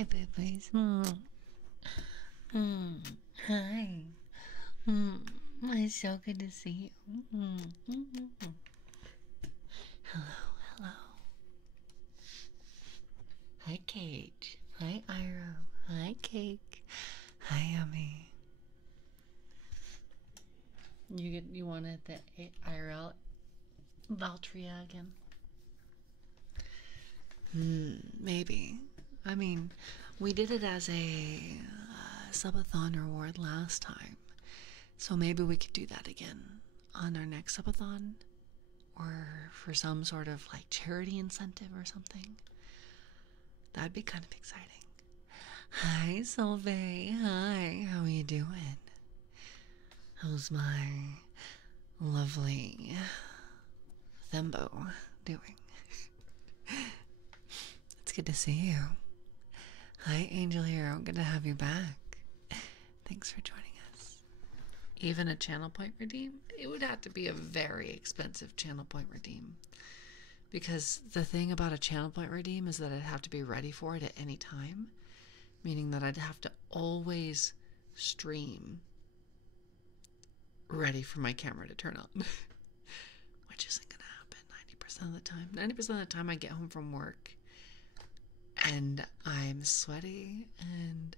Hi, babies. Hi. It's so good to see you. Hello, hello. Hi, Cage. Hi, Iro. Hi, Cake. Hi, Yummy. You want it the IRL Valtrya again? Maybe. I mean, we did it as a subathon reward last time, so maybe we could do that again on our next subathon, or for some sort of like charity incentive or something. That'd be kind of exciting. Hi, Solveig. Hi, how are you doing? How's my lovely Thembo doing? It's good to see you. Hi, Angel Hero. Good to have you back. Thanks for joining us. Even a channel point redeem? It would have to be a very expensive channel point redeem. Because the thing about a channel point redeem is that I'd have to be ready for it at any time. Meaning that I'd have to always stream ready for my camera to turn on. Which isn't going to happen 90% of the time. 90% of the time I get home from work and I'm sweaty and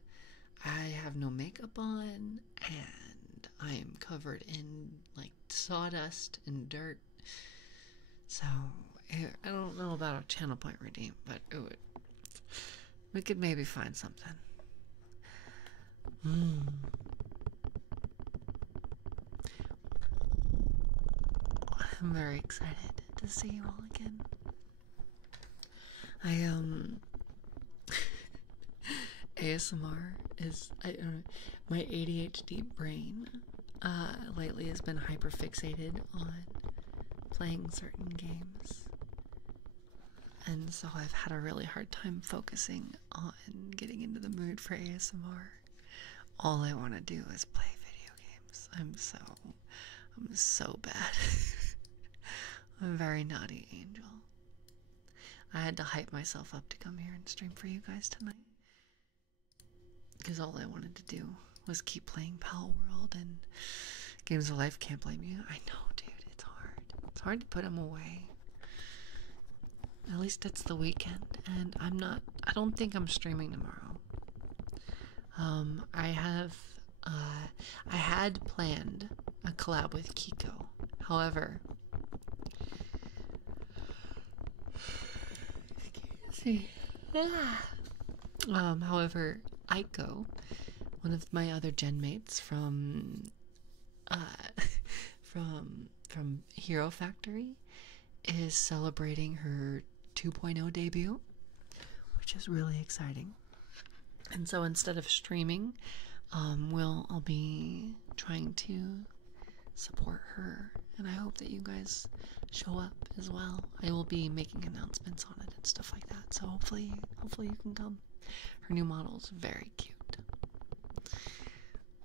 I have no makeup on and I am covered in like sawdust and dirt. So I don't know about a channel point redeem, but we could maybe find something. I'm very excited to see you all again. ASMR is my ADHD brain lately has been hyper fixated on playing certain games, and so I've had a really hard time focusing on getting into the mood for ASMR. All I want to do is play video games. I'm so bad. I'm a very naughty angel. I had to hype myself up to come here and stream for you guys tonight, because all I wanted to do was keep playing Pal World and Games of Life. Can't blame you. I know, dude, it's hard. It's hard to put them away. At least it's the weekend, and I don't think I'm streaming tomorrow. I had planned a collab with Kiko. However, however, Aiko, one of my other gen mates from from Hero Factory, is celebrating her 2.0 debut, which is really exciting. And so instead of streaming, I'll be trying to support her, and I hope that you guys show up as well. I will be making announcements on it and stuff like that, so hopefully you can come. Her new model is very cute.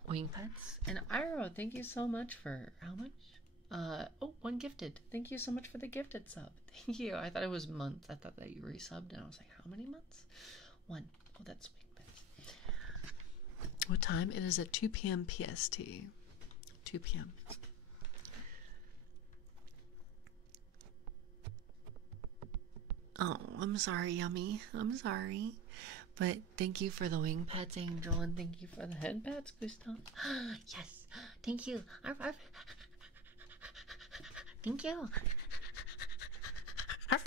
Wing pets. And Iro, thank you so much for how much? Oh, one gifted. Thank you so much for the gifted sub. Thank you. I thought it was months. I thought that you resubbed, and I was like, how many months? One. Oh, that's wing pets. What time? It is at 2 p.m. PST. 2 p.m. Oh, I'm sorry, Yummy. I'm sorry. But thank you for the wing pets, Angel, and thank you for the head pets, Gustav. Yes, thank you. Arf, arf. Thank you. Arf.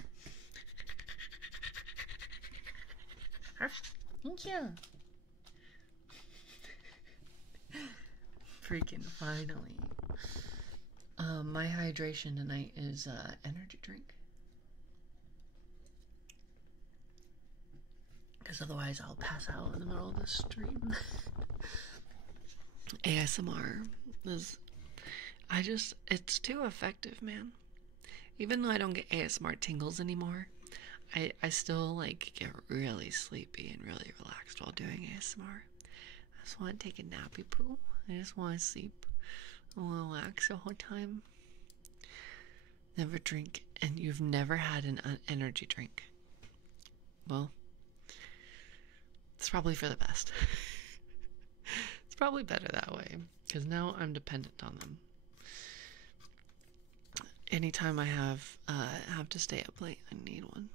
Arf. Thank you. Freaking finally. My hydration tonight is energy drink. Because otherwise I'll pass out in the middle of the stream. ASMR is, it's too effective, man. Even though I don't get ASMR tingles anymore, I still like get really sleepy and really relaxed while doing ASMR. I just want to take a nappy poo. I just want to sleep and relax the whole time. Never drink, and you've never had an energy drink. Well, It's probably for the best. It's probably better that way, because now I'm dependent on them. Anytime I have to stay up late, I need one.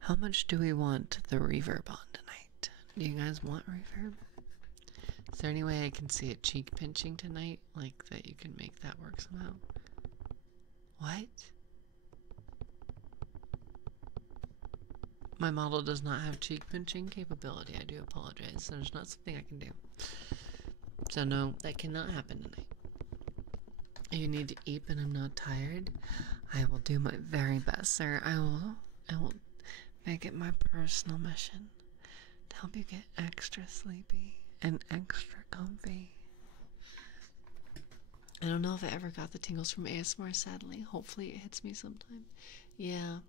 How much do we want the reverb on tonight? Do you guys want reverb? Is there any way I can see it cheek pinching tonight? Like that you can make that work somehow? What? My model does not have cheek pinching capability. I do apologize. There's not something I can do. So no, that cannot happen tonight. You need to eat, but I'm not tired. I will do my very best, sir. I will make it my personal mission to help you get extra sleepy and extra comfy. I don't know if I ever got the tingles from ASMR, sadly. Hopefully it hits me sometime. Yeah,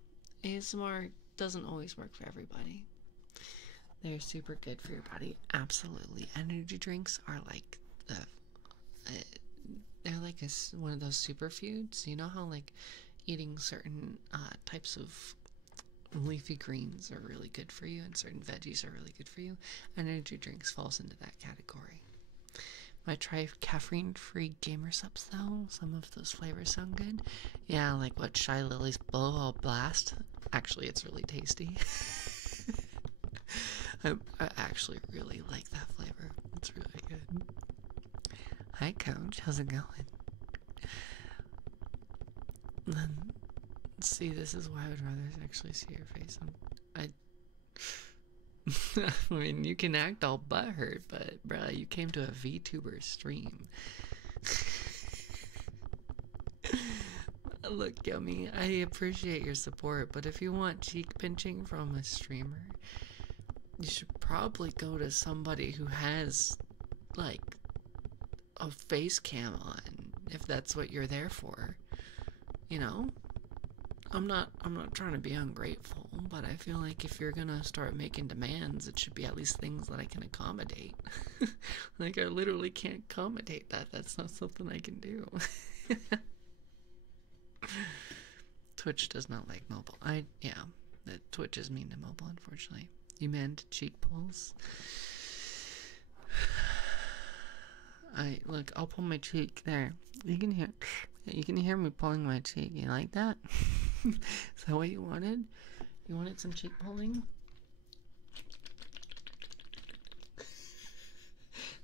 ASMR doesn't always work for everybody. They're super good for your body, absolutely. Energy drinks are like they're like one of those superfoods. You know how like eating certain types of leafy greens are really good for you and certain veggies are really good for you? Energy drinks falls into that category. I try caffeine-free gamer subs though. Some of those flavors sound good. Yeah, like what, Shy Lily's Blow Blast? Actually, it's really tasty. I actually really like that flavor. It's really good. Hi, Coach. How's it going? See, this is why I would rather actually see your face. I mean, you can act all butthurt, but bruh, you came to a VTuber stream. Look, Yummy, I appreciate your support, but if you want cheek pinching from a streamer, you should probably go to somebody who has, like, a face cam on, if that's what you're there for. You know? I'm not trying to be ungrateful, but I feel like if you're gonna start making demands, it should be at least things that I can accommodate. Like, I literally can't accommodate that. That's not something I can do. Twitch does not like mobile. Twitch is mean to mobile, unfortunately. You meant cheek pulls? Look, I'll pull my cheek there. You can hear me pulling my cheek. You like that? Is that what you wanted? You wanted some cheek pulling?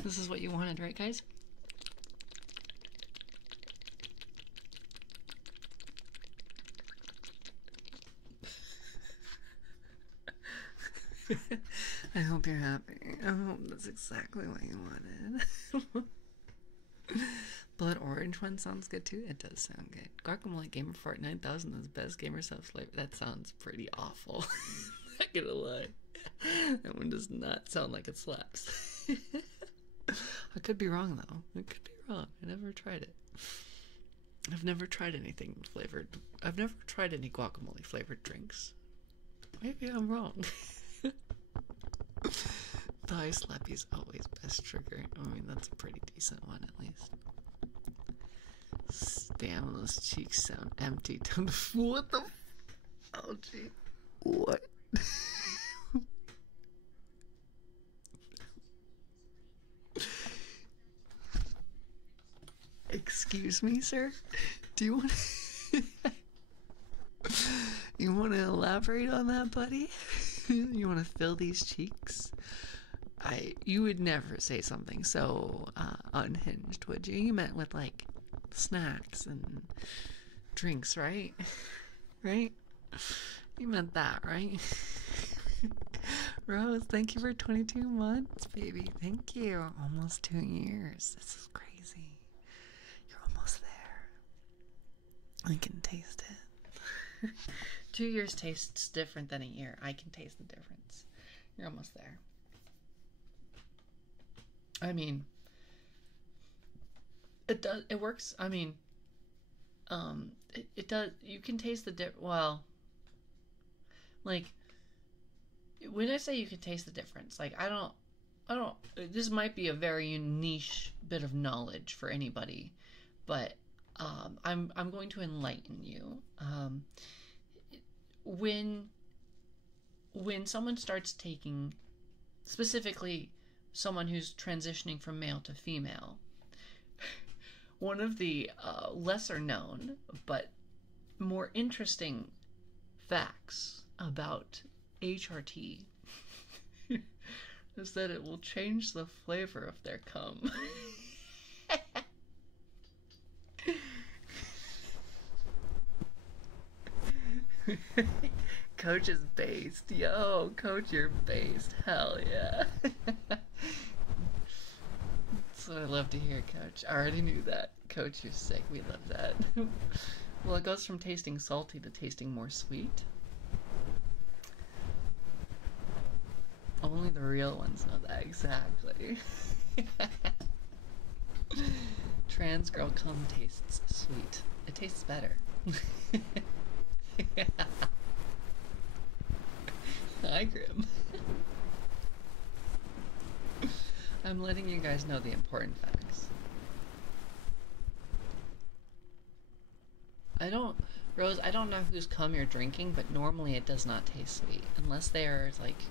This is what you wanted, right, guys? I hope you're happy. I hope that's exactly what you wanted. Blood orange one sounds good too. It does sound good. Guacamole Gamer Fort 9000 is the best gamer subs flavor. That sounds pretty awful. Not gonna lie. That one does not sound like it slaps. I could be wrong though. I could be wrong. I never tried it. I've never tried anything flavored. I've never tried any guacamole flavored drinks. Maybe I'm wrong. Thigh slappy's always best trigger. I mean, that's a pretty decent one at least. Damn, those cheeks sound empty. What the? Oh, gee. What? Excuse me, sir? Do you want you want to elaborate on that, buddy? You want to fill these cheeks? You would never say something so unhinged, would you? You meant with like snacks and drinks, right? Right? You meant that, right? Rose, thank you for 22 months, baby. Thank you. Almost 2 years. This is crazy. You're almost there. I can taste it. 2 years tastes different than a year. I can taste the difference. You're almost there. I mean, it does. It works. I mean, it does. You can taste the well, like when I say you can taste the difference, like I don't. This might be a very niche bit of knowledge for anybody, but I'm going to enlighten you. When when someone starts taking, specifically someone who's transitioning from male to female, one of the lesser known but more interesting facts about HRT is that it will change the flavor of their cum. Coach is based. Yo, Coach, you're based. Hell yeah. That's what I love to hear, Coach. I already knew that. Coach, you're sick. We love that. Well, it goes from tasting salty to tasting more sweet. Only the real ones know that exactly. Trans girl cum tastes sweet. It tastes better. Hi, Grim. I'm letting you guys know the important facts. Rose, I don't know whose cum you're drinking, but normally it does not taste sweet. Unless they are, like,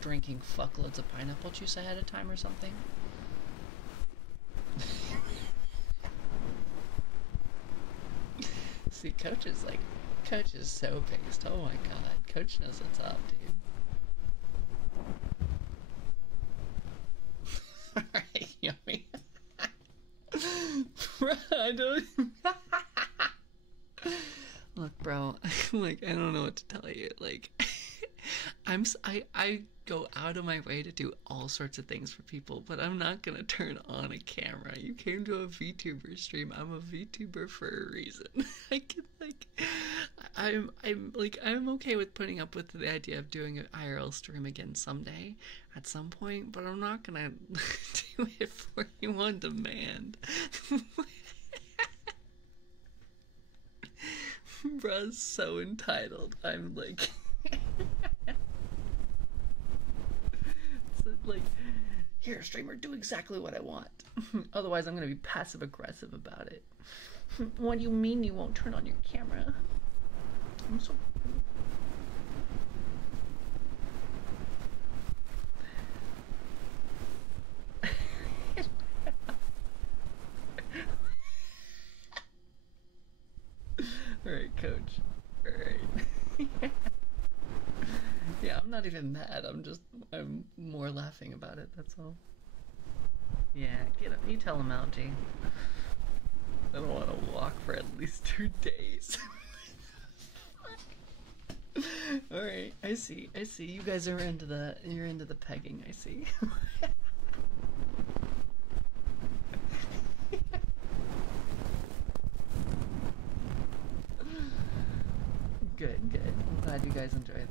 drinking fuckloads of pineapple juice ahead of time or something. See, Coach is so based. Oh my god. Coach knows what's up, dude. Alright, yummy. Bro, I don't... Look, bro, like, I don't know what to tell you. Like, I go out of my way to do all sorts of things for people, but I'm not gonna turn on a camera. You came to a VTuber stream. I'm a VTuber for a reason. I'm okay with putting up with the idea of doing an IRL stream again someday, at some point, but I'm not gonna do it for you on demand. Bruh's so entitled. I'm like... It's like, here, streamer, do exactly what I want. Otherwise, I'm gonna be passive-aggressive about it. What do you mean you won't turn on your camera? I'm so... Alright, Coach. Alright. Yeah, I'm not even mad. I'm more laughing about it, that's all. Yeah, get up. You tell him, Algie. I don't want to walk for at least 2 days. Alright, I see. You guys are into the pegging, I see. Good. I'm glad you guys enjoy that.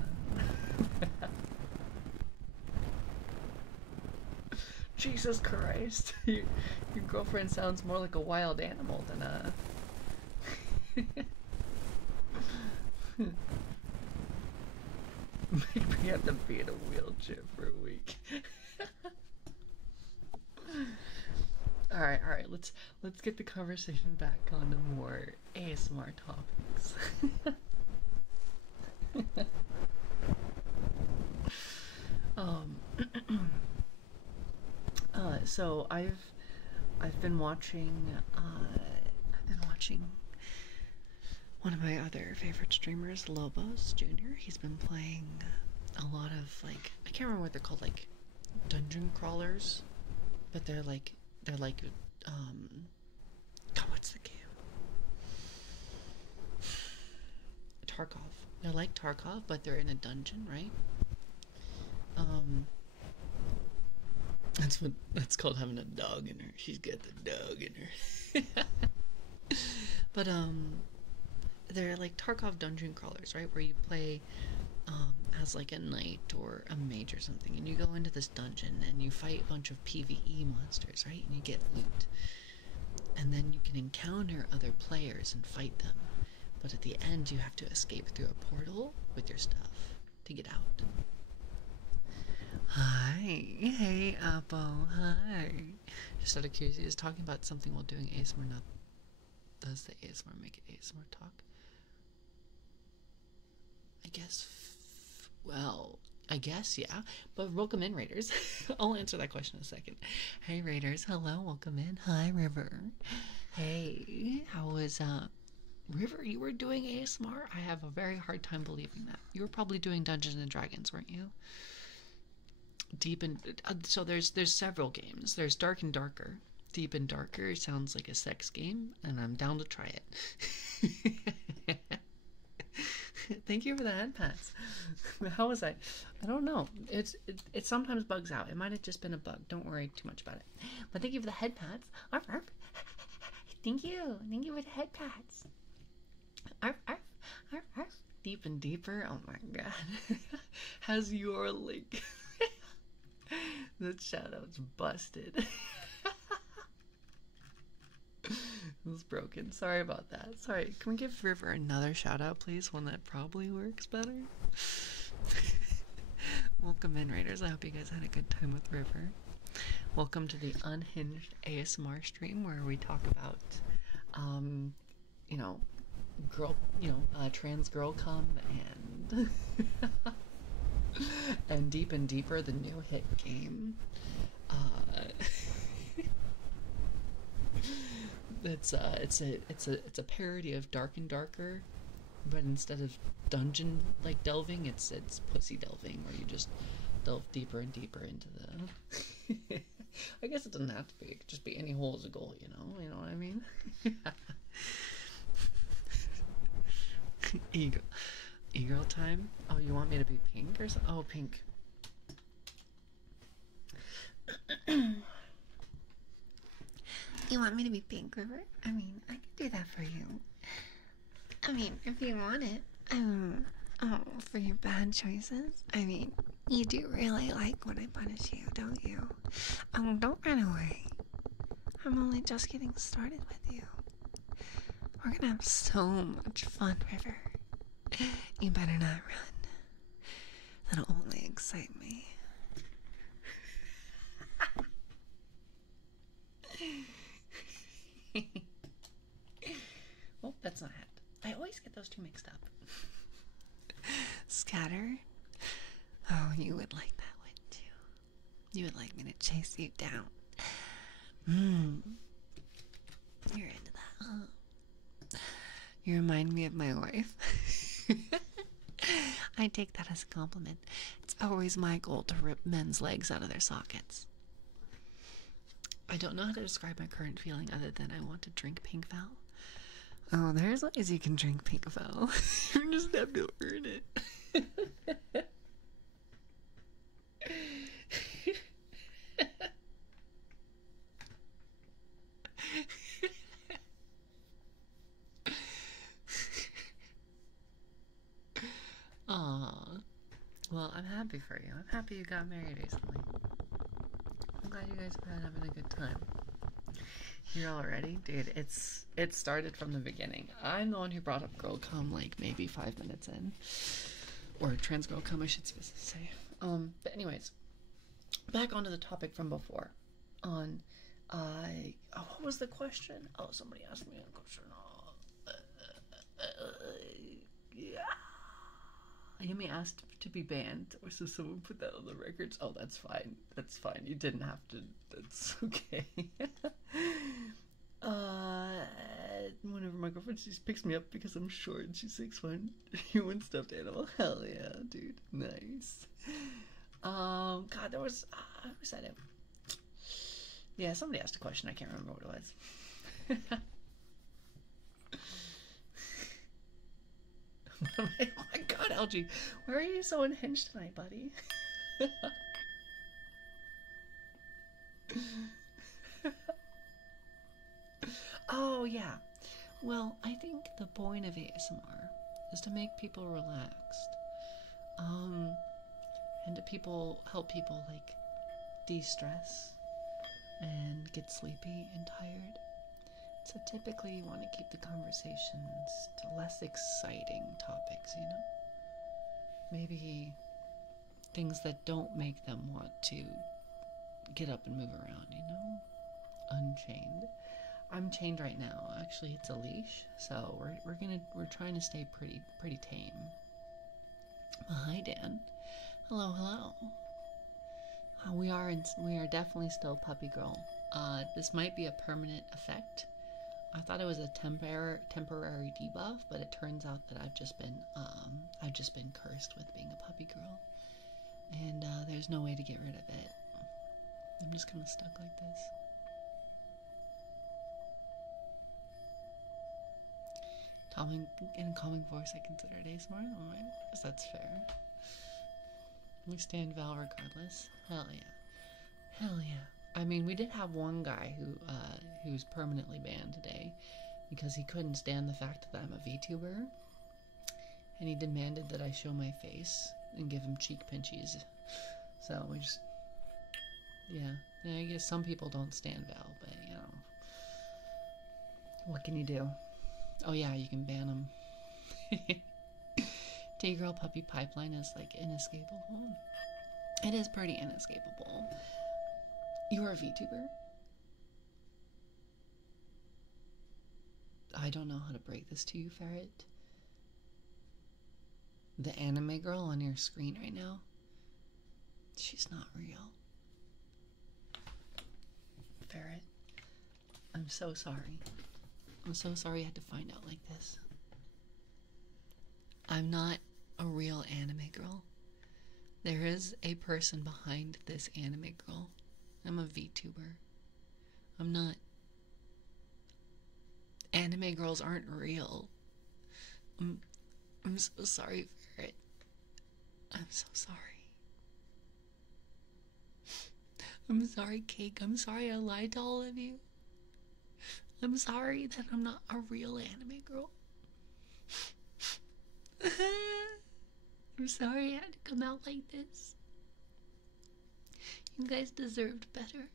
Jesus Christ. Your girlfriend sounds more like a wild animal than a... Make me have to be in a wheelchair for a week. Alright, let's get the conversation back on to more ASMR topics. So I've been watching one of my other favorite streamers, Lobos Jr. He's been playing a lot of, like, I can't remember what they're called, like dungeon crawlers, but they're like God, what's the game? Tarkov. They're like Tarkov, but they're in a dungeon, right? That's called having a dog in her. She's got the dog in her. But they're like Tarkov dungeon crawlers, right? Where you play as like a knight or a mage or something, and you go into this dungeon and you fight a bunch of PvE monsters, right? And you get loot, and then you can encounter other players and fight them. But at the end, you have to escape through a portal with your stuff to get out. Hi. Hey, Apple. Hi. Just out of curiosity, is talking about something while doing ASMR not... Does the ASMR make it ASMR talk? I guess... well, I guess, yeah. But welcome in, Raiders. I'll answer that question in a second. Hey, Raiders. Hello, welcome in. Hi, River. Hey, how was, River, you were doing ASMR? I have a very hard time believing that. You were probably doing Dungeons and Dragons, weren't you? Deep and so there's several games. There's Dark and Darker. Deep and Darker sounds like a sex game, and I'm down to try it. Thank you for the head pats. How was I? I don't know. It sometimes bugs out. It might have just been a bug. Don't worry too much about it. But thank you for the head pats. Arf, arf. Thank you. Thank you for the head pats. Arf, arf, arf, arf. Deep and deeper. Oh my god. How's your link? That shout out's busted. It was broken. Sorry about that. Sorry. Can we give River another shout out, please? One that probably works better. Welcome in, Raiders. I hope you guys had a good time with River. Welcome to the Unhinged ASMR stream where we talk about, you know, trans girl cum and and Deep and Deeper, the new hit game. It's a parody of Dark and Darker, but instead of dungeon like delving, it's pussy delving, where you just delve deeper and deeper into the. I guess it doesn't have to be. It could just be any hole is a goal, you know. You know what I mean? E-girl time. Oh, you want me to be pink or something? Oh, pink. You want me to be pink, River? I mean, I can do that for you. I mean, if you want it. Oh, for your bad choices? I mean, you do really like when I punish you, don't you? Oh, don't run away. I'm only just getting started with you. We're gonna have so much fun, River. You better not run. That'll only excite me. Oh, that's not it. I always get those two mixed up. Scatter? Oh, you would like that, wouldn't you? You would like me to chase you down. You're into that, huh? You remind me of my wife. I take that as a compliment. It's always my goal to rip men's legs out of their sockets. I don't know how to describe my current feeling other than I want to drink Pink Val. Oh, there's ways you can drink Pink Val. You just have to earn it. Aw. Well, I'm happy for you. I'm happy you got married recently. I'm glad you guys have been having a good time. You're all ready? Dude, it started from the beginning. I'm the one who brought up girl cum like maybe 5 minutes in. Or trans girl cum, I should say. But anyways, back onto the topic from before. What was the question? Oh, somebody asked me a question. Yumi asked to be banned, or so someone put that on the records. Oh, that's fine. That's fine. You didn't have to. That's okay. Whenever my girlfriend, she picks me up because I'm short and she's 6'1". Human stuffed animal. Hell yeah, dude. Nice. God, there was. Who said it? Yeah, somebody asked a question. I can't remember what it was. Oh my god, Algie, why are you so unhinged tonight, buddy? Oh, yeah. Well, I think the point of ASMR is to make people relaxed. And to help people, like, de-stress and get sleepy and tired. So typically you want to keep the conversations to less exciting topics, you know? Maybe things that don't make them want to get up and move around, you know? Unchained. I'm chained right now. Actually, it's a leash, so we're trying to stay pretty tame. Well, hi Dan. Hello, hello. We are definitely still Puppy Girl. This might be a permanent effect. I thought it was a temporary debuff, but it turns out that I've just been cursed with being a puppy girl, and there's no way to get rid of it. I'm just kind of stuck like this. In a calming voice, I consider it Aasimar. Oh my, guess that's fair. We stand Val regardless. Hell yeah. Hell yeah. I mean, we did have one guy who's permanently banned today because he couldn't stand the fact that I'm a VTuber, and he demanded that I show my face and give him cheek pinchies. So we just, yeah, I guess some people don't stand Val, but you know, what can you do? Oh yeah, you can ban him. Day-girl puppy pipeline is like inescapable. It is pretty inescapable. You are a VTuber? I don't know how to break this to you, Ferret. The anime girl on your screen right now, she's not real. Ferret, I'm so sorry. I'm so sorry I had to find out like this. I'm not a real anime girl. There is a person behind this anime girl. I'm a VTuber. I'm not. Anime girls aren't real. I'm so sorry for it. I'm so sorry. I'm sorry, Cake. I'm sorry I lied to all of you. I'm sorry that I'm not a real anime girl. I'm sorry I had to come out like this. You guys deserved better.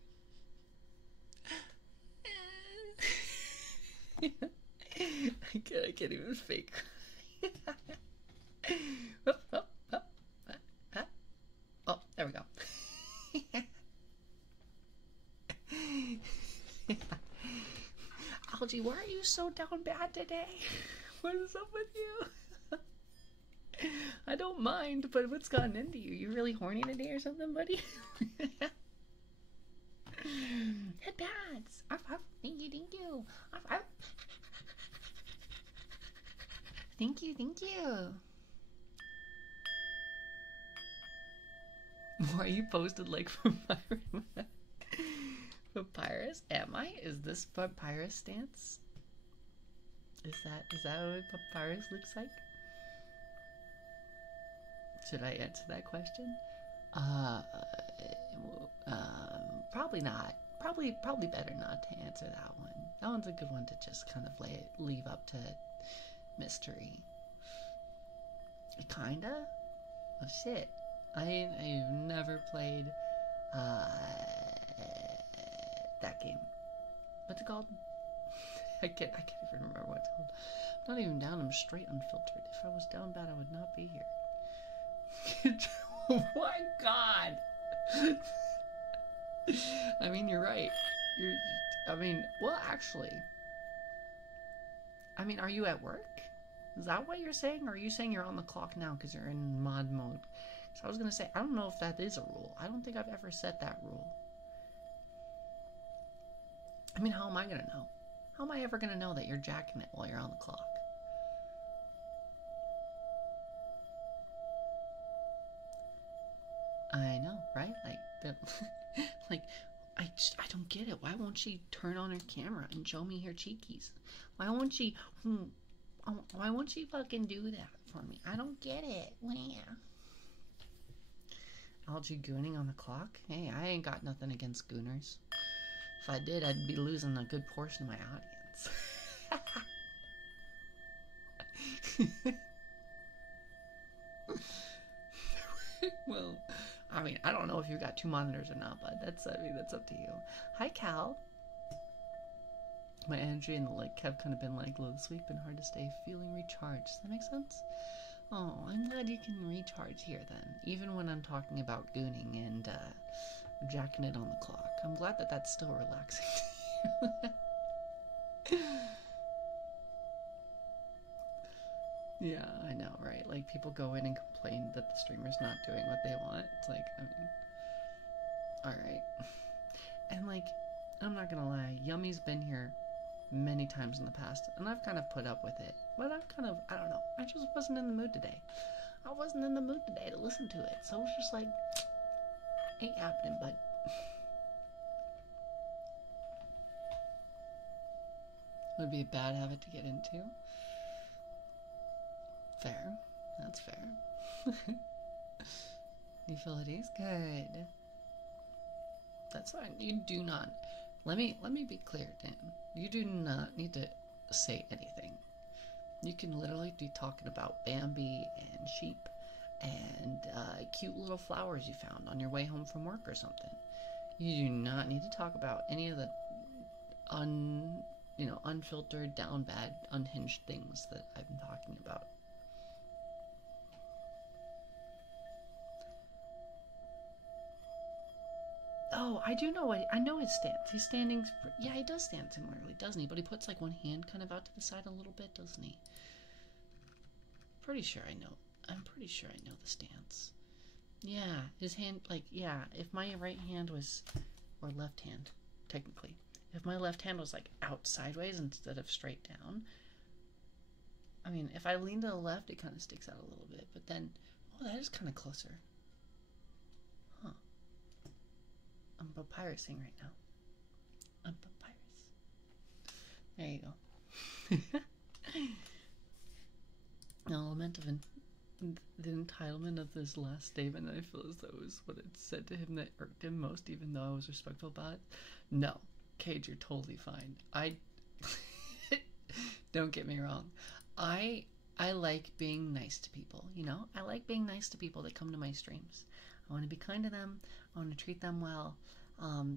I can't even fake. Oh, there we go. Algie, why are you so down bad today? What is up with you? I don't mind, but what's gotten into you? You really horny today or something, buddy? Headbands! Thank you, thank you. Thank you, thank you. Why are you posted like Papyrus? Am I? Is this Papyrus stance? Is that what Papyrus looks like? Should I answer that question? Probably not. Probably better not to answer that one. That one's a good one to just kind of leave up to mystery. Kinda? Oh shit. I've never played that game. What's it called? I can't even remember what it's called. I'm not even down, I'm straight unfiltered. If I was down bad, I would not be here. Oh my god! I mean, you're right. Well, actually. I mean, are you at work? Is that what you're saying? Or are you saying you're on the clock now because you're in mod mode? So I was going to say, I don't know if that is a rule. I don't think I've ever set that rule. I mean, how am I going to know? How am I ever going to know that you're jacking it while you're on the clock? I know, right? Like, like, I don't get it. Why won't she turn on her camera and show me her cheekies? Why won't she fucking do that for me? I don't get it. Where? Algae gooning on the clock? Hey, I ain't got nothing against gooners. If I did, I'd be losing a good portion of my audience. Well, I mean, I don't know if you've got two monitors or not, but that's up to you. Hi, Cal. My energy and the like have kind of been like low this week, been hard to stay feeling recharged. Does that make sense? Oh, I'm glad you can recharge here then, even when I'm talking about gooning and jacking it on the clock. I'm glad that that's still relaxing to you. Yeah, I know, right? Like, people go in and complain that the streamer's not doing what they want. It's like, I mean, alright. And, like, I'm not gonna lie, Yummy's been here many times in the past, and I've kind of put up with it. But I've kind of, I don't know, I just wasn't in the mood today. I wasn't in the mood today to listen to it, so it was just like, ain't happening, bud. Would be a bad habit to get into. Fair. That's fair. Utilities? Good. That's fine. You do not. Let me be clear, Dan. You do not need to say anything. You can literally be talking about Bambi and sheep and cute little flowers you found on your way home from work or something. You do not need to talk about any of the unfiltered, down bad, unhinged things that I've been talking about. Oh, I do know. I know his stance. He's standing. Yeah, he does stand similarly, doesn't he? But he puts like one hand kind of out to the side a little bit, doesn't he? Pretty sure I know. I'm pretty sure I know the stance. Yeah, his hand, like, yeah. If my right hand was, or left hand, technically, if my left hand was like out sideways instead of straight down. I mean, if I lean to the left, it kind of sticks out a little bit. But then, oh, that is kind of closer. Huh. I'm papyrusing right now. I'm papyrus. There you go. Element of the entitlement of this last statement, I feel as though it was what it said to him that irked him most, even though I was respectful about it. No, Cage, you're totally fine. Don't get me wrong. I like being nice to people, you know? I like being nice to people that come to my streams. I want to be kind to them. I want to treat them well,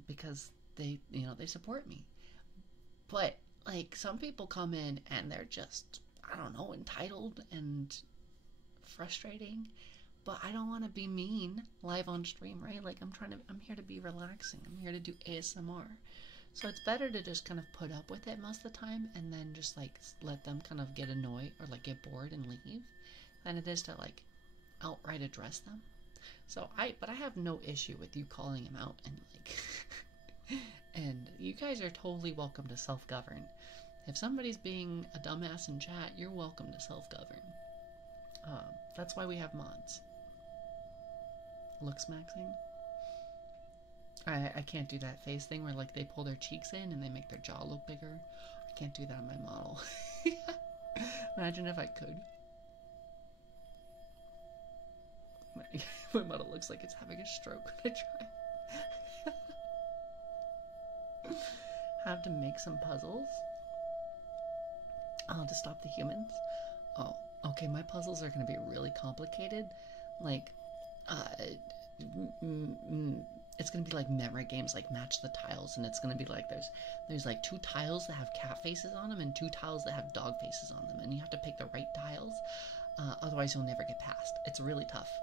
because they support me. But, like, some people come in and they're just, I don't know, entitled and frustrating. But I don't want to be mean live on stream, right? Like, I'm here to be relaxing. I'm here to do ASMR. So it's better to just kind of put up with it most of the time and then just, like, let them kind of get annoyed or, like, get bored and leave than it is to, like, outright address them. So I have no issue with you calling him out and, like, and you guys are totally welcome to self-govern. If somebody's being a dumbass in chat, you're welcome to self-govern. That's why we have mods. Looks maxing. I can't do that face thing where, like, they pull their cheeks in and they make their jaw look bigger. I can't do that on my model. Imagine if I could. My model looks like it's having a stroke when I try. Have to make some puzzles. To stop the humans. Oh, okay, my puzzles are going to be really complicated. Like, it's going to be like memory games, like match the tiles, and it's going to be like there's like 2 tiles that have cat faces on them and 2 tiles that have dog faces on them, and you have to pick the right tiles, otherwise you'll never get past. It's really tough.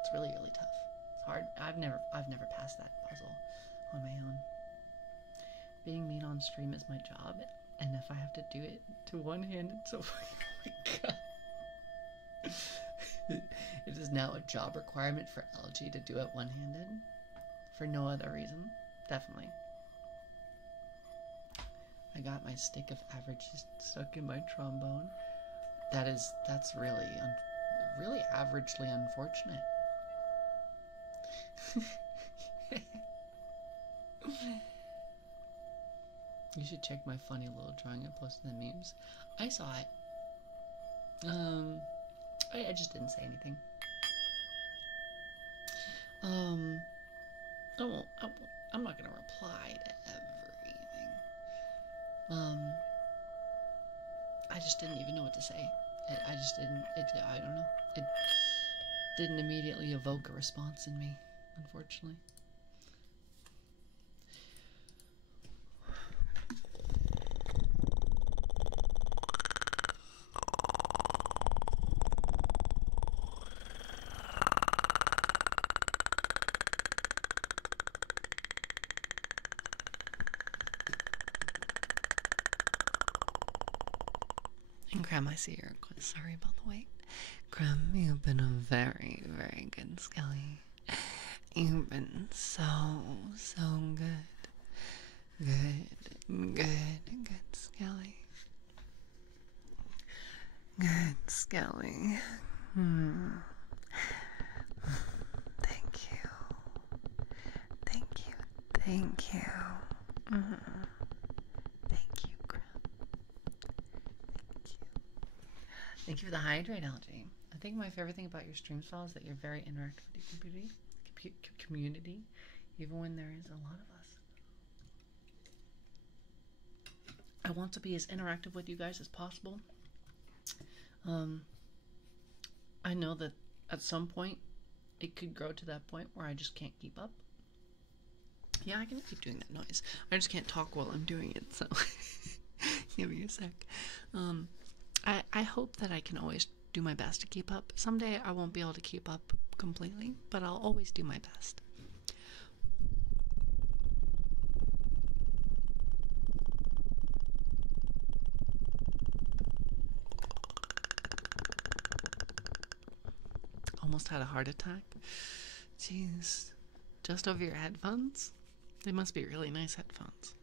It's really, really tough. It's hard. I've never passed that puzzle on my own. Being mean on stream is my job, and if I have to do it to one-handed, so oh my god. It is now a job requirement for LG to do it one-handed. For no other reason. Definitely. I got my stick of averages stuck in my trombone. That's really averagely unfortunate. You should check my funny little drawing I posted in the memes. I saw it. I just didn't say anything. I'm not gonna reply to everything. I just didn't even know what to say. I don't know. It didn't immediately evoke a response in me, unfortunately. And Creme, I see you're quite sorry about the wait. Creme, you've been a very, very good Skelly. You've been so, so good. Good Skelly. Good Skelly. Thank you. Thank you. Thank you. Thank you, Creme. Thank you. Thank you for the hydrate, LG. I think my favorite thing about your stream style is that you're very interactive with your community, even when there is a lot of us. I want to be as interactive with you guys as possible. I know that at some point it could grow to that point where I just can't keep up. Yeah, I can keep doing that noise. I just can't talk while I'm doing it, so give me a sec. I hope that I can always do my best to keep up. Someday I won't be able to keep up completely, but I'll always do my best. Almost had a heart attack. Jeez. Just over your headphones? They must be really nice headphones.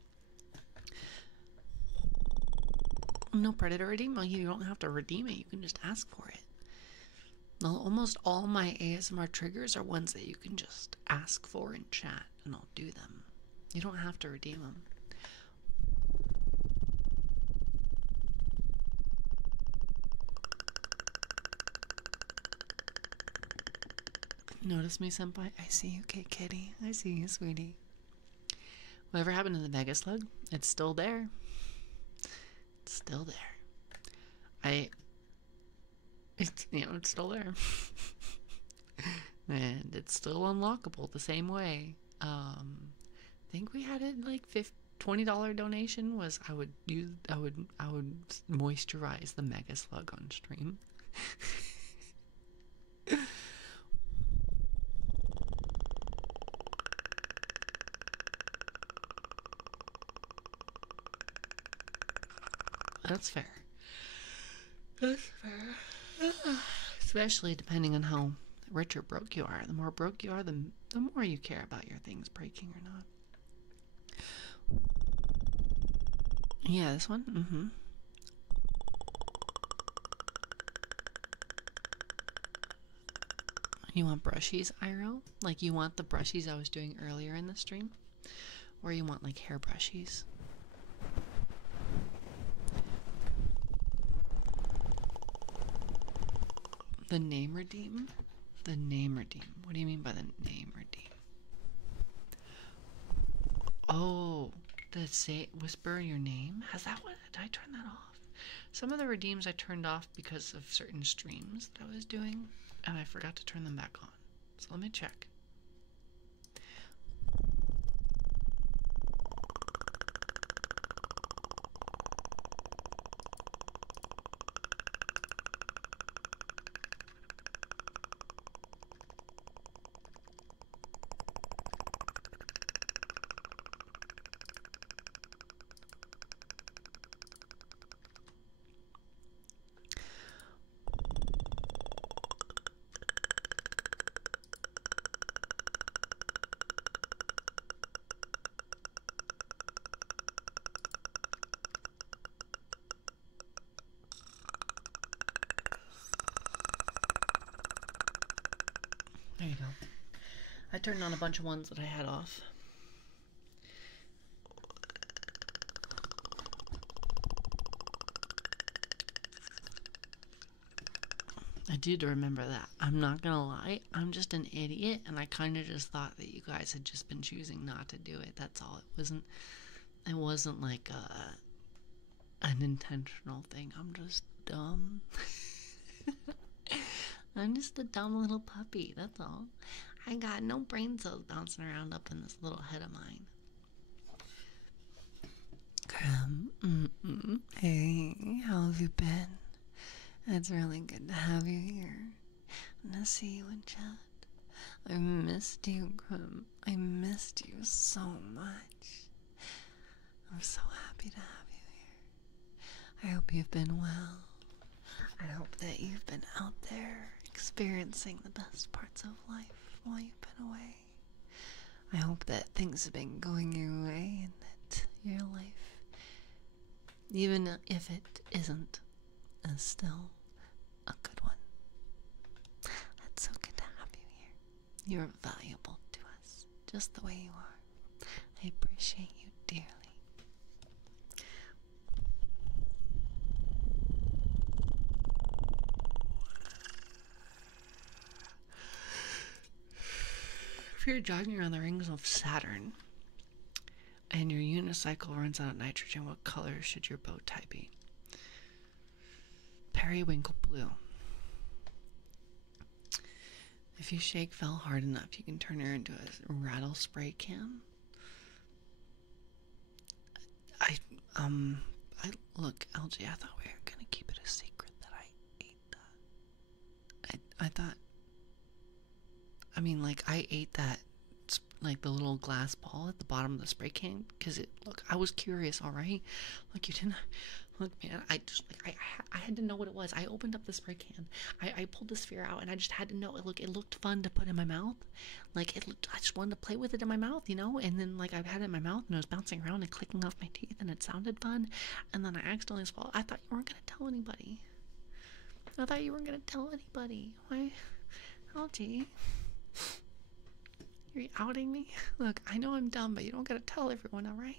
No predator redeem? Well, you don't have to redeem it. You can just ask for it. Well, almost all my ASMR triggers are ones that you can just ask for in chat, and I'll do them. You don't have to redeem them. Notice me, senpai? I see you, Kate Kitty. I see you, sweetie. Whatever happened to the Mega Slug? It's still there. It's still there. It's still there. And it's still unlockable the same way. I think we had it like $20 donation was I would moisturize the Mega Slug on stream. That's fair. That's fair. Especially depending on how rich or broke you are. The more broke you are, the more you care about your things breaking or not. Yeah, this one? Mm-hmm. You want brushies, Iro? Like you want the brushies I was doing earlier in the stream? Or you want like hair brushies? The name redeem? The name redeem. What do you mean by the name redeem? Oh, the say whisper your name? Has that one? Did I turn that off? Some of the redeems I turned off because of certain streams that I was doing, and I forgot to turn them back on. So let me check. There you go. I turned on a bunch of ones that I had off. I did remember that. I'm not gonna lie, I'm just an idiot, and I kind of just thought that you guys had just been choosing not to do it. That's all. It wasn't like an intentional thing. I'm just dumb. I'm just a dumb little puppy, that's all. I got no brain cells bouncing around up in this little head of mine. Hey, how have you been? It's really good to have you here. And to see you in chat. I missed you, Grim. I missed you so much. I'm so happy to have you here. I hope you've been well. I hope that you've been out there experiencing the best parts of life while you've been away. I hope that things have been going your way and that your life, even if it isn't, is still a good one. It's so good to have you here. You're valuable to us, just the way you are. I appreciate you dearly. If you're jogging around the rings of Saturn and your unicycle runs out of nitrogen, what color should your bow tie be? Periwinkle blue. If you shake Vel hard enough, you can turn her into a rattle spray can. Look, LG, I thought we were gonna keep it a secret that I ate that. I thought, I ate that, like, the little glass ball at the bottom of the spray can, because I was curious, alright? Look, you didn't, look, man, I had to know what it was. I opened up the spray can, I pulled the sphere out, and I just had to know, it looked fun to put in my mouth, I just wanted to play with it in my mouth, and then, I had it in my mouth, and it was bouncing around and clicking off my teeth, and it sounded fun, and then I accidentally swallowed. I thought you weren't gonna tell anybody. Why? LG? You're outing me? Look, I know I'm dumb, but you don't gotta tell everyone, alright?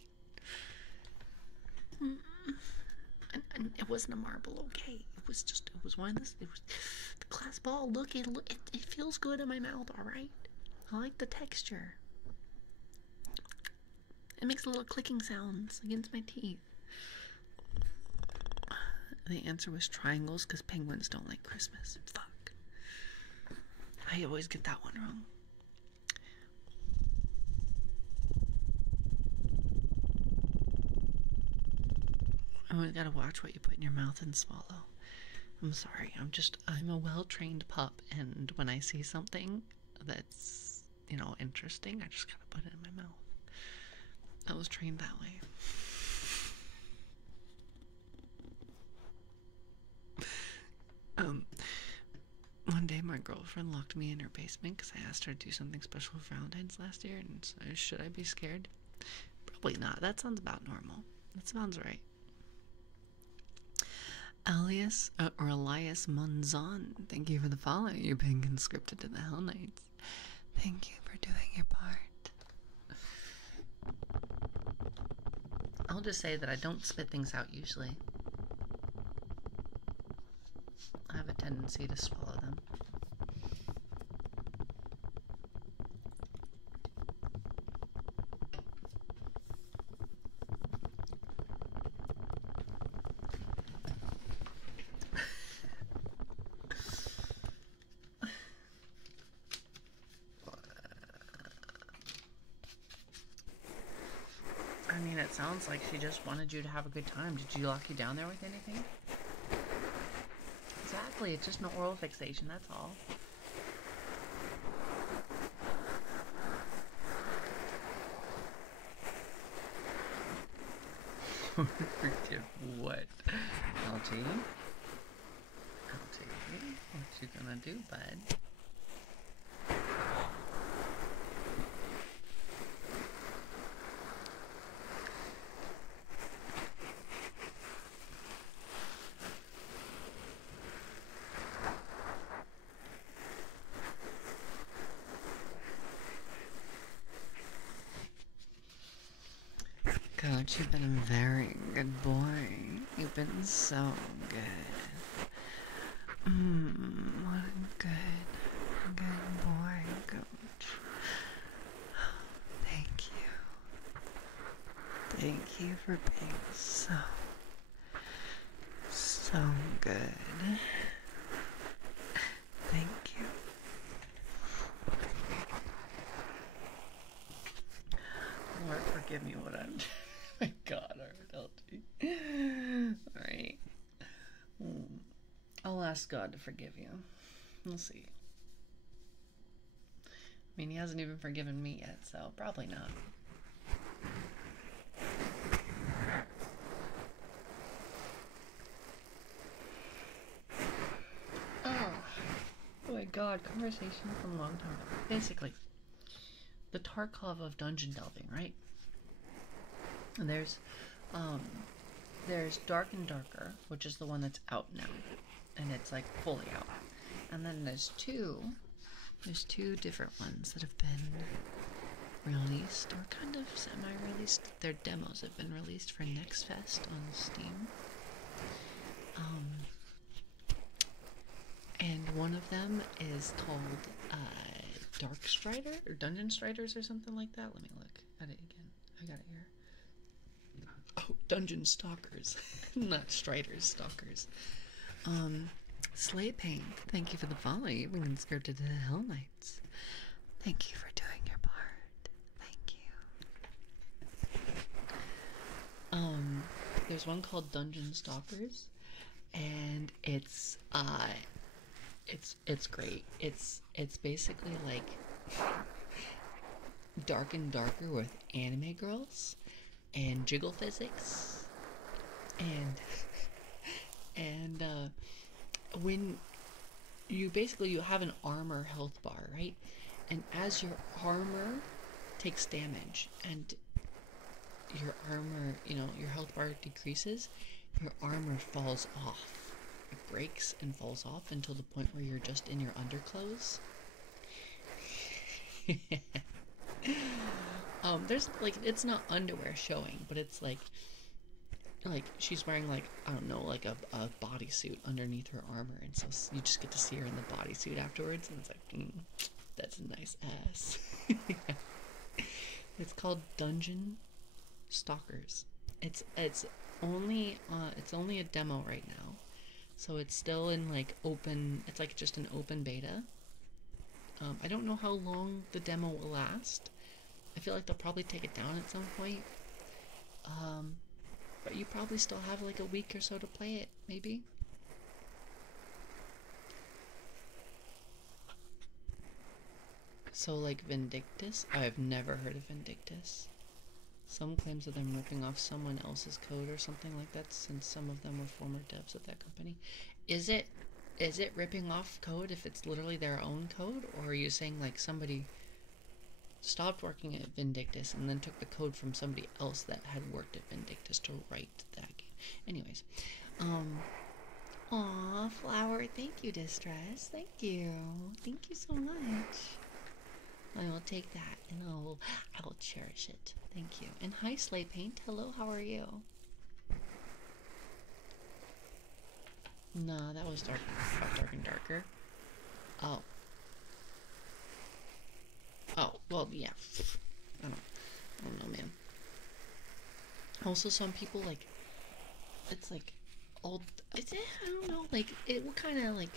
And it wasn't a marble, okay? It was one of this, it was the glass ball. Look, it feels good in my mouth, alright? I like the texture. It makes little clicking sounds against my teeth. The answer was triangles, because penguins don't like Christmas. Fuck. I always get that one wrong. You always gotta watch what you put in your mouth and swallow. I'm sorry, I'm a well-trained pup, and when I see something that's, interesting, I just gotta put it in my mouth. I was trained that way. One day my girlfriend locked me in her basement because I asked her to do something special for Valentine's last year, and so should I be scared? Probably not. That sounds about normal. That sounds right. Elias Monzon, thank you for the follow. You've been conscripted to the Hell Knights. Thank you for doing your part. I'll just say that I don't spit things out usually. I have a tendency to swallow them. It sounds like she just wanted you to have a good time. Did she lock you down there with anything? Exactly, it's just an oral fixation, that's all. Forgive what? LT? What you gonna do, bud? Coach, you've been a very good boy. You've been so good. What a good boy, Coach. Thank you. Thank you for being so good. Thank you. Lord, forgive me what I'm doing. My God, alright. I'll ask God to forgive you. We'll see. I mean, he hasn't even forgiven me yet, so probably not. god, conversation from a long time ago. Basically, the Tarkov of dungeon delving, right? And there's Dark and Darker, which is the one that's out now, and it's like fully out. And then there's two different ones that have been released, or kind of semi-released. Their demos have been released for Next Fest on Steam. And one of them is called Dark Strider, or Dungeon Striders, or something like that. Let me look at it again. I got it here. Oh, Dungeon Stalkers. Not Striders, Stalkers. Slay Pain, thank you for the follow. You've been conscripted to the Hell Knights. Thank you for doing your part. Thank you. There's one called Dungeon Stalkers, and it's great. It's basically like Dark and Darker with anime girls and jiggle physics, and when you have an armor health bar, right? And as your armor takes damage and your armor, your health bar decreases, your armor falls off. It breaks and falls off until the point where you're just in your underclothes. There's like, it's not underwear showing, but it's like she's wearing like, I don't know, like a bodysuit underneath her armor, and so you just get to see her in the bodysuit afterwards, and it's like, that's a nice ass. It's called Dungeon Stalkers. It's only a demo right now, so it's still in like open. It's like just an open beta. I don't know how long the demo will last. I feel like they'll probably take it down at some point. But you probably still have like a week or so to play it, maybe. So like Vindictus, I've never heard of Vindictus. Some claims of them ripping off someone else's code or something like that, since some of them were former devs at that company. Is it ripping off code if it's literally their own code, or are you saying like somebody stopped working at Vindictus and then took the code from somebody else that had worked at Vindictus to write that game? Anyways, aw, Flower, thank you, Distress, thank you so much. I will take that and I will cherish it. Thank you. And hi, Slay Paint. Hello, how are you? No, that was Dark and Darker. Oh. Oh, well, yeah. I don't know, man. Also, some people, like, it's like, old, I don't know, like, it will kind of, like,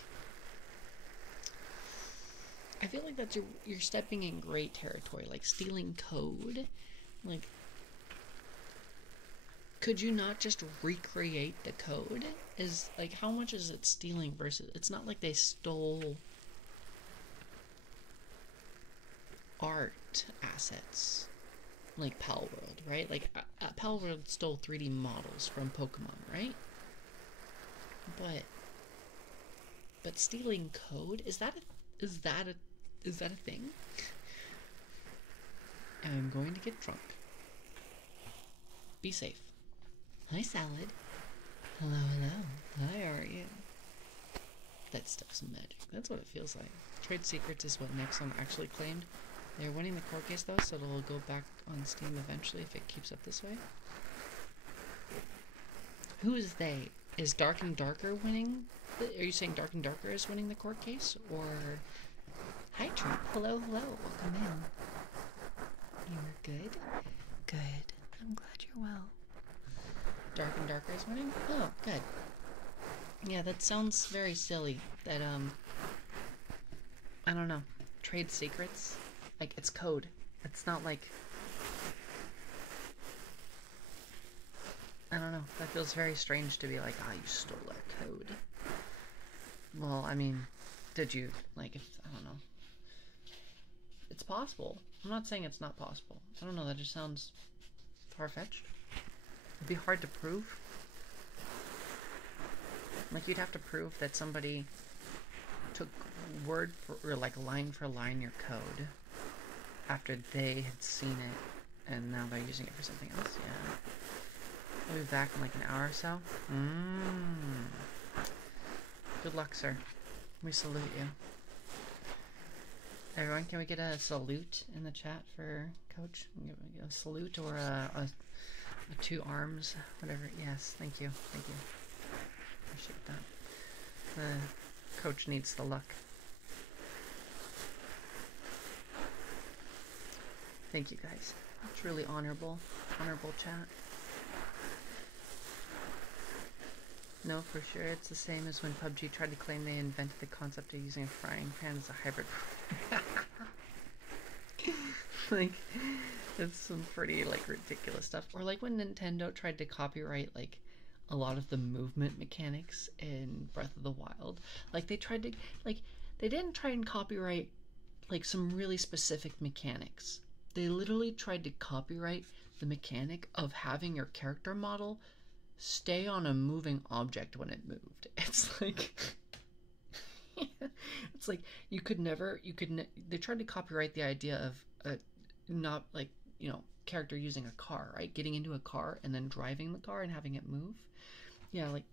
I feel like that's you're stepping in gray territory, like, stealing code. Like, could you not just recreate the code? Is, like, how much is it stealing versus, it's not like they stole art assets like Palworld, right? Like Palworld stole 3D models from Pokemon, right? But stealing code, is that a thing? I'm going to get drunk. Be safe. Hi, Salad. Hello. Hi, how are you? That stuff's magic. That's what it feels like. Trade Secrets is what Nexon actually claimed. They're winning the court case though, so it'll go back on Steam eventually if it keeps up this way. Who is they? Is Dark and Darker winning? Are you saying Dark and Darker is winning the court case? Or... Hi, Trump. Hello. Welcome in. You're good? Good. I'm glad you're well. Dark and Darker is winning? Oh, good. Yeah, that sounds very silly. That, I don't know. Trade secrets? Like, it's code. It's not like... I don't know. That feels very strange to be like, you stole our code. Well, I mean, did you? Like, I don't know. It's possible. I'm not saying it's not possible. I don't know, that just sounds far-fetched. It'd be hard to prove. Like, you'd have to prove that somebody took word for, or like line for line your code after they had seen it and now they're using it for something else. Yeah. I'll be back in like an hour or so. Good luck, sir. We salute you. Everyone, can we get a salute in the chat for Coach? A salute or a 2 arms, whatever. Yes, thank you, thank you. Appreciate that. The Coach needs the luck. Thank you, guys. Truly honorable chat. No, for sure, it's the same as when PUBG tried to claim they invented the concept of using a frying pan as a hybrid. Like, it's some pretty, like, ridiculous stuff. Or, like, when Nintendo tried to copyright, like, a lot of the movement mechanics in Breath of the Wild. Like, they tried to, like, they didn't try and copyright, like, some really specific mechanics. They literally tried to copyright the mechanic of having your character model stay on a moving object when it moved. It's like it's like they tried to copyright the idea of not, like, you know, character using a car, right? Getting into a car and then driving the car and having it move. Yeah, like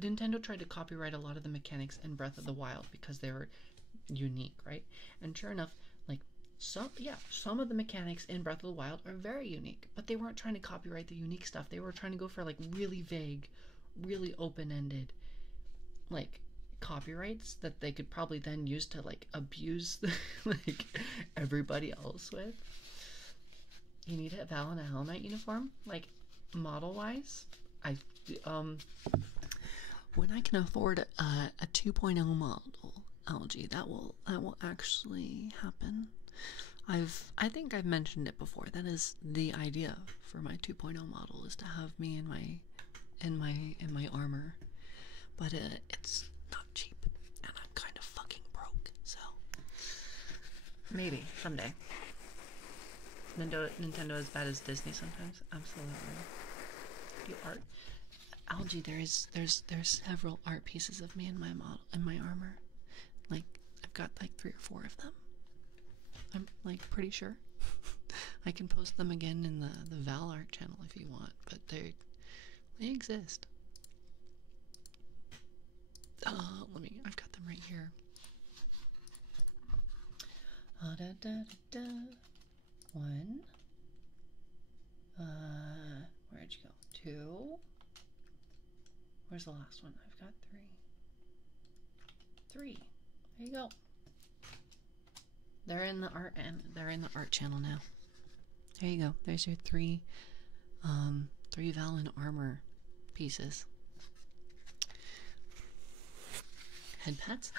Nintendo tried to copyright a lot of the mechanics in Breath of the Wild because they were unique, right? And sure enough, like some of the mechanics in Breath of the Wild are very unique, but they weren't trying to copyright the unique stuff. They were trying to go for like really vague, really open-ended, like, copyrights that they could probably then use to like abuse like everybody else with. You need a Val and a Hell Knight uniform, like model-wise. When I can afford a 2.0 model, LG, that will actually happen. I think I've mentioned it before. That is the idea for my 2.0 model, is to have me in my armor. But it's not cheap, and I'm kind of fucking broke, so maybe someday. Nintendo as bad as Disney sometimes. Absolutely. The art, Algie. There's several art pieces of me in my armor. Like, I've got like 3 or 4 of them. I'm like pretty sure. I can post them again in the Val art channel if you want, but they exist. I've got them right here. One. Where'd you go? 2. Where's the last one? I've got 3. There you go. They're in the art channel now. There you go. There's your 3 Valen armor pieces. Head pats?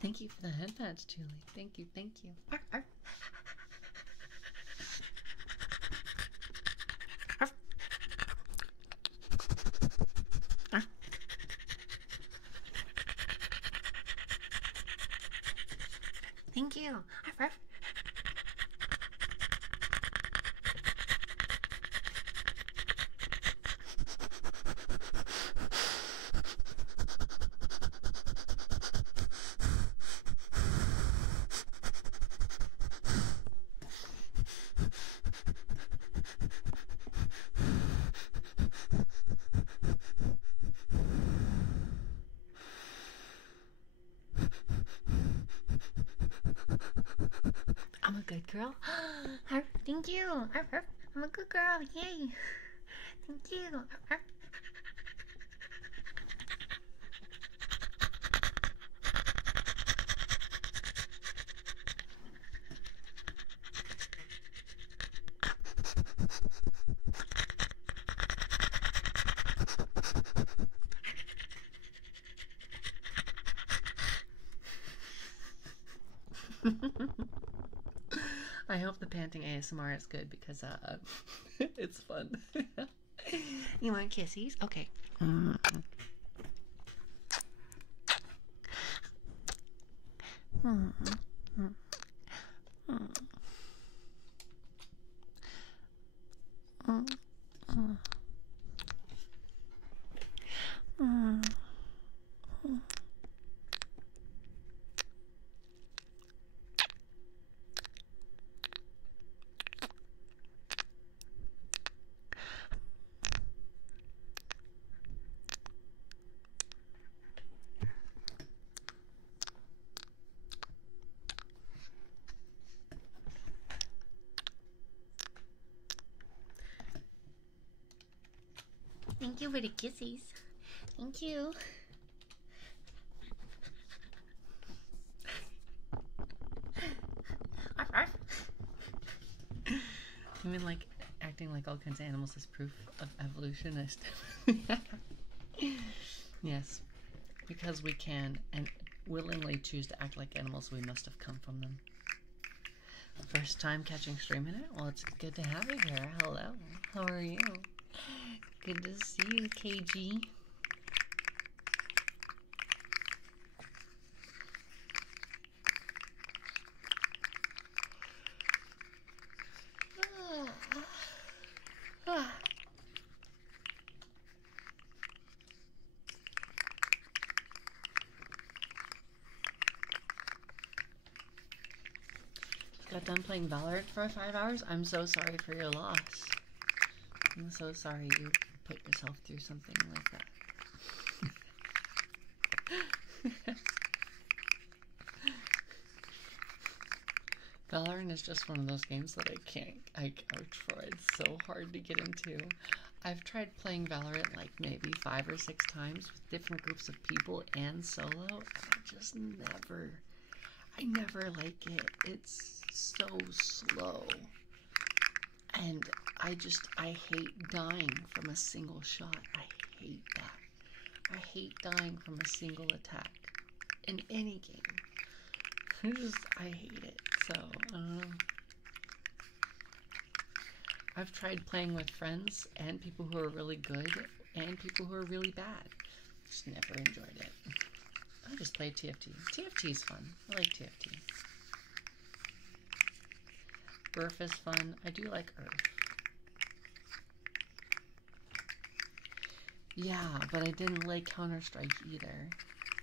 Thank you for the head pats, Julie. Thank you, thank you. Arf, arf. Arf. Arf. Thank you. Arf, arf. I'm a good girl. Thank you. I'm a good girl. Yay. Thank you. I hope the panting ASMR is good because it's fun. You want kissies? Okay. Thank you for the kisses. Thank you. I mean, like, acting like all kinds of animals is proof of evolutionist. Yes, because we can and willingly choose to act like animals, we must have come from them. First time catching stream in it? Well, it's good to have you here. Hello. How are you? Good to see you, KG. Got done playing Valorant for 5 hours? I'm so sorry for your loss. I'm so sorry you put yourself through something like that. Valorant is just one of those games that I couch for. It's so hard to get into. I've tried playing Valorant like maybe 5 or 6 times with different groups of people and solo, and I never like it. It's so slow. And I hate dying from a single shot. I hate that. I hate dying from a single attack in any game. I hate it. So, I don't know. I've tried playing with friends and people who are really good and people who are really bad. Just never enjoyed it. I just play TFT. TFT is fun. I like TFT. Earth is fun. I do like Earth. Yeah, but I didn't like Counter-Strike either.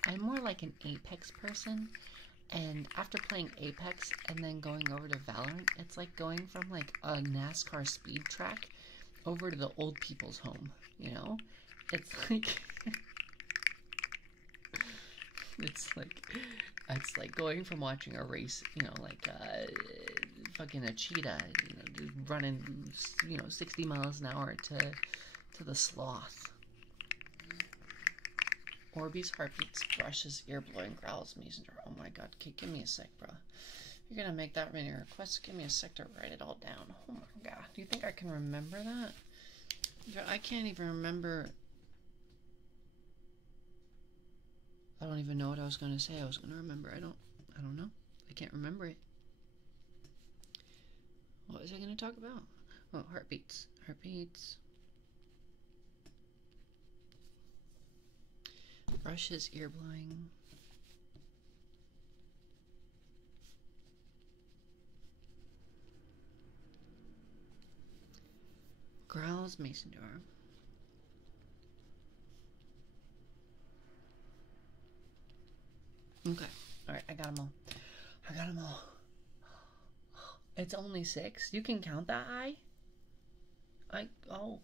I'm more like an Apex person, and after playing Apex and then going over to Valorant, it's like going from like a NASCAR speed track over to the old people's home, you know? It's like it's like going from watching a race, you know, like fucking a cheetah, you know, just running, you know, 60 miles an hour to the sloth. Orbeez heartbeats, brushes, ear blowing, growls, messenger. Oh my god, give me a sec, bro. You're gonna make that many requests? Give me a sec to write it all down. Oh my god, do you think I can remember that? I can't even remember. I don't even know what I was gonna say. I was gonna remember. I don't know. I can't remember it. What was I gonna talk about? Oh, heartbeats. Heartbeats. Brushes, ear blowing. Growls, mason door. Okay. Alright, I got them all. I got them all. It's only 6. You can count that high? Oh.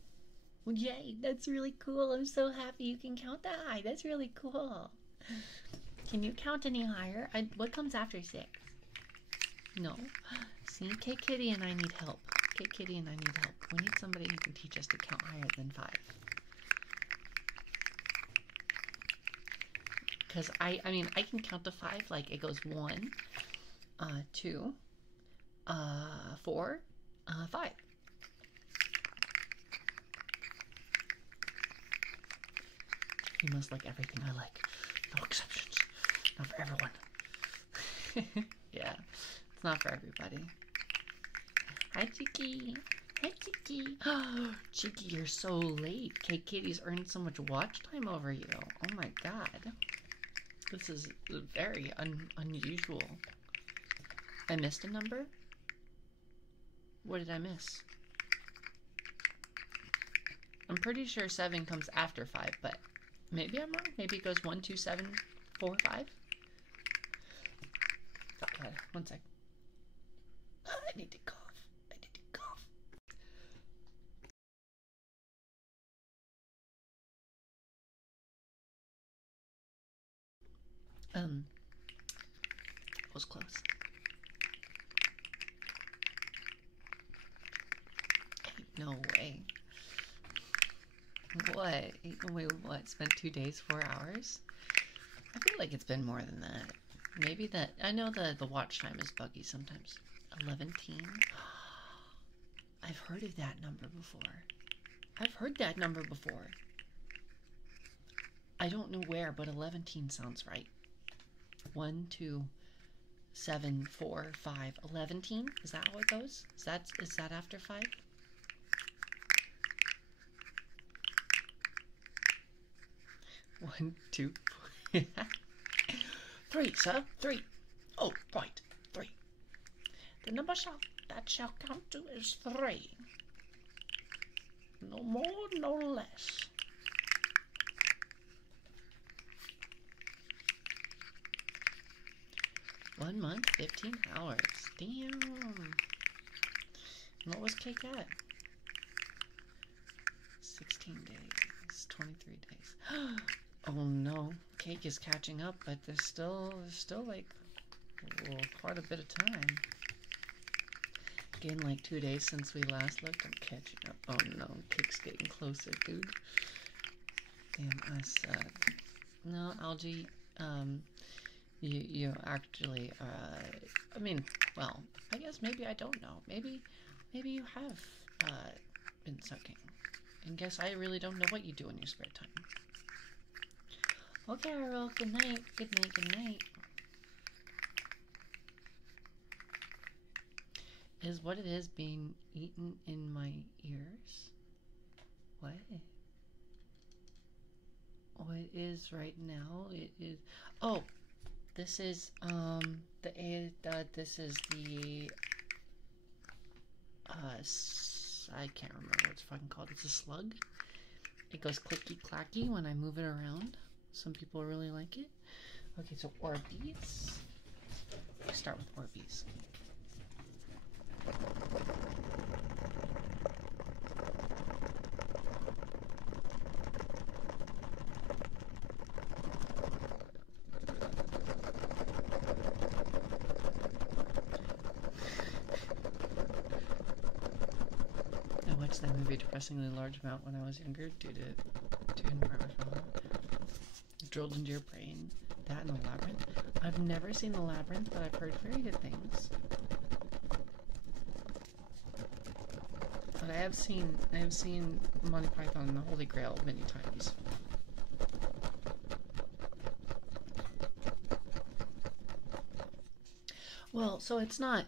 Well, yay, that's really cool. I'm so happy you can count that high. That's really cool. Can you count any higher? What comes after 6? No. See, Kate Kitty and I need help. Kate Kitty and I need help. We need somebody who can teach us to count higher than 5. Because I mean, I can count to 5, like it goes 1, 2, 4, 5. You must like everything I like. No exceptions. Not for everyone. Yeah, it's not for everybody. Hi, Chicky. Hi, Chicky. Oh, Chicky, you're so late. Kate Kitty's earned so much watch time over you. Oh my god. This is very unusual. I missed a number? What did I miss? I'm pretty sure 7 comes after 5, but maybe I'm wrong. Maybe it goes 1, 2, 7, 4, 5. Oh god, 1 sec. I need to cough. I need to cough. Was close. No way. What? Wait, what? Spent 2 days, 4 hours? I feel like it's been more than that. Maybe that. I know the watch time is buggy sometimes. 11. I've heard of that number before. I've heard that number before. I don't know where, but 11 sounds right. 1, 2, 7, 4, 5, 11. Is that how it goes? Is that after 5? One, 2, 3, sir. 3. Oh, right. 3. The number that shall count to is 3. No more, no less. 1 month, 15 hours. Damn. What was cake at? 16 days. 23 days. Oh no. Cake is catching up, but there's still like quite a bit of time. Again, like 2 days since we last looked. I'm catching up. Oh no. Cake's getting closer, dude. Damn us. No, Algae. You actually, I mean, well, I guess maybe I don't know. Maybe you have, been sucking. And guess I really don't know what you do in your spare time. Okay, Earl, good night. Good night, good night. Is what it is being eaten in my ears? What? What it is right now? It is, oh! This is this is the I can't remember what it's fucking called. It's a slug. It goes clicky clacky when I move it around. Some people really like it. Okay, so Orbeez. Let's start with Orbeez. That movie a depressingly large amount when I was younger due to environmental drilled into your brain. That and the Labyrinth. I've never seen the Labyrinth, but I've heard very good things. But I have seen Monty Python and the Holy Grail many times. Well, so it's not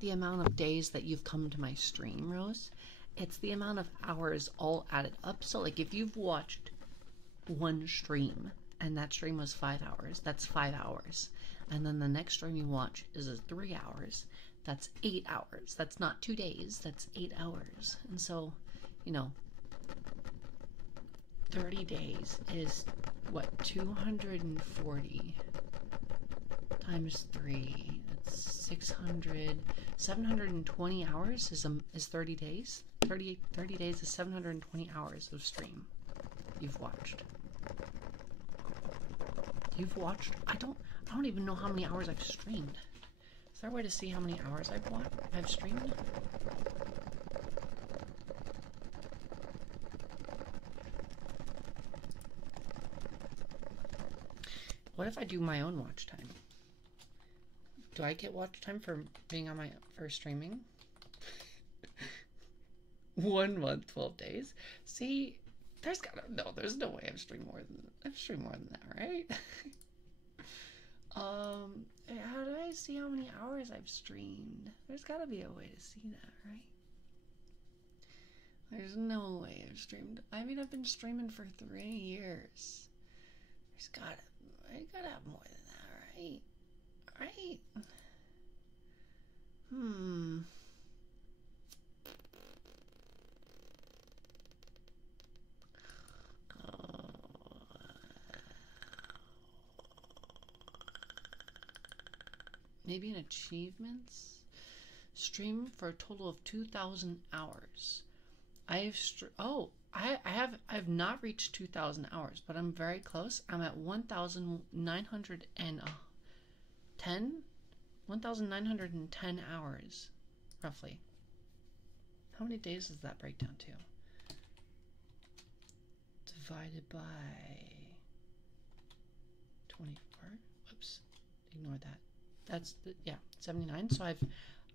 the amount of days that you've come to my stream, Rose. It's the amount of hours all added up. So like if you've watched one stream and that stream was 5 hours, that's 5 hours. And then the next stream you watch is 3 hours. That's 8 hours. That's not 2 days. That's 8 hours. And so, you know, 30 days is what, 240 times 3. That's 600, 720 hours is 30 days. 30 days is 720 hours of stream you've watched. You've watched? I don't even know how many hours I've streamed. Is there a way to see how many hours I've streamed? What if I do my own watch time? Do I get watch time for being on for streaming? 1 month, 12 days. See, there's no way I've streamed more than that, right? How do I see how many hours I've streamed? There's gotta be a way to see that, right? There's no way I've streamed. I mean, I've been streaming for 3 years. I gotta have more than that, right? Right? Maybe in achievements? Stream for a total of 2,000 hours. I've not reached 2,000 hours, but I'm very close. I'm at 1,910 hours, roughly. How many days does that break down to? divided by 24. Whoops, ignore that. That's the, yeah, 79. So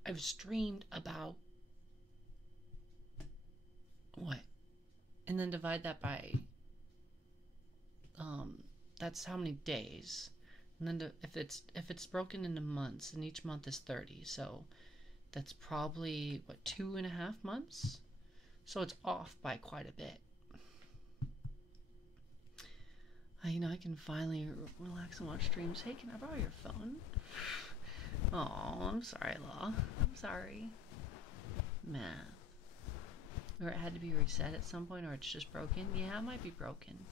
I've streamed about what? And then divide that by that's how many days. And then if it's broken into months, and each month is 30, so that's probably what, 2.5 months? So it's off by quite a bit. I can finally relax and watch streams. Hey, can I borrow your phone? Oh, I'm sorry, Law. I'm sorry. Man. Or it had to be reset at some point, or it's just broken. Yeah, it might be broken.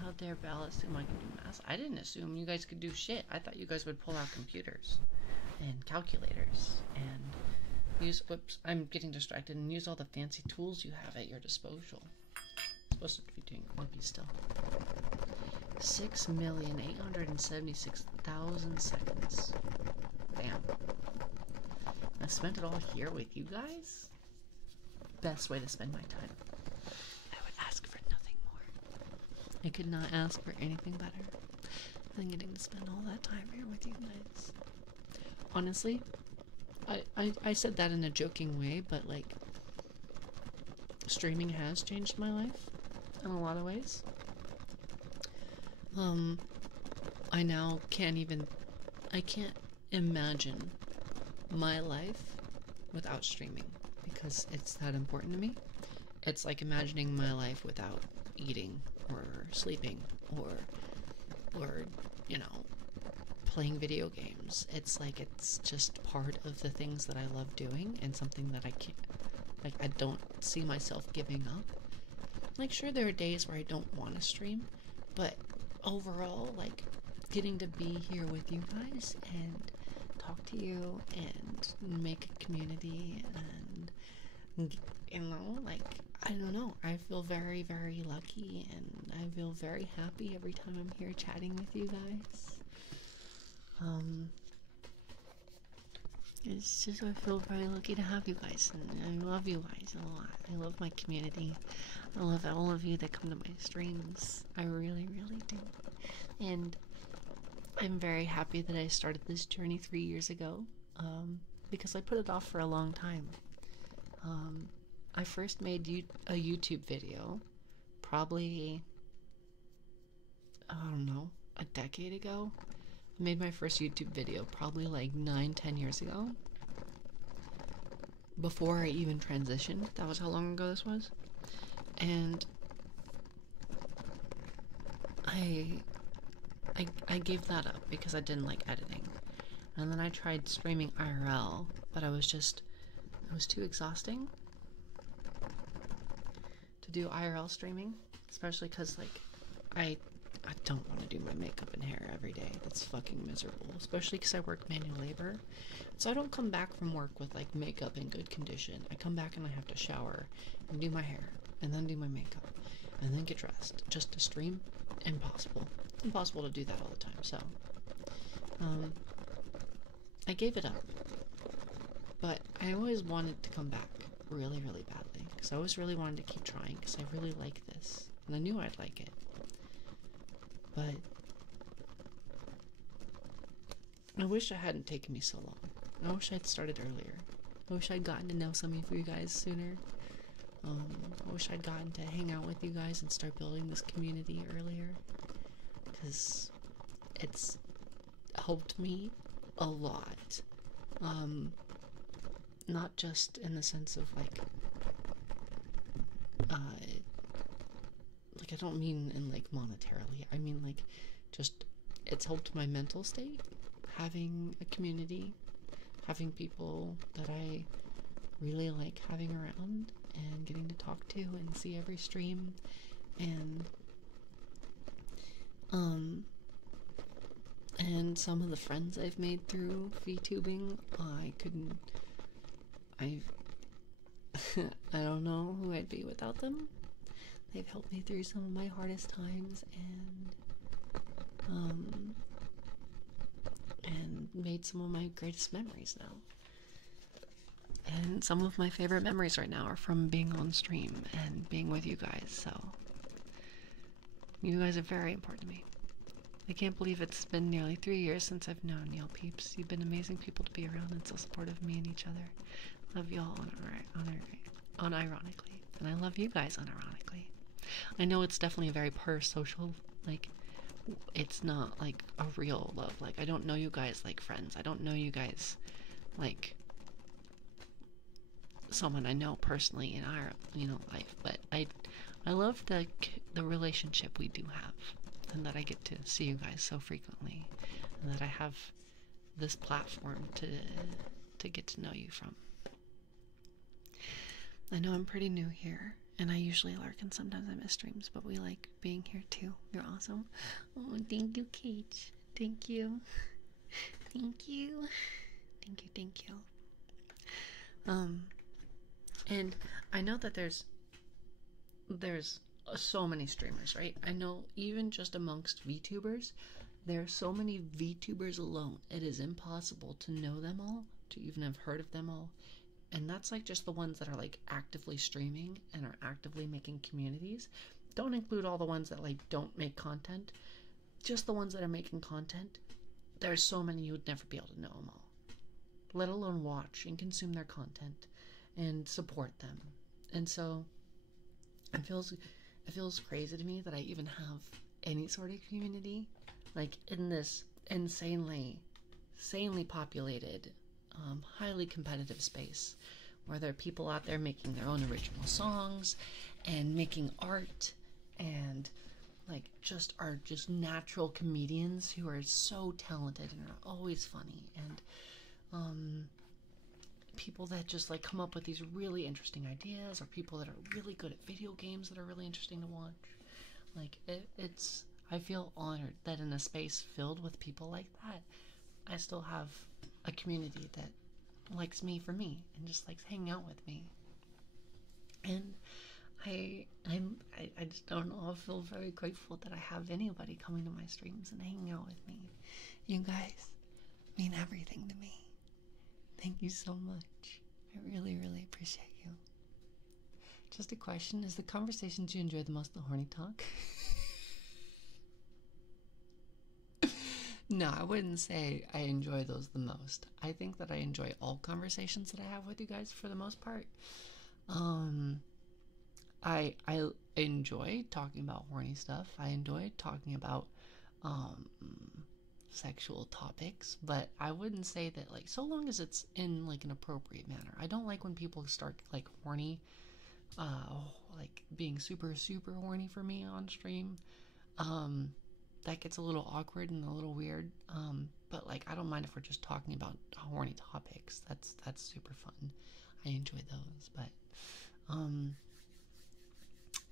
How dare Bella assume I can do math? I didn't assume you guys could do shit. I thought you guys would pull out computers and calculators and use, whoops, I'm getting distracted, and use all the fancy tools you have at your disposal. Supposed to be doing clunky still. 6,876,000 seconds. Damn. I spent it all here with you guys? Best way to spend my time. I would ask for nothing more. I could not ask for anything better than getting to spend all that time here with you guys. Honestly, I said that in a joking way, but like, streaming has changed my life in a lot of ways. I now I can't imagine my life without streaming, because it's that important to me. It's like imagining my life without eating or sleeping or playing video games. It's like, it's just part of the things that I love doing, and something that I can't, like, I don't see myself giving up. Like, sure, there are days where I don't want to stream, but overall, like, getting to be here with you guys and talk to you and make a community, and like, I don't know, I feel very, very lucky, and I feel very happy every time I'm here chatting with you guys. It's just, I feel very lucky to have you guys, and I love you guys a lot. I love my community. I love all of you that come to my streams. I really, really do. And I'm very happy that I started this journey 3 years ago, because I put it off for a long time. I first made a YouTube video probably, I don't know, a decade ago. I made my first YouTube video probably like 9-10 years ago, before I even transitioned. That was how long ago this was. And I gave that up because I didn't like editing. And then I tried streaming IRL, but it was too exhausting to do IRL streaming, especially because, like, I don't want to do my makeup and hair every day. That's fucking miserable, especially because I work manual labor. So I don't come back from work with, like, makeup in good condition. I come back and I have to shower and do my hair and then do my makeup and then get dressed just to stream. Impossible to do that all the time. So I gave it up, but I always wanted to come back really, really badly, because I always really wanted to keep trying, because I really like this, and I knew I'd like it. But I wish it hadn't taken me so long. I wish I'd started earlier. I wish I'd gotten to know some of you guys sooner. I wish I'd gotten to hang out with you guys and start building this community earlier, because it's helped me a lot. Not just in the sense of, like, I don't mean in, like, monetarily. I mean, like, just, it's helped my mental state, having a community, having people that I really like having around, and getting to talk to and see every stream, and some of the friends I've made through VTubing, I don't know who I'd be without them. They've helped me through some of my hardest times, and made some of my greatest memories now. And some of my favorite memories right now are from being on stream and being with you guys, so you guys are very important to me. I can't believe it's been nearly 3 years since I've known y'all peeps. You've been amazing people to be around and so supportive of me and each other. Love y'all unironically. And I love you guys unironically. I know it's definitely a very per-social, like, it's not like a real love. Like, I don't know you guys like friends. I don't know you guys like someone I know personally in our, life. But I love the relationship we do have, and that I get to see you guys so frequently, and that I have this platform to get to know you from. I know I'm pretty new here, and I usually lurk, and sometimes I miss streams, but we like being here too. You're awesome. Oh, thank you, Kate. Thank you. Thank you. Thank you, thank you. And I know that there's so many streamers, right? I know even just amongst VTubers, there are so many VTubers alone. It is impossible to know them all, to even have heard of them all. And that's like just the ones that are like actively streaming and are actively making communities. Don't include all the ones that like don't make content. Just the ones that are making content. There's so many you would never be able to know them all. Let alone watch and consume their content and support them. And so it feels crazy to me that I even have any sort of community like in this insanely populated, highly competitive space where there are people out there making their own original songs and making art and like just are just natural comedians who are so talented and are always funny, and people that just like come up with these really interesting ideas, or people that are really good at video games that are really interesting to watch. Like it's I feel honored that in a space filled with people like that, I still have a community that likes me for me and just likes hanging out with me. And I just don't know, I feel very grateful that I have anybody coming to my streams and hanging out with me. You guys mean everything to me. Thank you so much. I really, really appreciate you. Just a question, is the conversations you enjoy the most the horny talk? No, I wouldn't say I enjoy those the most. I think that I enjoy all conversations that I have with you guys for the most part. I enjoy talking about horny stuff. I enjoy talking about sexual topics, but I wouldn't say that, like, so long as it's in like an appropriate manner. I don't like when people start like horny, like being super horny for me on stream. That gets a little awkward and a little weird. But like, I don't mind if we're just talking about horny topics. That's super fun. I enjoy those.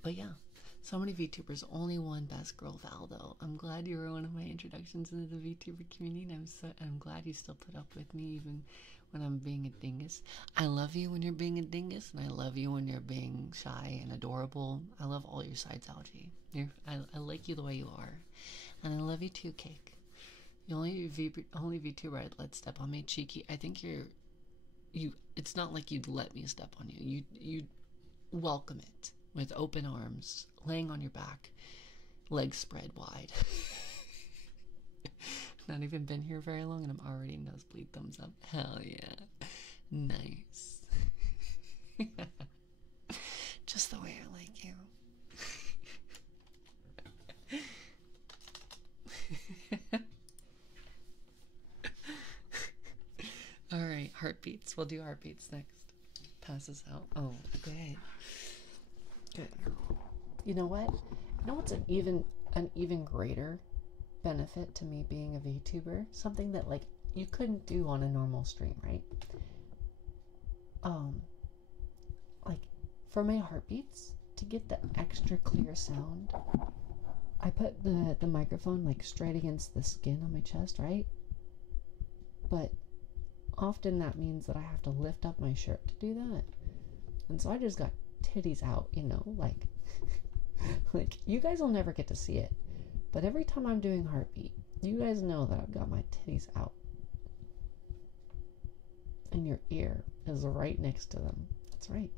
But yeah, so many VTubers, only one best girl Val though. I'm glad you were one of my introductions into the VTuber community, and I'm glad you still put up with me even when I'm being a dingus. I love you when you're being a dingus, and I love you when you're being shy and adorable. I love all your sides, Algie. I like you the way you are, and I love you too, Cake. The only VTuber I'd let step on me, cheeky. I think you. It's not like you'd let me step on you. You'd welcome it with open arms, laying on your back, legs spread wide. Not even been here very long and I'm already nosebleed thumbs up. Hell yeah. Nice. Just the way I like you. Alright, heartbeats. We'll do heartbeats next. Pass this out. Oh, good. Good. You know what? You know what's an even greater benefit to me being a VTuber? Something that like you couldn't do on a normal stream, right? Like for my heartbeats, to get the extra clear sound, I put the microphone like straight against the skin on my chest, right? But often that means that I have to lift up my shirt to do that. And so I just got titties out, you know, like like you guys will never get to see it, but every time I'm doing heartbeat, you guys know that I've got my titties out. and your ear is right next to them. That's right.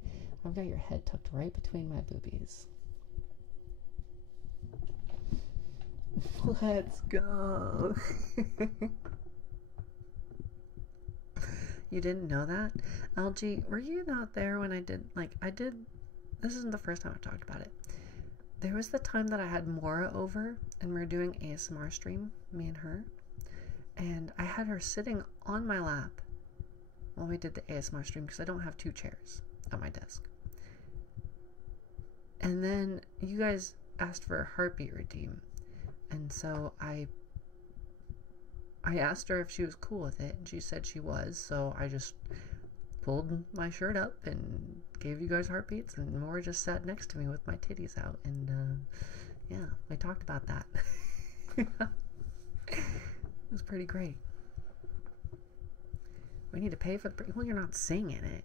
I've got your head tucked right between my boobies. Let's go. You didn't know that? LG, were you not there when I did, this isn't the first time I've talked about it. There was the time that I had Mora over and we were doing ASMR stream, me and her. And I had her sitting on my lap while we did the ASMR stream because I don't have 2 chairs at my desk. And then you guys asked for a heartbeat redeem. And so I asked her if she was cool with it, and she said she was, so I just pulled my shirt up and gave you guys heartbeats, and Mora just sat next to me with my titties out, and yeah, we talked about that. It was pretty great. We need to pay for the... Well, you're not singing it.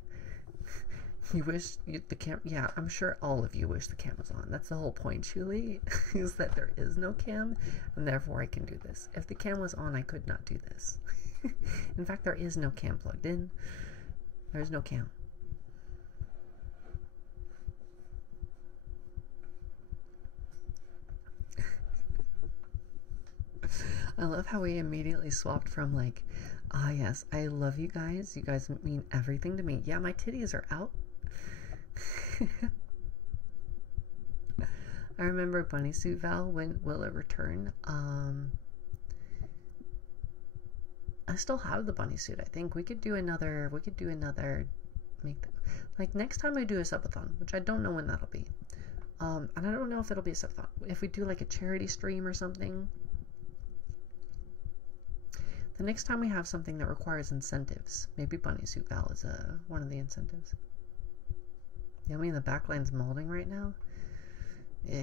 You wish the cam... Yeah, I'm sure all of you wish the cam was on. That's the whole point, Julie, is that there is no cam, and therefore I can do this. If the cam was on, I could not do this. In fact, there is no cam plugged in. There's no cam. I love how we immediately swapped from like, ah yes, I love you guys. You guys mean everything to me. Yeah, my titties are out. I remember Bunny Suit Val. When will it return? I still have the bunny suit. I think we could do another. Like next time we do a subathon, which I don't know when that'll be. And I don't know if it'll be a subathon. If we do like a charity stream or something. The next time we have something that requires incentives, maybe Bunny Suit Val is one of the incentives. You know me, the backline's molding right now. Yeah,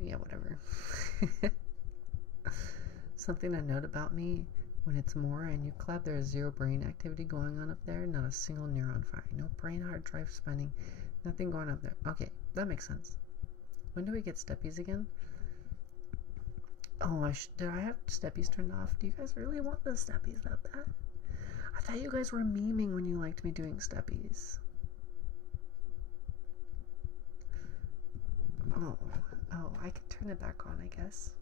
yeah, whatever. Something to note about me, when it's Mora and you clap, there is 0 brain activity going on up there, not a single neuron firing, no brain hard drive spinning, nothing going up there. Okay, that makes sense. When do we get steppies again? Oh, did I have steppies turned off? Do you guys really want the steppies that bad? I thought you guys were memeing when you liked me doing steppies. Oh, I could turn it back on, I guess.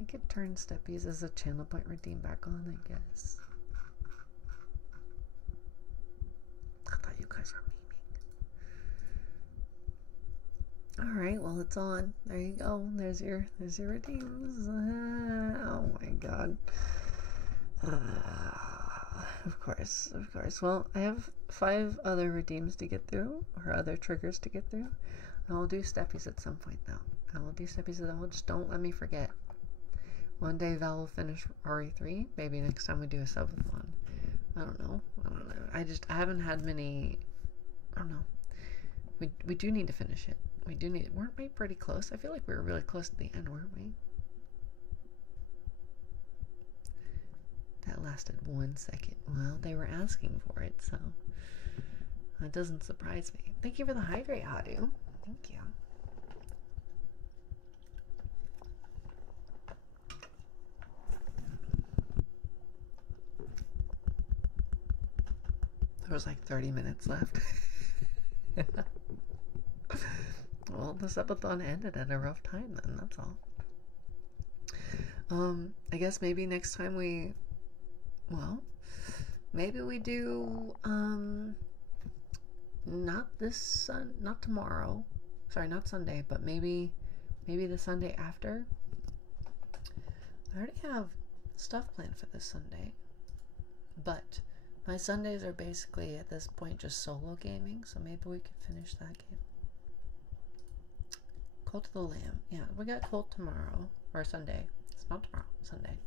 I could turn steppies as a channel point redeem back on, I guess. I thought you guys were memeing. Alright, well, it's on. There you go. There's your redeems. Oh my god. Of course. Well, I have 5 other redeems to get through, or other triggers to get through. I'll do steppies at some point, though. I will do steppies at all. Just don't let me forget. One day Val will finish RE3. Maybe next time we do a subathon. I don't know. I haven't had many... I don't know. We do need to finish it. Weren't we pretty close? I feel like we were really close to the end, weren't we? That lasted 1 second. Well, they were asking for it, so... That doesn't surprise me. Thank you for the hydrate, Hadu. Thank you. There was like 30 minutes left. Well, the subathon ended at a rough time then, that's all. I guess maybe next time maybe we do, not tomorrow. Sorry, not Sunday, but maybe the Sunday after. I already have stuff planned for this Sunday, but my Sundays are basically at this point just solo gaming, so maybe we could finish that game. Cult of the Lamb. Yeah, we got Cult tomorrow, or Sunday. It's not tomorrow, Sunday.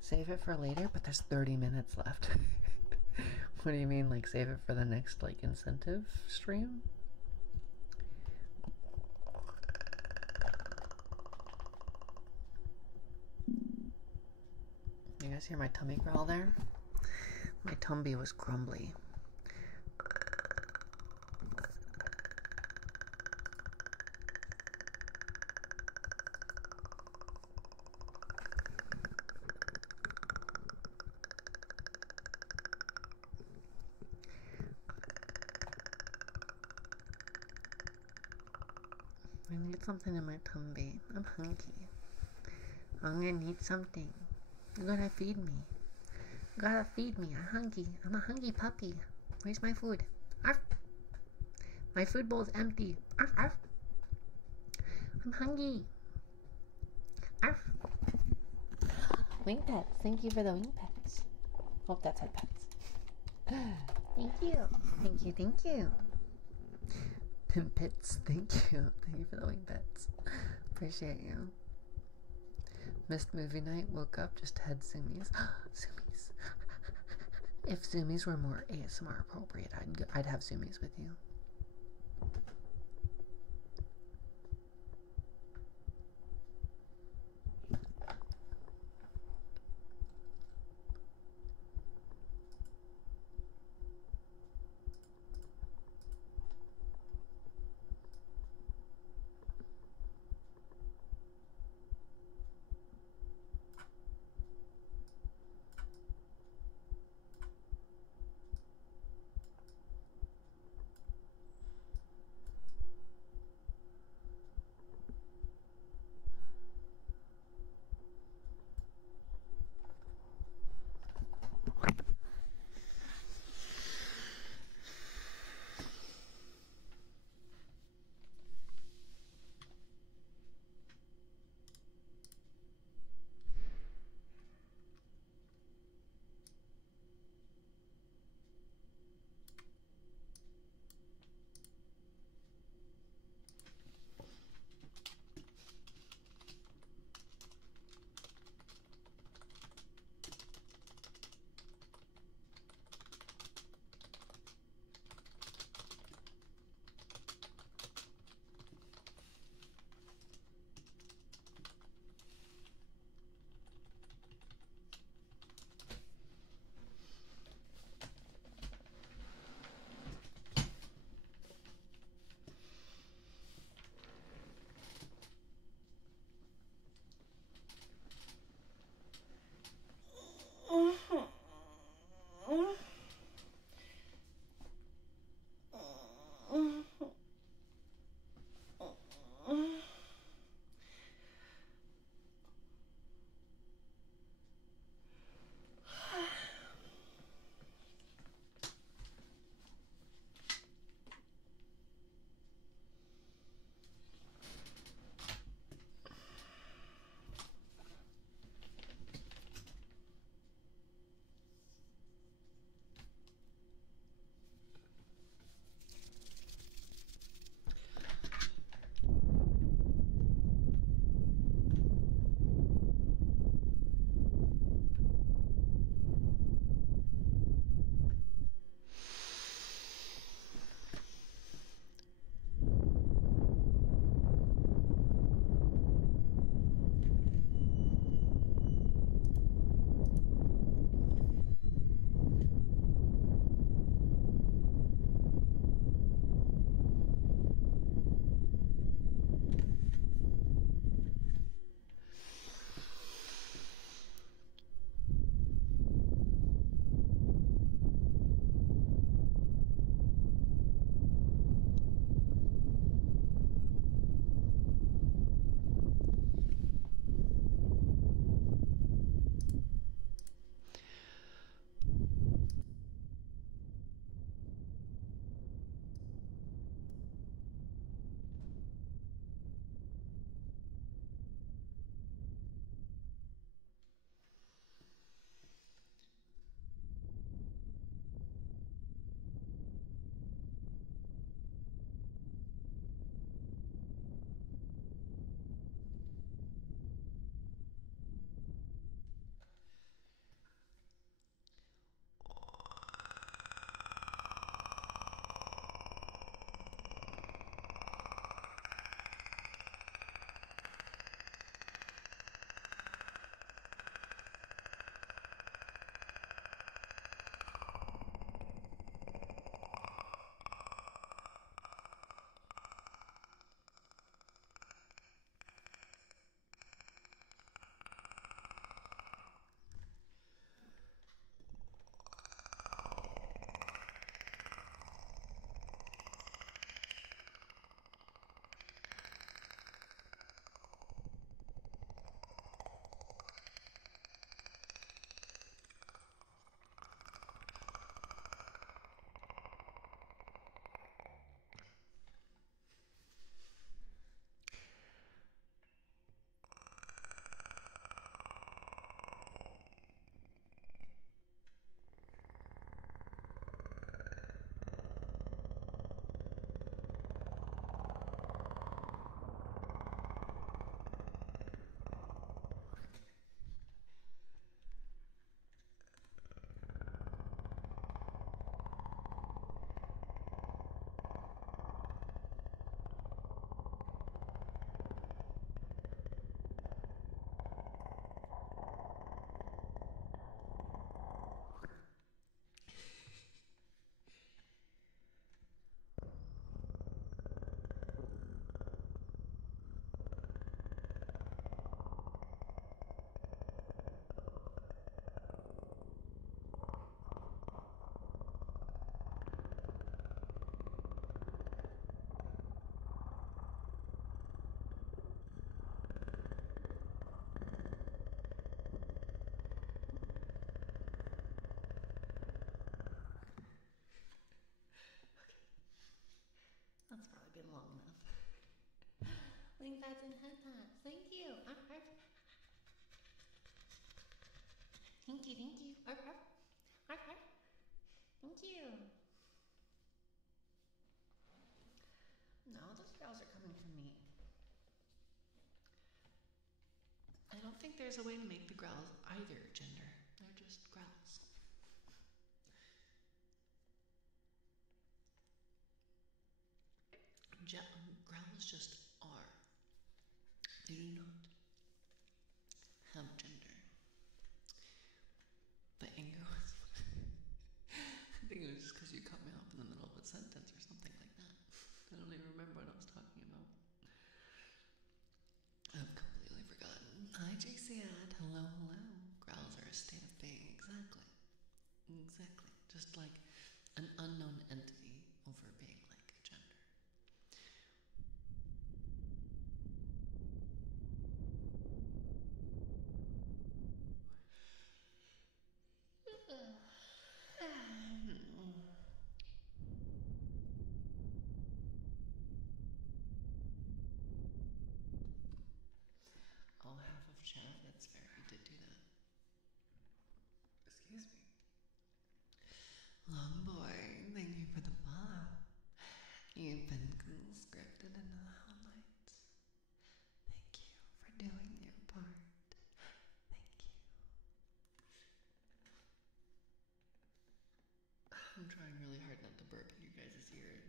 Save it for later, but there's 30 minutes left. What do you mean, like save it for the next like incentive stream? You guys hear my tummy growl there? My tumby was grumbly. put something in my tummy. I'm hungry. I'm gonna need something. You gotta feed me. You gotta feed me. I'm hungry. I'm a hungry puppy. Where's my food? Arf. My food bowl's empty. Arf, arf. I'm hungry. Arf. Wing pets. Thank you for the wing pets. Hope that's head pets. Thank you. Thank you. Thank you. Pimpits. Thank you. Thank you for the wing pets. Appreciate you. Missed movie night. Woke up. Just had zoomies. Zoomies. If zoomies were more ASMR appropriate, I'd have zoomies with you. Wing pads and head pads. Thank you. Thank you, thank you. Thank you. No, those growls are coming from me. I don't think there's a way to make the growls either gender. They're just growls. Growls just are. They do not have gender. The anger was... I think it was just because you cut me off in the middle of a sentence or something like that. I don't even remember what I was talking about. I've completely forgotten. Hi, JC Ad. Hello, hello. Growls are a state of being. Exactly. Exactly. Just like an unknown entity over being like a gender. All half of chat, that's fair. I did do that. Excuse me. Long boy, thank you for the follow. You've been conscripted into the Hell Knights. Thank you for doing your part. Thank you. I'm trying really hard not to burp in you guys' ear.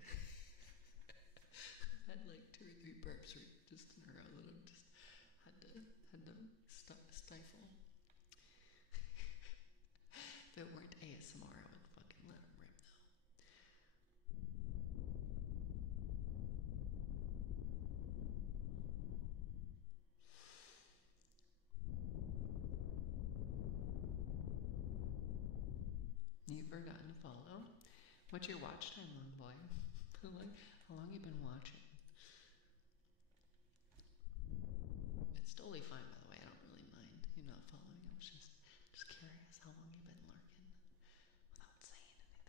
I've had like 2 or 3 burps just in a row that I've just had to stifle. If it weren't ASMR, I would fucking let them rip though. You've forgotten to follow. What's your watch time, long boy? How long you been watching? It's totally fine, by the way. I don't really mind you not following. I was just curious how long you've been lurking without saying anything.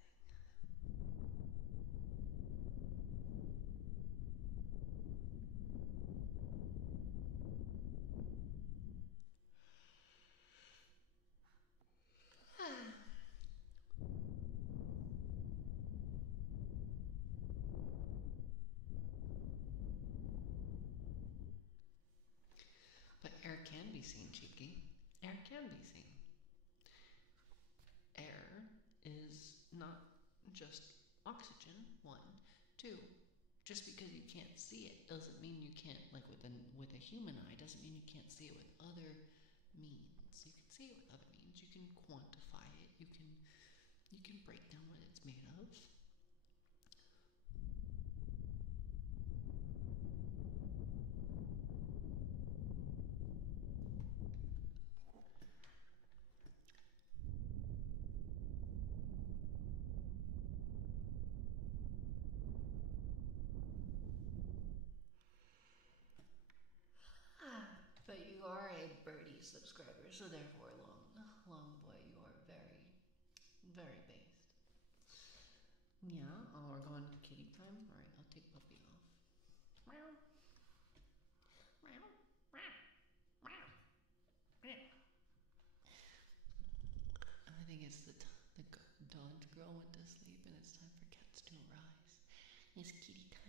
But air can be seen, Cheeky. Air can be seen. Air is not just oxygen, 1. 2, just because you can't see it doesn't mean you can't, like with a human eye, doesn't mean you can't see it with other means. You can see it with other means. You can quantify it. You can break down what it's made of. But you are a birdie subscriber, so therefore, long boy, you are very, very based. Yeah, oh, we're going to kitty time? Alright, I'll take Puppy off. Meow. Meow. Meow. Meow. I think it's the dogs girl went to sleep and it's time for cats to arise. It's kitty time.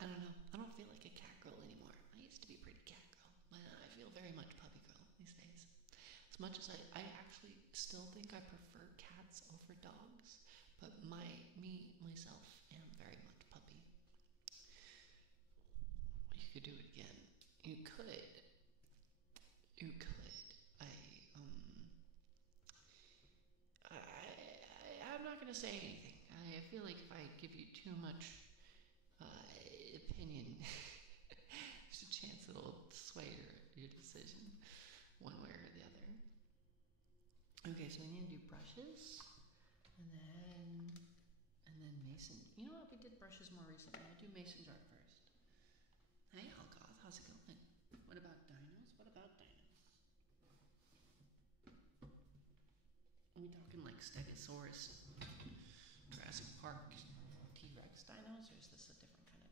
I don't know. I don't feel like a cat girl anymore. I used to be a pretty cat girl. I feel very much puppy girl these days. As much as I actually still think I prefer cats over dogs, but myself am very much puppy. You could do it again. You could. I'm not gonna say anything. I feel like if I give you too much opinion, there's a chance it'll sway your decision one way or the other. Okay, so we need to do brushes, and then mason. You know what? We did brushes more recently. I'll do mason jar first. Hey, Algoth, how's it going? What about dinos? Are we talking like Stegosaurus, Jurassic Park, T-Rex dinos, or is this a different kind of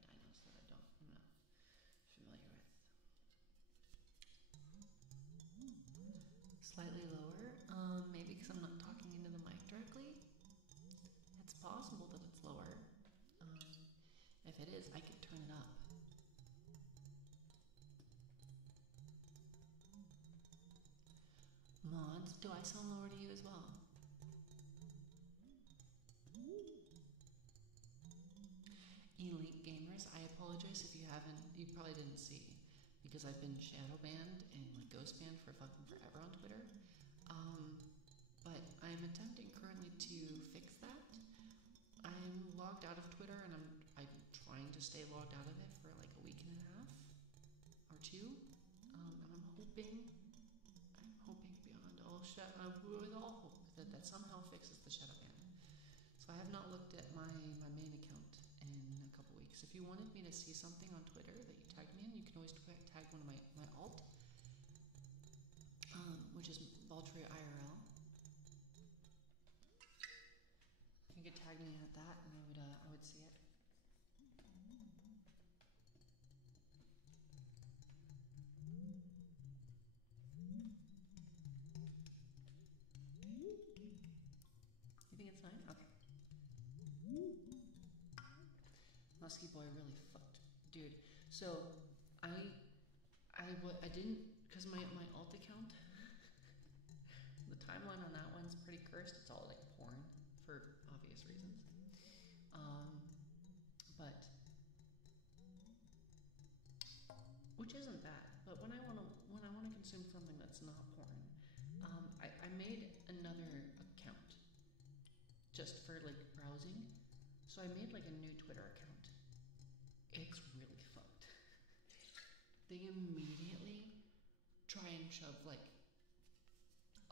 If it is, I can turn it up. Mods, do I sound lower to you as well? Elite gamers, I apologize if you probably didn't see, because I've been shadow banned and like ghost banned for fucking forever on Twitter. But I'm attempting currently to fix that. I'm logged out of Twitter and I'm trying to stay logged out of it for like a week and a half or two. And I'm hoping beyond all with all hope that somehow fixes the shadow ban. So I have not looked at my main account in a couple weeks. If you wanted me to see something on Twitter that you tagged me in, you can always tag one of my alt, which is Valtrya IRL. You could tag me at that, and I would see it. You think it's fine? Okay. Musky boy really fucked, dude. So I didn't, because my alt account, the timeline on that one's pretty cursed. It's all like porn for obvious reasons. But which isn't bad. But when I wanna consume something that's not porn, I made another account just for like browsing. So I made like a new Twitter account. It's really fucked. They immediately try and shove like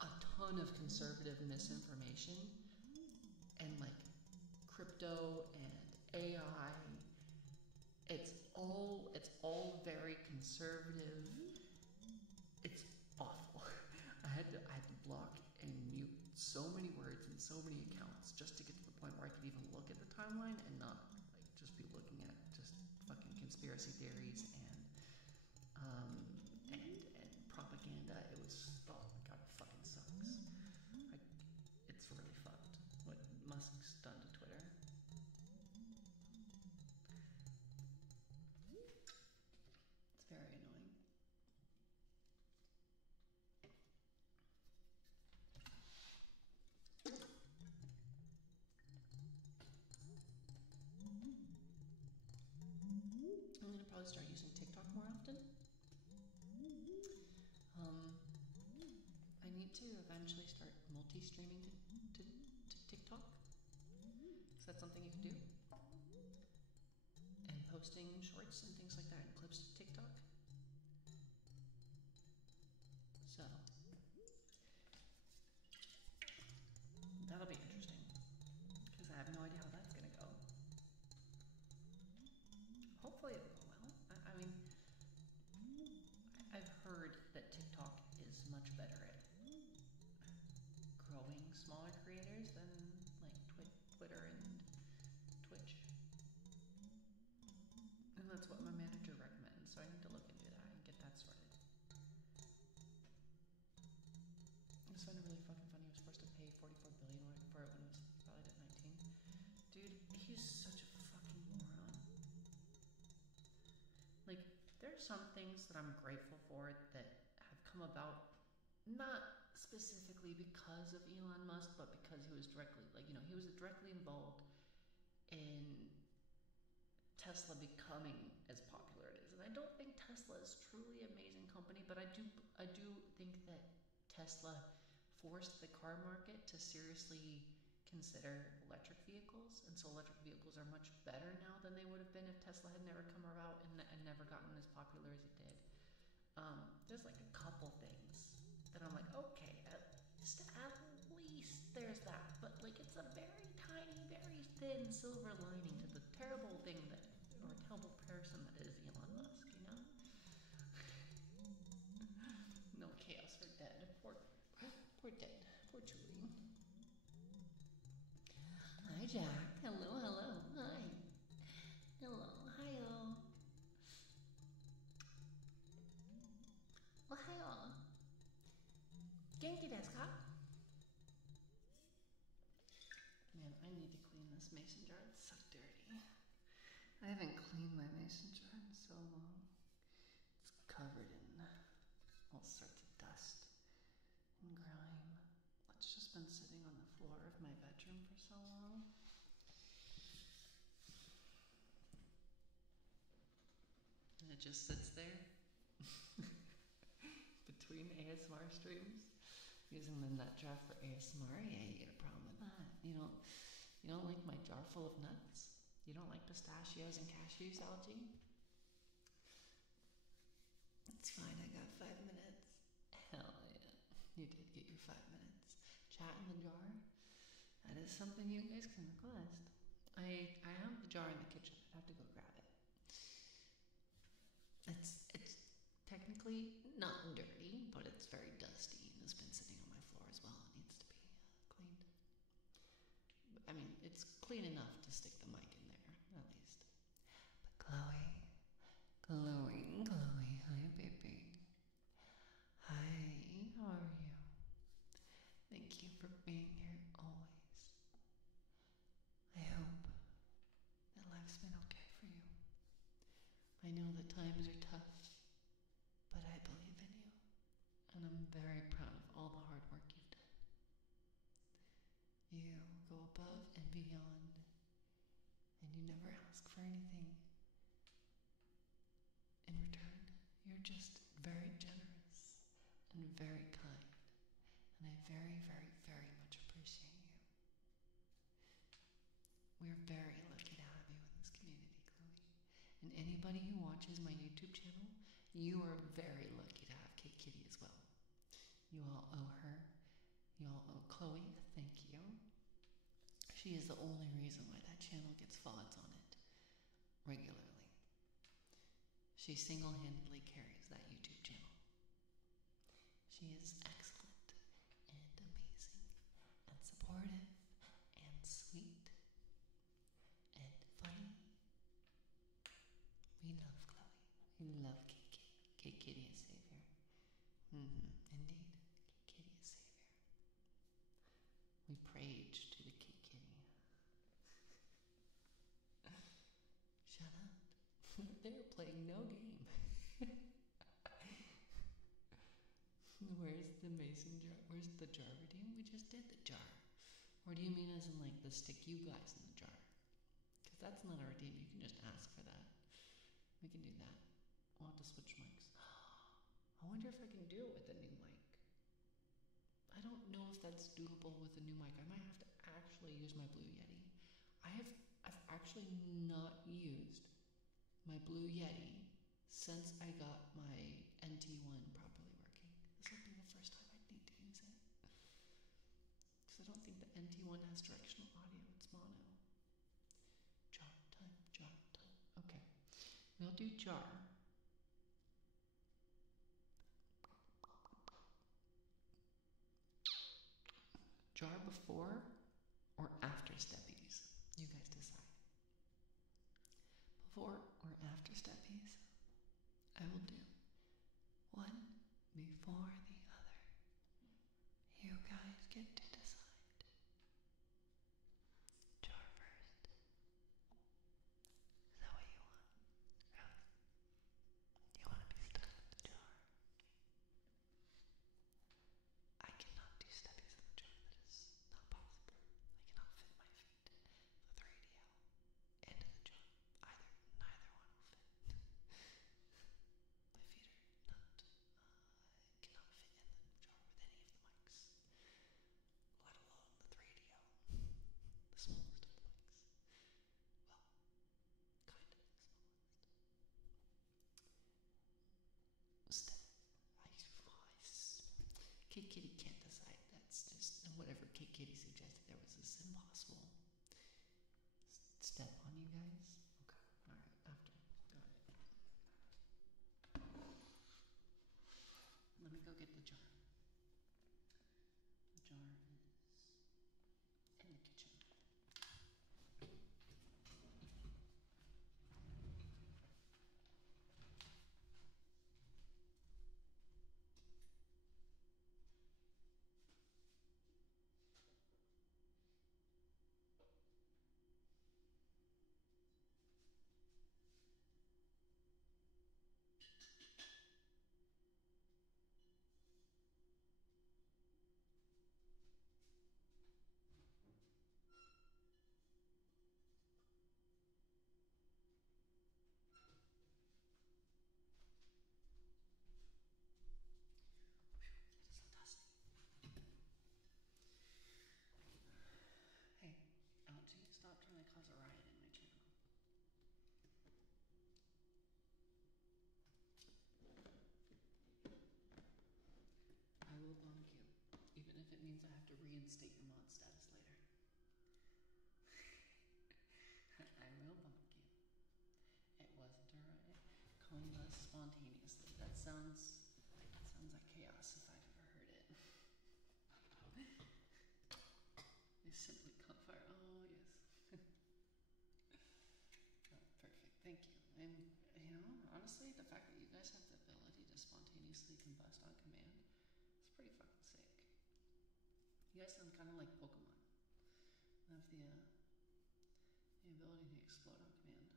a ton of conservative misinformation and like crypto and AI. It's all very conservative. It's awful. I had to block and mute so many words and so many accounts just to get to the point where I could even look at the timeline and not like just be looking at just fucking conspiracy theories and propaganda. It was, oh my god, it fucking sucks. It's really fucked what Musk's done to Twitter. It's very annoying. I'm gonna probably start using TikTok more often. I need to eventually start multi-streaming to TikTok. Is that something you can do? And posting shorts and things like that and clips to TikTok. So that'll be interesting because I have no idea how that's gonna go. Hopefully it'll go well. I mean, I've heard that TikTok is much better at growing smaller creators than like Twitter and Twitch. And that's what my manager recommends, so I need to look into that and get that sorted. I just found it really fucking funny. He was forced to pay $44 billion for it when it was valued at 19. Dude, he's such a fucking moron. Like, there are some things that I'm grateful for that have come about, not specifically because of Elon Musk, but because he was directly, like, you know, he was directly involved in Tesla becoming as popular as it is. And I don't think Tesla is truly an amazing company, but I do think that Tesla forced the car market to seriously consider electric vehicles, and so electric vehicles are much better now than they would have been if Tesla had never come about and never gotten as popular as it did. There's like a couple things that I'm like, okay, at least there's that, but like it's a very tiny, very thin silver lining to the terrible thing that, or terrible person that is Elon Musk, you know? No chaos for dead. Poor dead. Poor Julie. Hi, Jack. Hello, hello. Hi. Hello. Hi-oh. Ohio. Genki desu ka? Man, I need to clean this mason jar. It's so dirty. I haven't cleaned my mason jar in so long. It's covered in all sorts of dust and grime. It's just been sitting on the floor of my bedroom for so long. And it just sits there between ASMR streams, using the nut jar for ASMR. Yeah, you get a problem with that. You don't like my jar full of nuts? You don't like pistachios and cashews, LG? It's fine, I got 5 minutes. Hell yeah, you did get your 5 minutes. Chat in the jar? That is something you guys can request. I have the jar in the kitchen. I'd have to go grab it. It's technically not dirty, but it's very dusty and it's been sitting on my floor as well. It needs to be cleaned. I mean, it's clean enough to stick the mic in there, at least. But Chloe, hi baby. Hi, how are you? Thank you for being here always. I hope that life's been okay for you. I know that times are tough, but I believe in you, and I'm very proud of all the hard work you've done. You go above and beyond, and you never ask for anything in return. You're just very generous and very kind, and I very, very, very much appreciate you. We're very lucky to have you in this community, Chloe. And anybody who watches my YouTube channel, you are very lucky to have Kate Kitty as well. You all owe her. You all owe Chloe a thank you. She is the only reason why that channel gets VODs on it regularly. She single-handedly carries that YouTube channel. She is excellent and amazing and supportive and sweet and funny. We love Chloe. We love Kate Kitty. Kate Kitty is Savior. Indeed. Kate Kitty is Savior. We prayed to the Kate Kitty. Shut up. They're playing no game. Where's the mason jar? Where's the jar redeem? We just did the jar. Or do you mean as in like the stick you guys in the jar? Because that's not a redeem. You can just ask for that. We can do that. We'll have to switch mics. I wonder if I can do it with a new mic. I don't know if that's doable with a new mic. I might have to actually use my Blue Yeti. I've actually not used my Blue Yeti since I got my NT1 properly working. This will be the first time I'd need to use it. Because I don't think the NT1 has directional audio. It's mono. Jar time. Okay. We'll do jar. Jar before or after steppies? You guys decide. Before or after steppies? I will do one before the other. You guys get to decide. Jar first. Is that what you want? Really? You want to be stuck in the jar? I cannot do steppies in the jar. That is not possible. I cannot fit my feet, the 3DL, into the jar. Neither one will fit. My feet are not, cannot fit in the jar with any of the mics, let alone the 3DL, the smallest of the mics. Well, kind of the smallest. Kate Kitty can't decide. That's just whatever Kate Kitty suggested. There was this impossible step on you guys. Okay, all right. After, got it. Let me go get the jar. The jar is in the kitchen. means I have to reinstate your mod status later. I will bonk you. It wasn't alright. Combust spontaneously. That sounds like chaos if I've ever heard it. They simply caught fire. Oh yes. Oh, perfect. Thank you. And honestly, the fact that you guys have the ability to spontaneously combust on command is pretty fucking sick. You guys sound kind of like Pokemon. Have the ability to explode on command.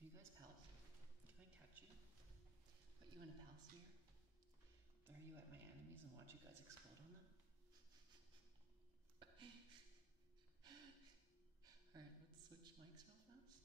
Are you guys pals? Can I catch you? Put you in a pal sphere? Throw you at my enemies and watch you guys explode on them? Alright, let's switch mics real fast.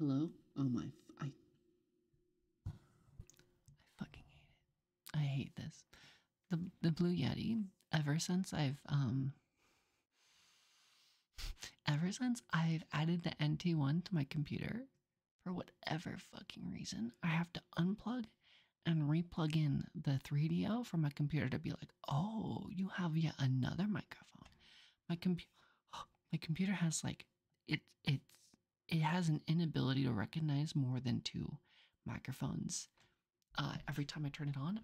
Hello? Oh my, I fucking hate it. I hate this. The Blue Yeti, ever since I've added the NT1 to my computer, for whatever fucking reason, I have to unplug and replug in the 3DO from my computer to be like, oh, you have yet another microphone. My my computer has like it has an inability to recognize more than 2 microphones. Every time I turn it on,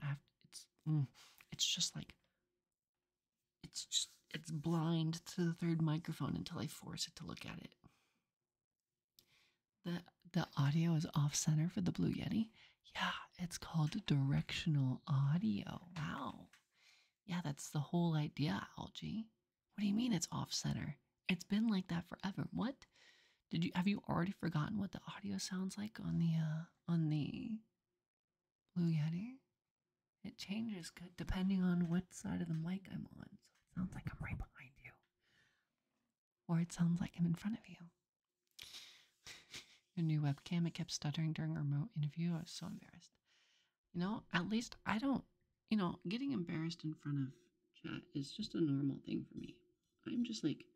it's just like it's blind to the 3rd microphone until I force it to look at it. The audio is off center for the Blue Yeti. Yeah, it's called directional audio. Wow. Yeah, that's the whole idea, Algie. What do you mean it's off center? It's been like that forever. What? Have you already forgotten what the audio sounds like on the Blue Yeti? It changes depending on what side of the mic I'm on. So it sounds like I'm right behind you. Or it sounds like I'm in front of you. Your new webcam, it kept stuttering during our remote interview. I was so embarrassed. At least I don't, getting embarrassed in front of chat is just a normal thing for me. I'm just like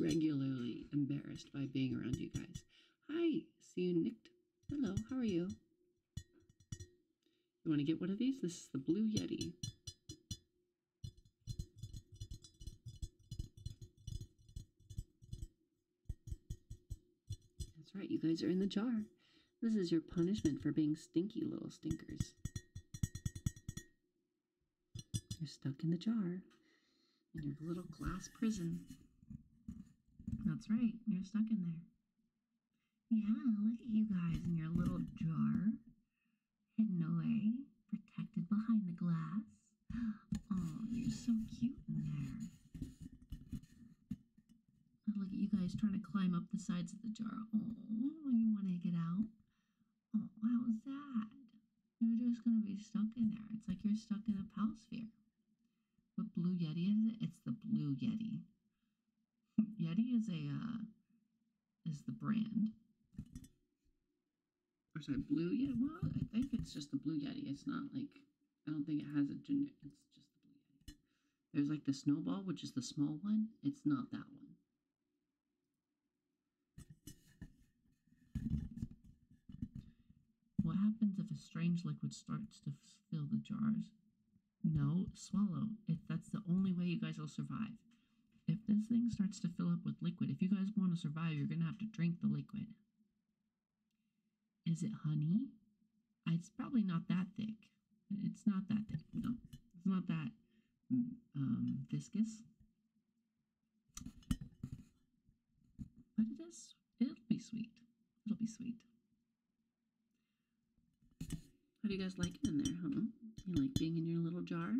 regularly embarrassed by being around you guys. Hi, see you, Nick. Hello, how are you? You want to get one of these? This is the Blue Yeti. That's right, you guys are in the jar. This is your punishment for being stinky little stinkers. You're stuck in the jar. In your little glass prison. That's right, you're stuck in there. Yeah, look at you guys in your little jar. Hidden away, protected behind the glass. Oh, you're so cute in there. Look at you guys trying to climb up the sides of the jar. Oh, you want to get out? Oh, how sad. You're just going to be stuck in there. It's like you're stuck in a pal sphere. What Blue Yeti is it? It's the Blue Yeti. Yeti is the brand. Or sorry, Blue Yeti. Well, I think it's just the Blue Yeti. It's not like, I don't think it has a generic. It's just the Blue Yeti. There's like the Snowball, which is the small one. It's not that one. What happens if a strange liquid starts to fill the jars? No, swallow. If that's the only way you guys will survive. If this thing starts to fill up with liquid, if you guys want to survive, you're going to have to drink the liquid. Is it honey? It's probably not that thick. It's not that thick. No, it's not that viscous. But it is. It'll be sweet. It'll be sweet. How do you guys like it in there, huh? You like being in your little jar?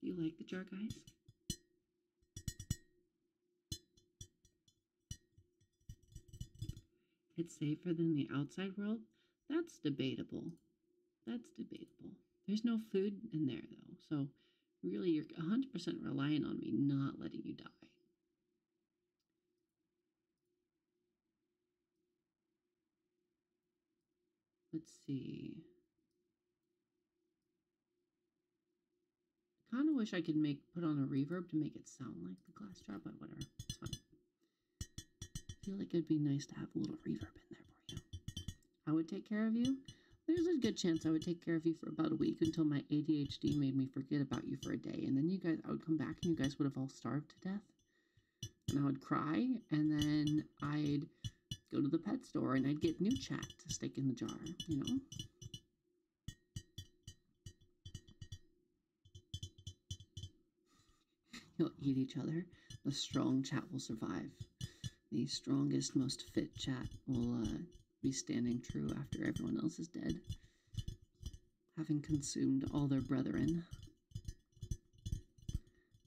Do you like the jar, guys? It's safer than the outside world? That's debatable. That's debatable. There's no food in there, though, so really you're 100% relying on me not letting you die. Let's see. I kind of wish I could put on a reverb to make it sound like the glass jar, but whatever. It's fine. I feel like it'd be nice to have a little reverb in there for you. I would take care of you. There's a good chance I would take care of you for about a week until my ADHD made me forget about you for a day. And then I would come back and you guys would have all starved to death. And I would cry, and then I'd go to the pet store and I'd get new chat to stick in the jar, you know? You'll eat each other. The strong chat will survive. The strongest, most fit chat will be standing true after everyone else is dead, having consumed all their brethren.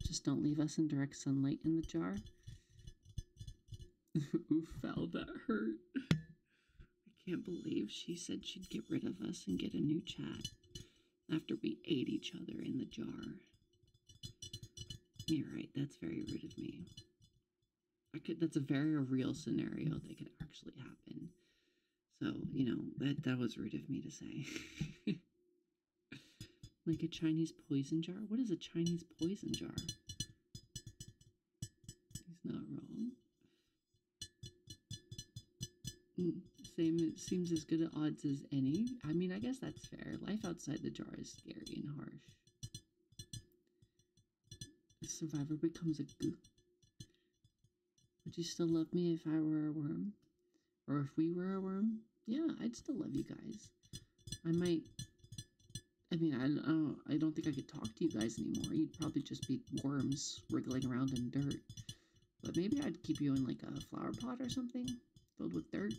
Just don't leave us in direct sunlight in the jar. Oof, Val, that hurt. I can't believe she said she'd get rid of us and get a new chat after we ate each other in the jar. You're right, that's very rude of me. That's a very real scenario that could actually happen. So, you know, that was rude of me to say. Like a Chinese poison jar? What is a Chinese poison jar? He's not wrong. It seems as good at odds as any. I mean, I guess that's fair. Life outside the jar is scary and harsh. The survivor becomes a goop. Would you still love me if I were a worm? Or if we were a worm? Yeah, I'd still love you guys. I don't think I could talk to you guys anymore. You'd probably just be worms wriggling around in dirt. But maybe I'd keep you in like a flower pot or something filled with dirt.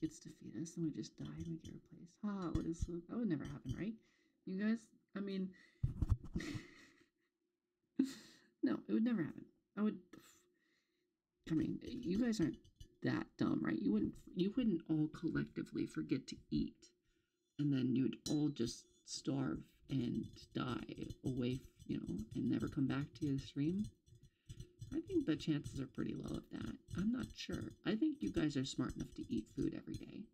If it gets to feed us, then we just die and we get replaced. That would never happen, right? You guys, no, it would never happen. You guys aren't that dumb, right? You wouldn't all collectively forget to eat, and then you'd all just starve and die away, and never come back to the stream. I think the chances are pretty low of that. I'm not sure. I think you guys are smart enough to eat food every day.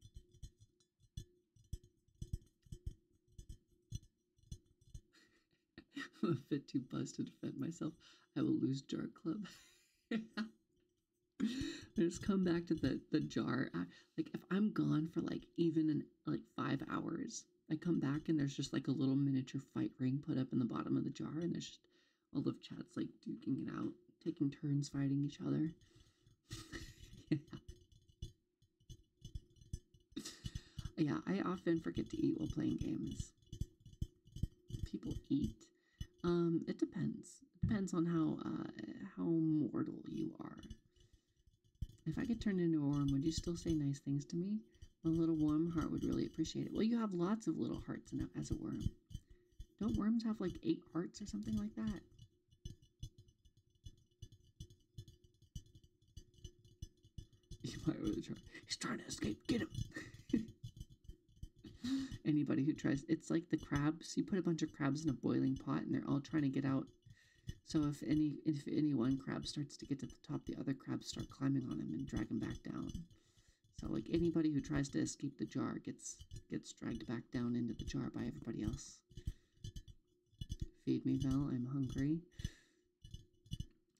I'm a bit too buzzed to defend myself. I will lose jar club. I just come back to the jar. Like if I'm gone for even 5 hours, I come back and there's just like a little miniature fight ring put up in the bottom of the jar, and there's just all of chats like duking it out, taking turns fighting each other. Yeah, I often forget to eat while playing games. People eat. It depends. It depends on how mortal you are. If I get turned into a worm, would you still say nice things to me? A little warm heart would really appreciate it. Well, you have lots of little hearts as a worm. Don't worms have 8 hearts or something like that? You might really try. He's trying to escape. Get him. Anybody who tries, it's like the crabs. You put a bunch of crabs in a boiling pot and they're all trying to get out. So if any one crab starts to get to the top, the other crabs start climbing on him and drag him back down. So anybody who tries to escape the jar gets dragged back down into the jar by everybody else. Feed me, Val. I'm hungry.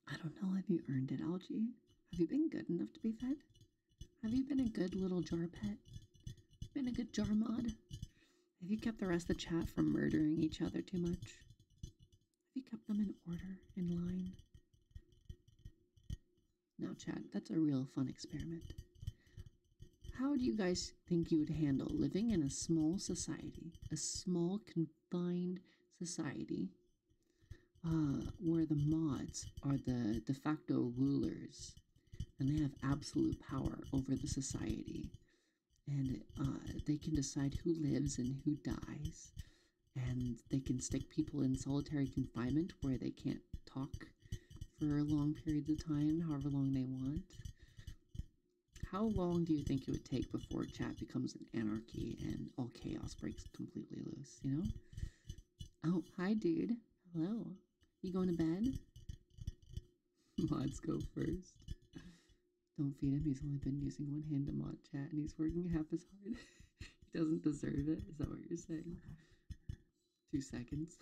I don't know. Have you earned it, Algie? Have you been good enough to be fed? Have you been a good little jar pet? Been a good jar mod? Have you kept the rest of the chat from murdering each other too much? Have you kept them in order, in line? Now, chat, that's a real fun experiment. How do you guys think you would handle living in a small society, a small confined society, where the mods are the de facto rulers and they have absolute power over the society, and they can decide who lives and who dies, and they can stick people in solitary confinement where they can't talk for long periods of time, however long they want? How long do you think it would take before chat becomes an anarchy and all chaos breaks completely loose, you know? Oh, hi, dude. Hello. You going to bed? Mods go first. Don't feed him. He's only been using one hand to mod chat, and he's working half as hard. He doesn't deserve it. Is that what you're saying? 2 seconds.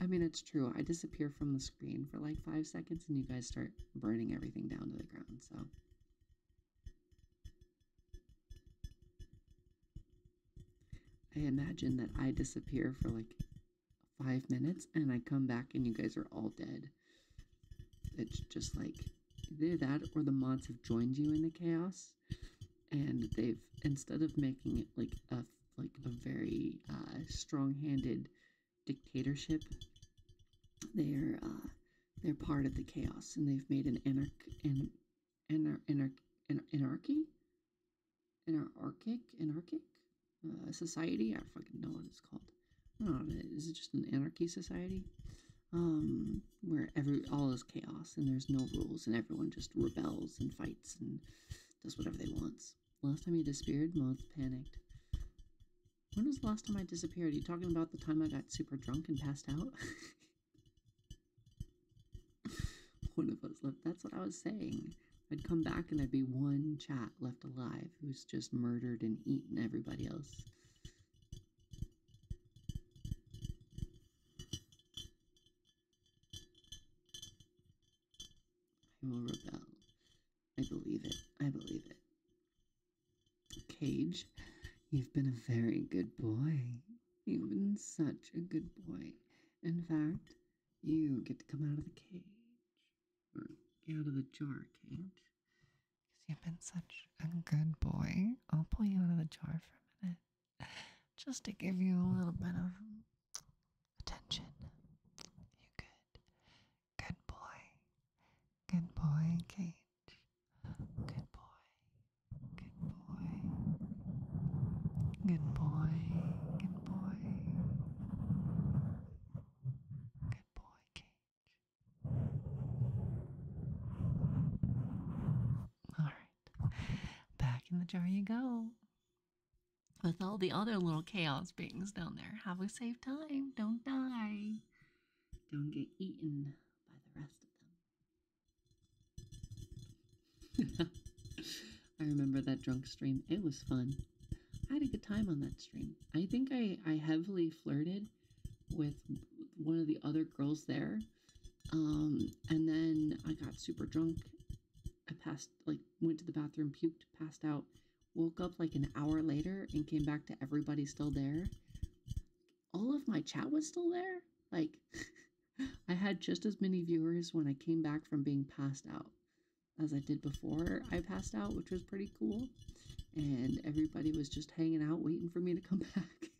I mean, it's true. I disappear from the screen for like 5 seconds, and you guys start burning everything down to the ground, so. I imagine that I disappear for like 5 minutes, and I come back, and you guys are all dead. It's just like, either that or the mods have joined you in the chaos, and they've, instead of making it like a very strong-handed dictatorship, they're part of the chaos, and they've made an anarchic society. I fucking know what it's called. I don't know. Is it just an anarchy society? Where all is chaos and there's no rules and everyone just rebels and fights and does whatever they want. Last time you disappeared, mods panicked. When was the last time I disappeared? Are you talking about the time I got super drunk and passed out? One of us left. That's what I was saying. I'd come back and there'd be one chat left alive who's just murdered and eaten everybody else. I will rebel. I believe it. I believe it. Cage, you've been a very good boy. You've been such a good boy. In fact, you get to come out of the cage. Or out of the jar, Cage. Because you've been such a good boy. I'll pull you out of the jar for a minute. Just to give you a little bit of attention. You good. Good boy. Good boy, Cage. Good boy. Good boy. Good boy. Good boy. Good boy, Cage. Alright. Back in the jar you go. With all the other little chaos beings down there. Have a safe time. Don't die. Don't get eaten by the rest of them. I remember that drunk stream. It was fun. I had a good time on that stream. I think I heavily flirted with one of the other girls there. And then I got super drunk. I went to the bathroom, puked, passed out, woke up like an hour later and came back to everybody still there. All of my chat was still there. Like, I had just as many viewers when I came back from being passed out as I did before I passed out, which was pretty cool. And everybody was just hanging out, waiting for me to come back.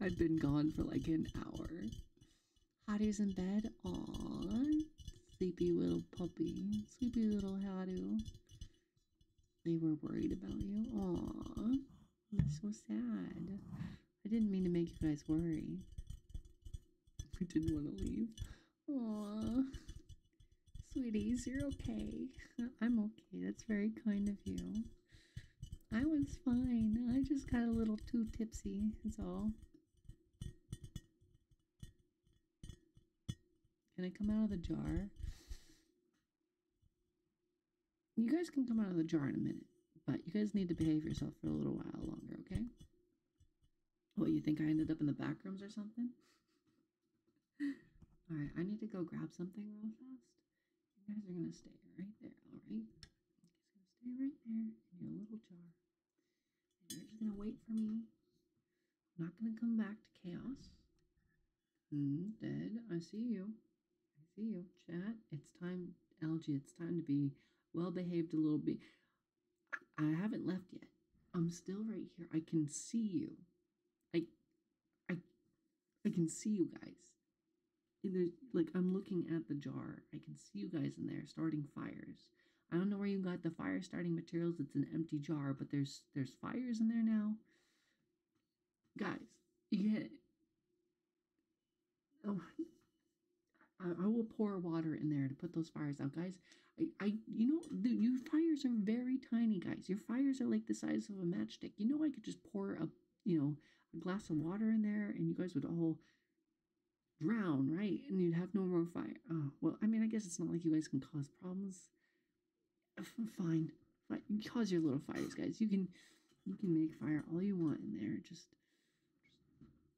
I'd been gone for like an hour. Hattie's in bed. Aww. Sleepy little puppy. Sleepy little Hattie. They were worried about you. Aww. That's so sad. I didn't mean to make you guys worry. I didn't want to leave. Aww. Sweeties, you're okay. I'm okay. That's very kind of you. I was fine. I just got a little too tipsy. That's all. Can I come out of the jar? You guys can come out of the jar in a minute, but you guys need to behave yourself for a little while longer, okay? What, you think I ended up in the back rooms or something? Alright, I need to go grab something real fast. You guys are gonna stay right there, all right? You guys are gonna stay right there in your little jar. And you're just gonna wait for me. I'm not gonna come back to chaos. Dead. I see you. I see you. Chat. It's time, Algie. It's time to be well behaved a little bit. I haven't left yet. I'm still right here. I can see you. I can see you guys. There's, like, I'm looking at the jar. I can see you guys in there starting fires. I don't know where you got the fire starting materials. It's an empty jar, but there's fires in there now. Guys, you get it. Oh, I will pour water in there to put those fires out, guys. You know, your fires are very tiny, guys. Your fires are like the size of a matchstick. You know, I could just pour a glass of water in there, and you guys would all drown, right? And you'd have no more fire. Oh, well, I mean, I guess it's not like you guys can cause problems. Fine. You cause your little fires, guys. You can make fire all you want in there. Just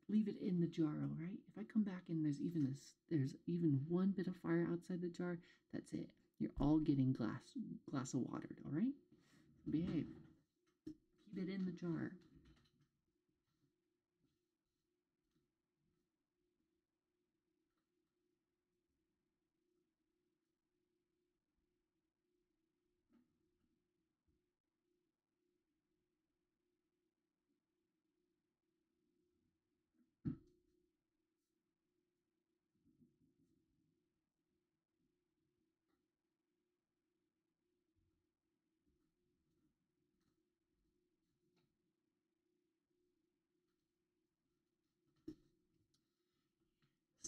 leave it in the jar, all right? If I come back and there's even one bit of fire outside the jar, that's it. You're all getting glass of water, all right? Behave. Keep it in the jar.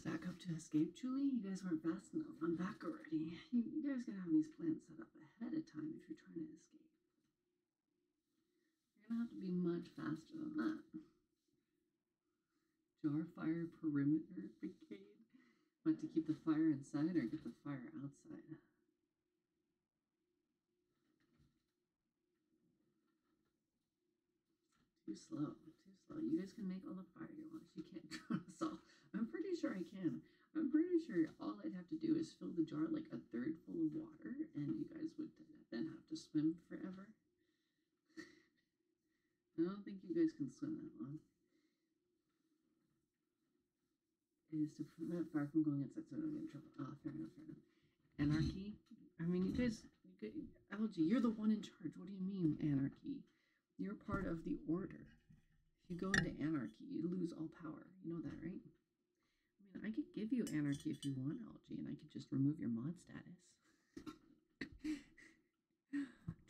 Stack up to escape, Julie? You guys weren't fast enough. I'm back already. You guys gotta have these plans set up ahead of time if you're trying to escape. You're gonna have to be much faster than that. Jar fire perimeter brigade. Want to keep the fire inside or get the fire outside? Too slow. You guys can make all the fire you want. You can't drown us all. I'm pretty sure I can. I'm pretty sure all I'd have to do is fill the jar like a third full of water, and you guys would then have to swim forever. I don't think you guys can swim that long. It is to prevent fire from going inside so I don't get in trouble. Ah, fair enough. Anarchy? I mean, you guys, Algie, you're the one in charge. What do you mean, anarchy? You're part of the order. If you go into anarchy, you lose all power. You know that, right? I mean, I could give you anarchy if you want, Algie, and I could just remove your mod status.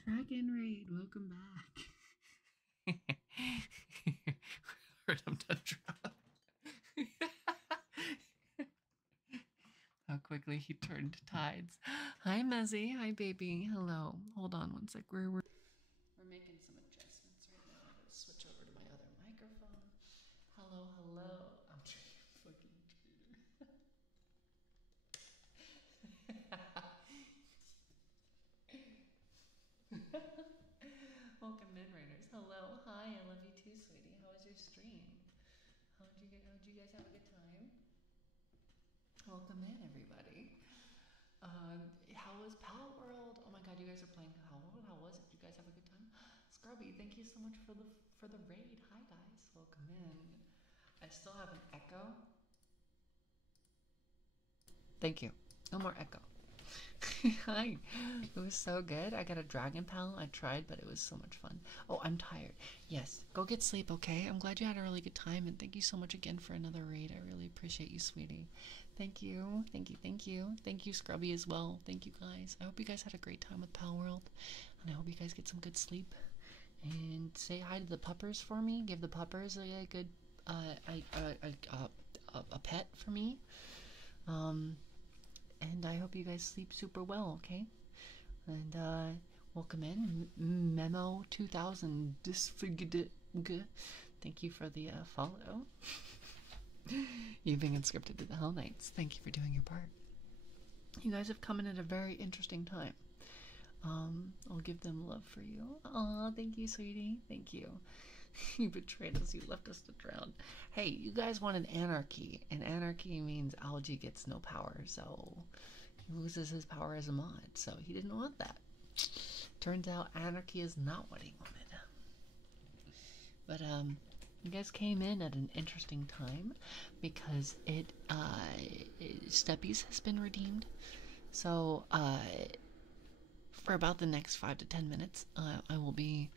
Dragon Raid, welcome back. Heard I'm done drown. How quickly he turned tides. Hi, Mezzy. Hi, baby. Hello. Hold on one sec. We're making some adjustments right now. I'm gonna switch over to my other microphone. Hello. I'm fucking traitor. Welcome in, Raiders. Hello. Hi. I love you too, sweetie. How was your stream? How'd you guys have a good time? Welcome in, everybody. How was Pal World? Oh my god, you guys are playing Pal World. How was it? Did you guys have a good time? Scrubby, thank you so much for the raid. Hi guys, welcome in. I still have an echo. Thank you. No more echo. Hi. It was so good. I got a dragon pal. I tried, but it was so much fun. Oh, I'm tired. Yes. Go get sleep, okay? I'm glad you had a really good time, and thank you so much again for another raid. I really appreciate you, sweetie. Thank you. Thank you, Scrubby, as well. Thank you, guys. I hope you guys had a great time with Pal World, and I hope you guys get some good sleep. And say hi to the puppers for me. Give the puppers a good a pet for me. And I hope you guys sleep super well, okay? And welcome in, Memo 2000 disfigured. Thank you for the follow. You've been conscripted to the Hell Knights. Thank you for doing your part. You guys have come in at a very interesting time. I'll give them love for you. Aw, thank you, sweetie. Thank you. You betrayed us. You left us to drown. Hey, you guys wanted anarchy, and anarchy means Algie gets no power. So, he loses his power as a mod, so he didn't want that. Turns out anarchy is not what he wanted. But you guys came in at an interesting time because Steppies has been redeemed. So for about the next 5 to 10 minutes, I will be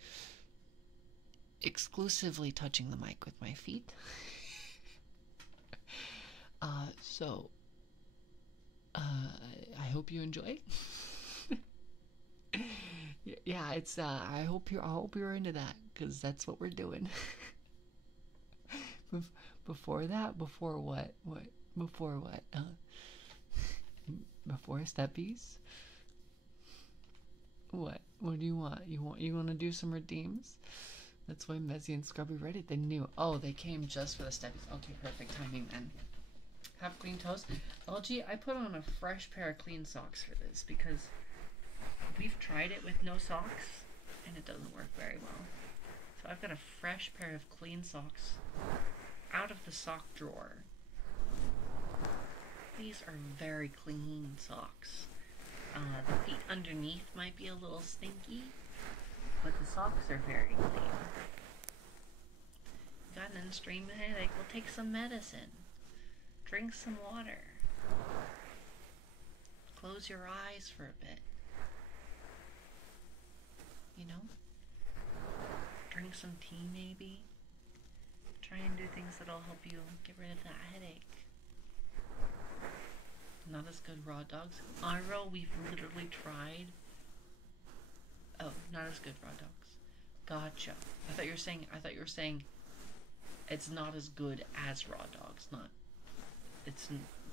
exclusively touching the mic with my feet. So I hope you enjoy. Yeah, it's I hope you're into that, because that's what we're doing. Before what? Before Steppies? What do you want? You want to do some redeems? That's why Mezzy and Scrubby ready. They knew. Oh, they came just for the Steppies. Okay, perfect timing then. Have clean toes. LG, I put on a fresh pair of clean socks for this because we've tried it with no socks and it doesn't work very well. So I've got a fresh pair of clean socks out of the sock drawer. These are very clean socks. The feet underneath might be a little stinky, but the socks are very clean. Got an extreme headache? Well, take some medicine. Drink some water. Close your eyes for a bit. You know? Drink some tea maybe. Try and do things that'll help you get rid of that headache. Not as good raw dogs. Iro, we've literally tried. Oh, not as good raw dogs. Gotcha. I thought you were saying it's not as good as raw dogs.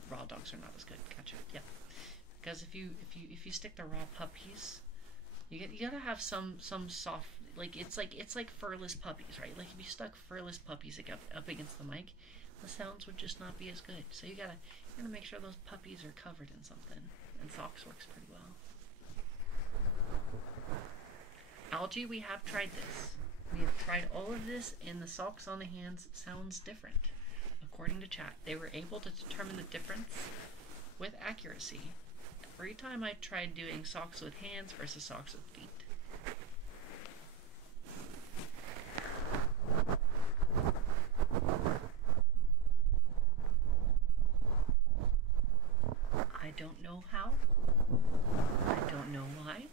Raw dogs are not as good. Gotcha. Yeah. Because if you stick to raw puppies, you gotta have some soft, like it's like furless puppies, right? Like if you stuck furless puppies up against the mic, the sounds would just not be as good. So you gotta make sure those puppies are covered in something, and socks works pretty well. Algae, we have tried this. We have tried all of this, and the socks on the hands sounds different. According to chat, they were able to determine the difference with accuracy every time I tried doing socks with hands versus socks with feet. I don't know how. I don't know why.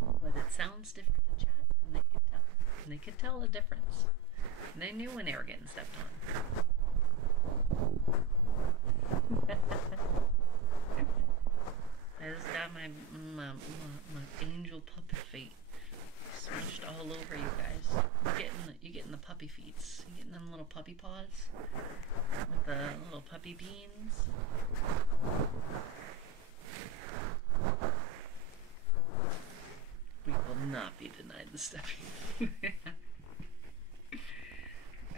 But it sounds different to chat, and they could tell. And they could tell the difference. And they knew when they were getting stepped on. I just got my angel puppy feet smushed all over you guys. You're getting the puppy feets. You're getting them little puppy paws with the little puppy beans. We will not be denied the stepping.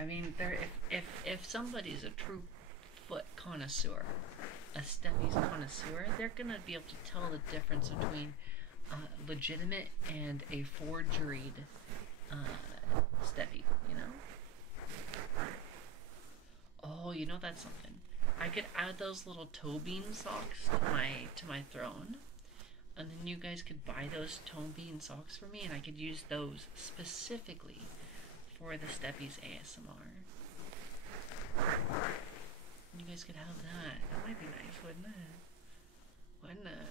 I mean, if somebody's a true foot connoisseur, a steppies connoisseur, they're gonna be able to tell the difference between legitimate and a forgeried steppy, you know? Oh, you know that's something. I could add those little toe bean socks to my throne, and then you guys could buy those toe bean socks for me, and I could use those specifically for the Steppies ASMR. You guys could have that. That might be nice, wouldn't it? Wouldn't it?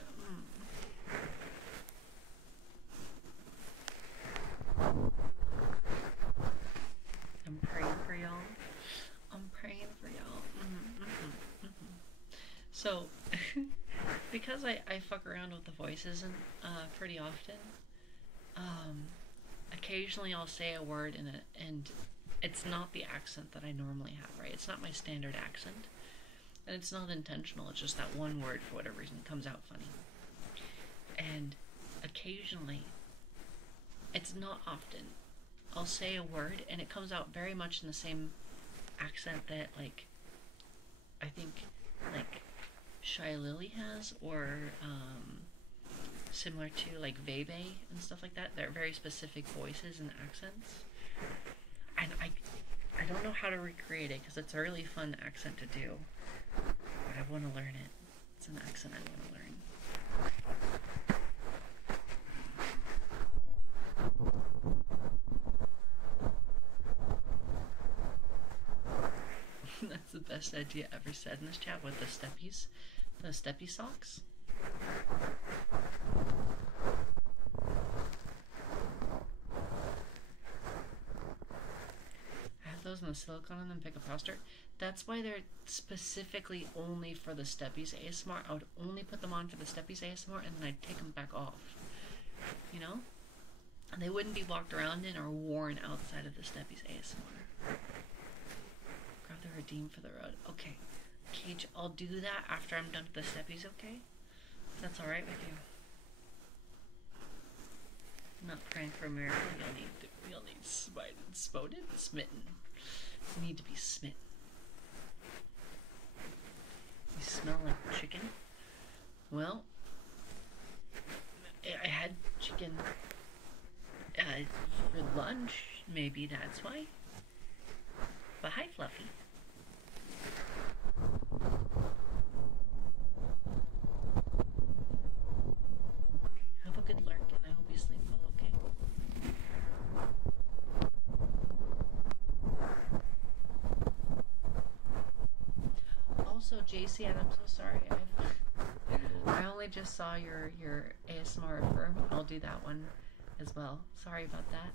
I'm praying for y'all. I'm praying for y'all. So, because I fuck around with the voices pretty often, occasionally I'll say a word and it's not the accent that I normally have, right? It's not my standard accent, and it's not intentional. It's just that one word, for whatever reason, comes out funny. And occasionally, it's not often, I'll say a word and it comes out very much in the same accent that, like, I think, like, Shy Lily has, or similar to, like, Vebe and stuff like that. They're very specific voices and accents. And I don't know how to recreate it because it's a really fun accent to do, but I want to learn it. It's an accent I want to learn. That's the best idea ever said in this chat with the steppy socks. Those in the silicone and then pick a poster. That's why they're specifically only for the steppies ASMR. I would only put them on for the steppies ASMR and then I'd take them back off. You know? And they wouldn't be walked around in or worn outside of the steppies ASMR. Grab the redeem for the road. Okay. Cage, I'll do that after I'm done with the steppies, okay? If that's alright with you. I'm not praying for a miracle. You'll need spotted, smitten. You need to be smitten. You smell like chicken? Well, I had chicken for lunch. Maybe that's why. But hi, Fluffy. Have a good lurk, and I hope you sleep well, okay? Also, JC, and I'm so sorry. I only just saw your ASMR affirm. I'll do that one as well. Sorry about that.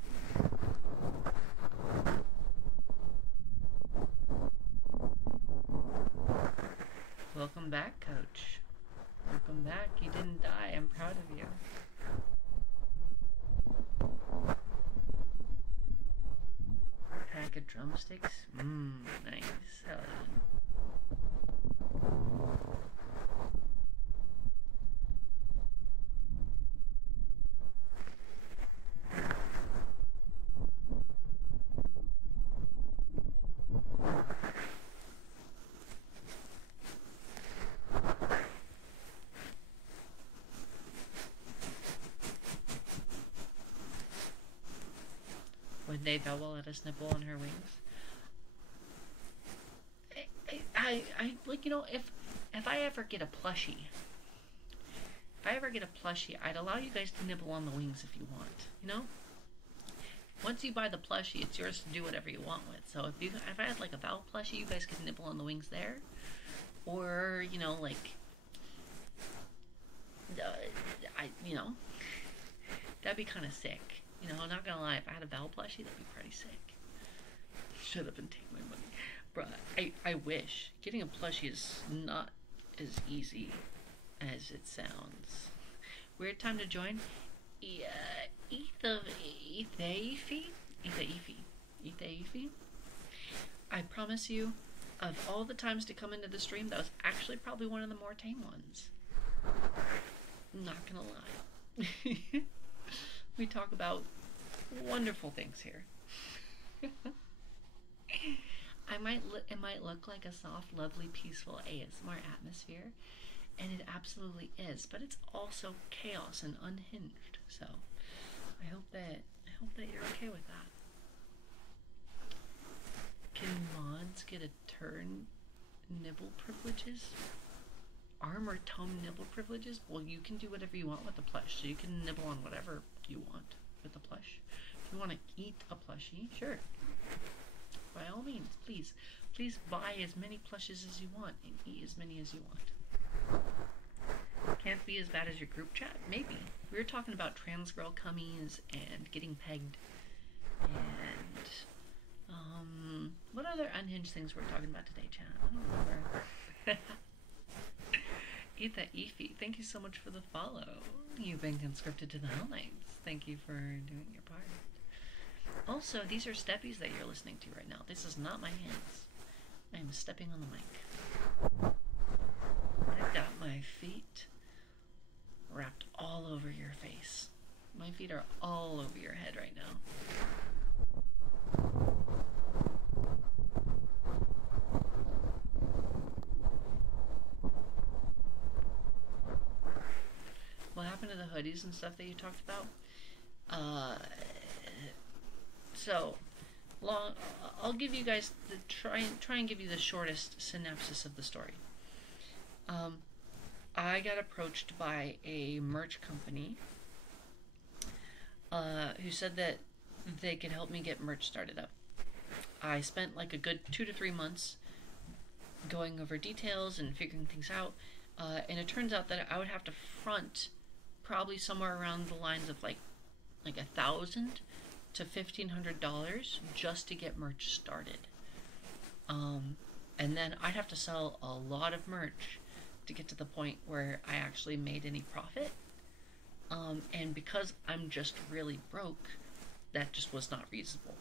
Welcome back, Coach. Welcome back. You didn't die. I'm proud of you. Pack of drumsticks. Nice. Hell yeah. Would they Bella let us nibble on her wings? I like, you know, if I ever get a plushie, I'd allow you guys to nibble on the wings if you want, you know? Once you buy the plushie, it's yours to do whatever you want with. So if I had like a Val plushie, you guys could nibble on the wings there. Or, you know, like, you know, that'd be kind of sick. You know, I'm not gonna lie, if I had a Val plushie, that'd be pretty sick. Shut up and take my money. Bruh, I wish. Getting a plushie is not as easy as it sounds. Weird time to join? Ethaifi? I promise you, of all the times to come into the stream, that was actually probably one of the more tame ones. I'm not gonna lie. We talk about wonderful things here. It might look like a soft, lovely, peaceful ASMR atmosphere, and it absolutely is, but it's also chaos and unhinged. So I hope that you're okay with that. Can mods get a turn nibble privileges? Armor tome nibble privileges? Well, you can do whatever you want with the plush, so you can nibble on whatever you want with the plush. If you want to eat a plushie, sure. By all means, please buy as many plushes as you want and eat as many as you want. Can't be as bad as your group chat? Maybe. We were talking about trans girl cummies and getting pegged and what other unhinged things we're talking about today, chat? I don't remember. Eat that Efi. Thank you so much for the follow. You've been conscripted to the Hell Knights. Thank you for doing your part. Also, these are steppies that you're listening to right now. This is not my hands. I am stepping on the mic. I've got my feet wrapped all over your face. My feet are all over your head right now. What happened to the hoodies and stuff that you talked about? So long. I'll give you guys try and give you the shortest synopsis of the story. I got approached by a merch company who said that they could help me get merch started up. I spent like a good 2 to 3 months going over details and figuring things out, and it turns out that I would have to front probably somewhere around the lines of like $1,000 to $1,500 just to get merch started. And then I'd have to sell a lot of merch to get to the point where I actually made any profit. And because I'm just really broke, that just was not reasonable.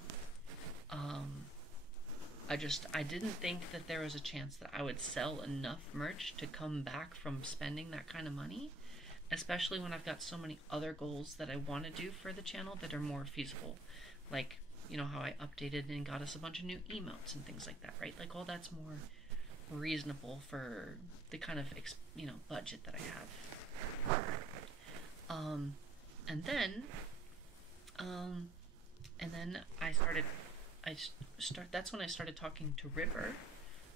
I didn't think that there was a chance that I would sell enough merch to come back from spending that kind of money, especially when I've got so many other goals that I want to do for the channel that are more feasible. Like, you know, how I updated and got us a bunch of new emotes and things like that, right? Like, all that's more reasonable for the kind of, budget that I have. And then that's when I started talking to River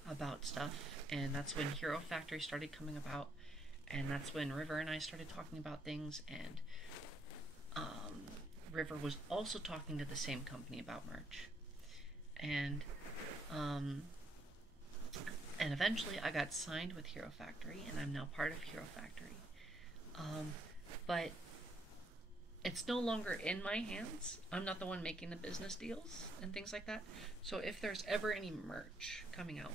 about stuff, and that's when Hero Factory started coming about, and that's when River and I started talking about things, and River was also talking to the same company about merch, and eventually I got signed with Hero Factory, and I'm now part of Hero Factory, but it's no longer in my hands. I'm not the one making the business deals and things like that. So if there's ever any merch coming out,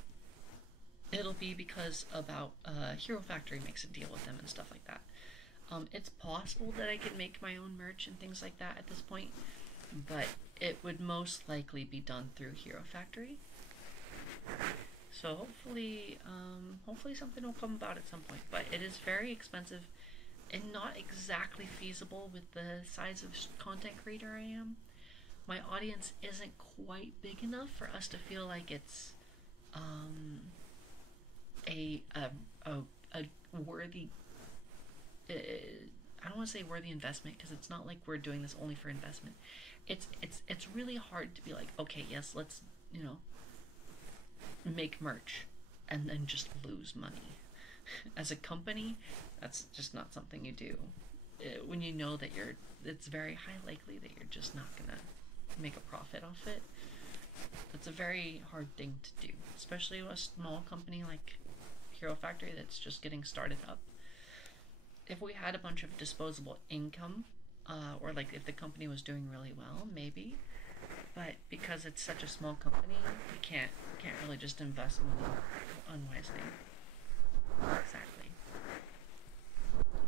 it'll be because Hero Factory makes a deal with them and stuff like that. It's possible that I could make my own merch and things like that at this point, but it would most likely be done through Hero Factory. So hopefully something will come about at some point, but it is very expensive and not exactly feasible with the size of content creator I am. My audience isn't quite big enough for us to feel like it's a worthy, I don't want to say worthy investment, because it's not like we're doing this only for investment. It's really hard to be like, okay, yes, let's, make merch and then just lose money. As a company, that's just not something you do. When you know that it's very high likely that you're just not gonna make a profit off it. That's a very hard thing to do, especially with a small company like Hero Factory that's just getting started up. If we had a bunch of disposable income, or like if the company was doing really well, maybe. But because it's such a small company, you can't really just invest money unwisely. Exactly.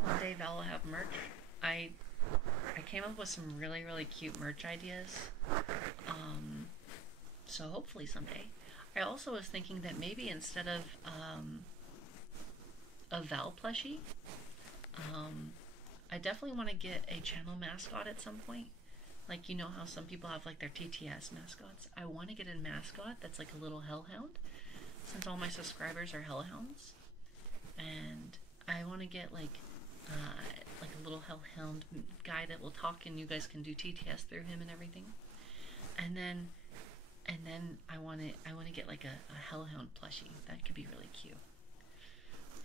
One day Val will have merch. I came up with some really, really cute merch ideas. So hopefully someday. I also was thinking that maybe instead of a Val plushie, I definitely want to get a channel mascot at some point. Like, you know how some people have like their TTS mascots? I want to get a mascot that's like a little hellhound, since all my subscribers are hellhounds. And I want to get like a little hellhound guy that will talk, and you guys can do TTS through him and everything. And then I want to get like a hellhound plushie. That could be really cute.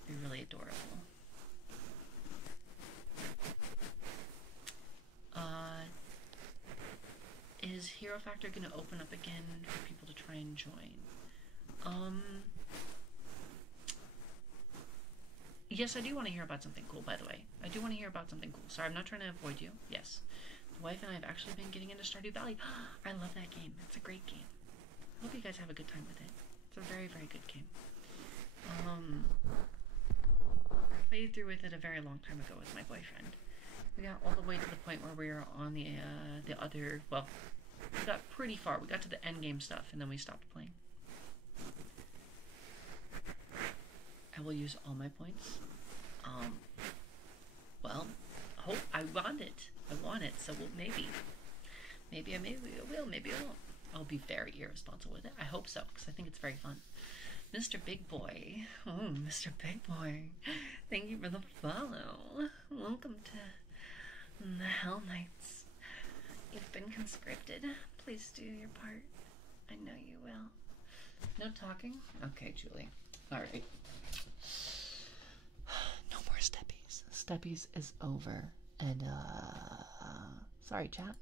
Be really adorable. Is Hero Factor going to open up again for people to try and join? Yes, I do want to hear about something cool, by the way. I do want to hear about something cool. Sorry, I'm not trying to avoid you. Yes. The wife and I have actually been getting into Stardew Valley. I love that game. It's a great game. I hope you guys have a good time with it. It's a very, very good game. I played through with it a very long time ago with my boyfriend. We got all the way to the point where we were on the other, well, we got pretty far. We got to the end game stuff, and then we stopped playing. I will use all my points. Well, I want it. So maybe I will, maybe I won't. I'll be very irresponsible with it. I hope so, because I think it's very fun. Mr. Big Boy. Oh, Mr. Big Boy. Thank you for the follow. Welcome to the Hell Knights. You've been conscripted. Please do your part. I know you will. No talking? Okay, Julie. Alright. No more steppies is over. And, sorry, chat.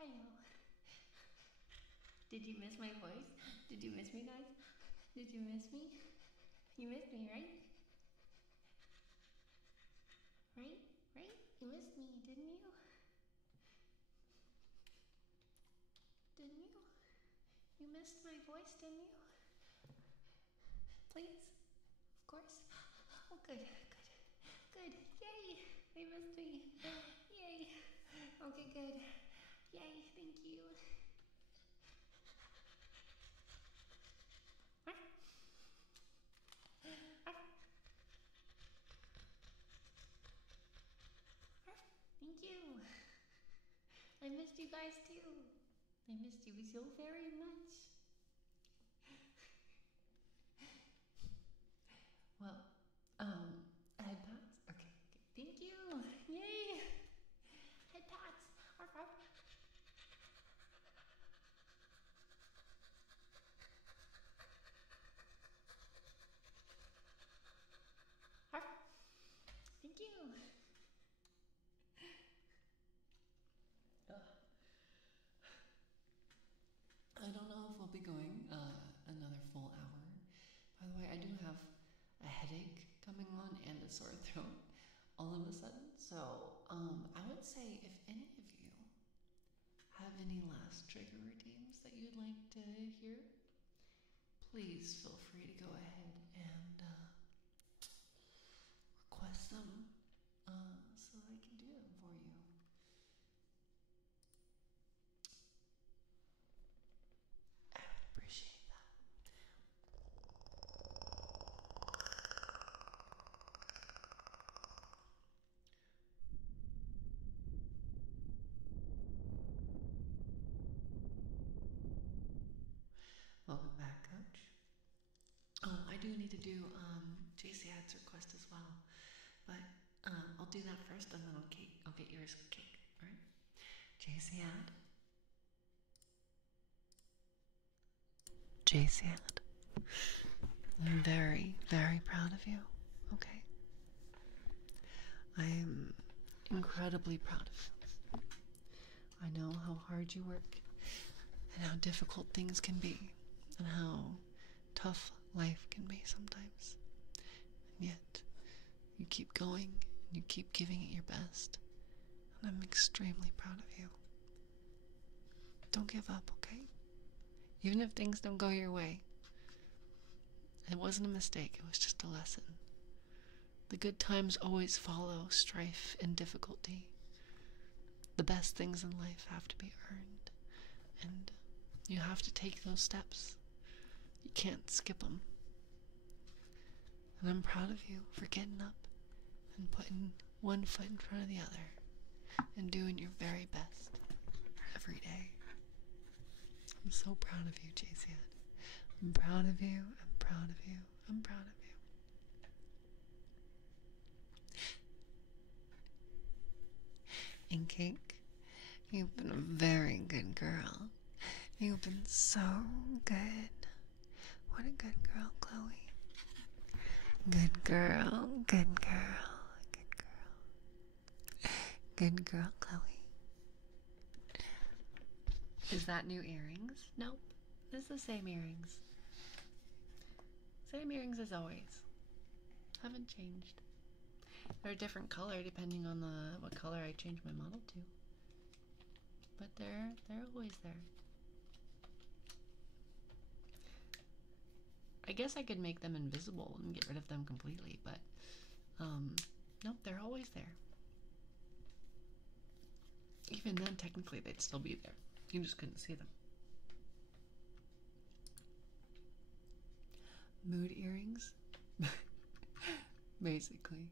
Hello. Did you miss my voice? Did you miss me, guys? Did you miss me? You missed me, right? Right? Right? You missed me, didn't you? Didn't you? You missed my voice, didn't you? Please? Of course? Oh, good, good, good. Yay! They missed me. Yay! Okay, good. Yay, thank you. Thank you. I missed you guys too. I missed you so very much. Well, head pats. Okay, thank you. Yay! Head pats. Arf, arf. Arf. Thank you. I don't know if we'll be going another full hour. By the way, I do have a headache coming on and a sore throat all of a sudden. So I would say if any of you have any last trigger routines that you'd like to hear, please feel free to go ahead and request them so I can do them for you. I would appreciate that. Welcome back, Coach. Oh, I do need to do JCAD's request as well, but I'll do that first, and then I'll get yours cake. All right, JCAD. JCAD. I'm very, very proud of you. Okay. I'm incredibly proud of you. I know how hard you work, and how difficult things can be, and how tough life can be sometimes. And yet, you keep going, and you keep giving it your best. And I'm extremely proud of you. Don't give up, okay? Even if things don't go your way. It wasn't a mistake, it was just a lesson. The good times always follow strife and difficulty. The best things in life have to be earned. And you have to take those steps. You can't skip them. And I'm proud of you for getting up and putting one foot in front of the other and doing your very best every day. I'm so proud of you, JCN. I'm proud of you. I'm proud of you. I'm proud of you. And Cake, you've been a very good girl. You've been so good. What a good girl, Chloe. Good girl, good girl, good girl. Good girl, Chloe. Is that new earrings? Nope. It's the same earrings. Same earrings as always. Haven't changed. They're a different color depending on what color I change my model to. But they're always there. I guess I could make them invisible and get rid of them completely, but nope, they're always there. Even then, technically, they'd still be there. You just couldn't see them. Mood earrings? Basically.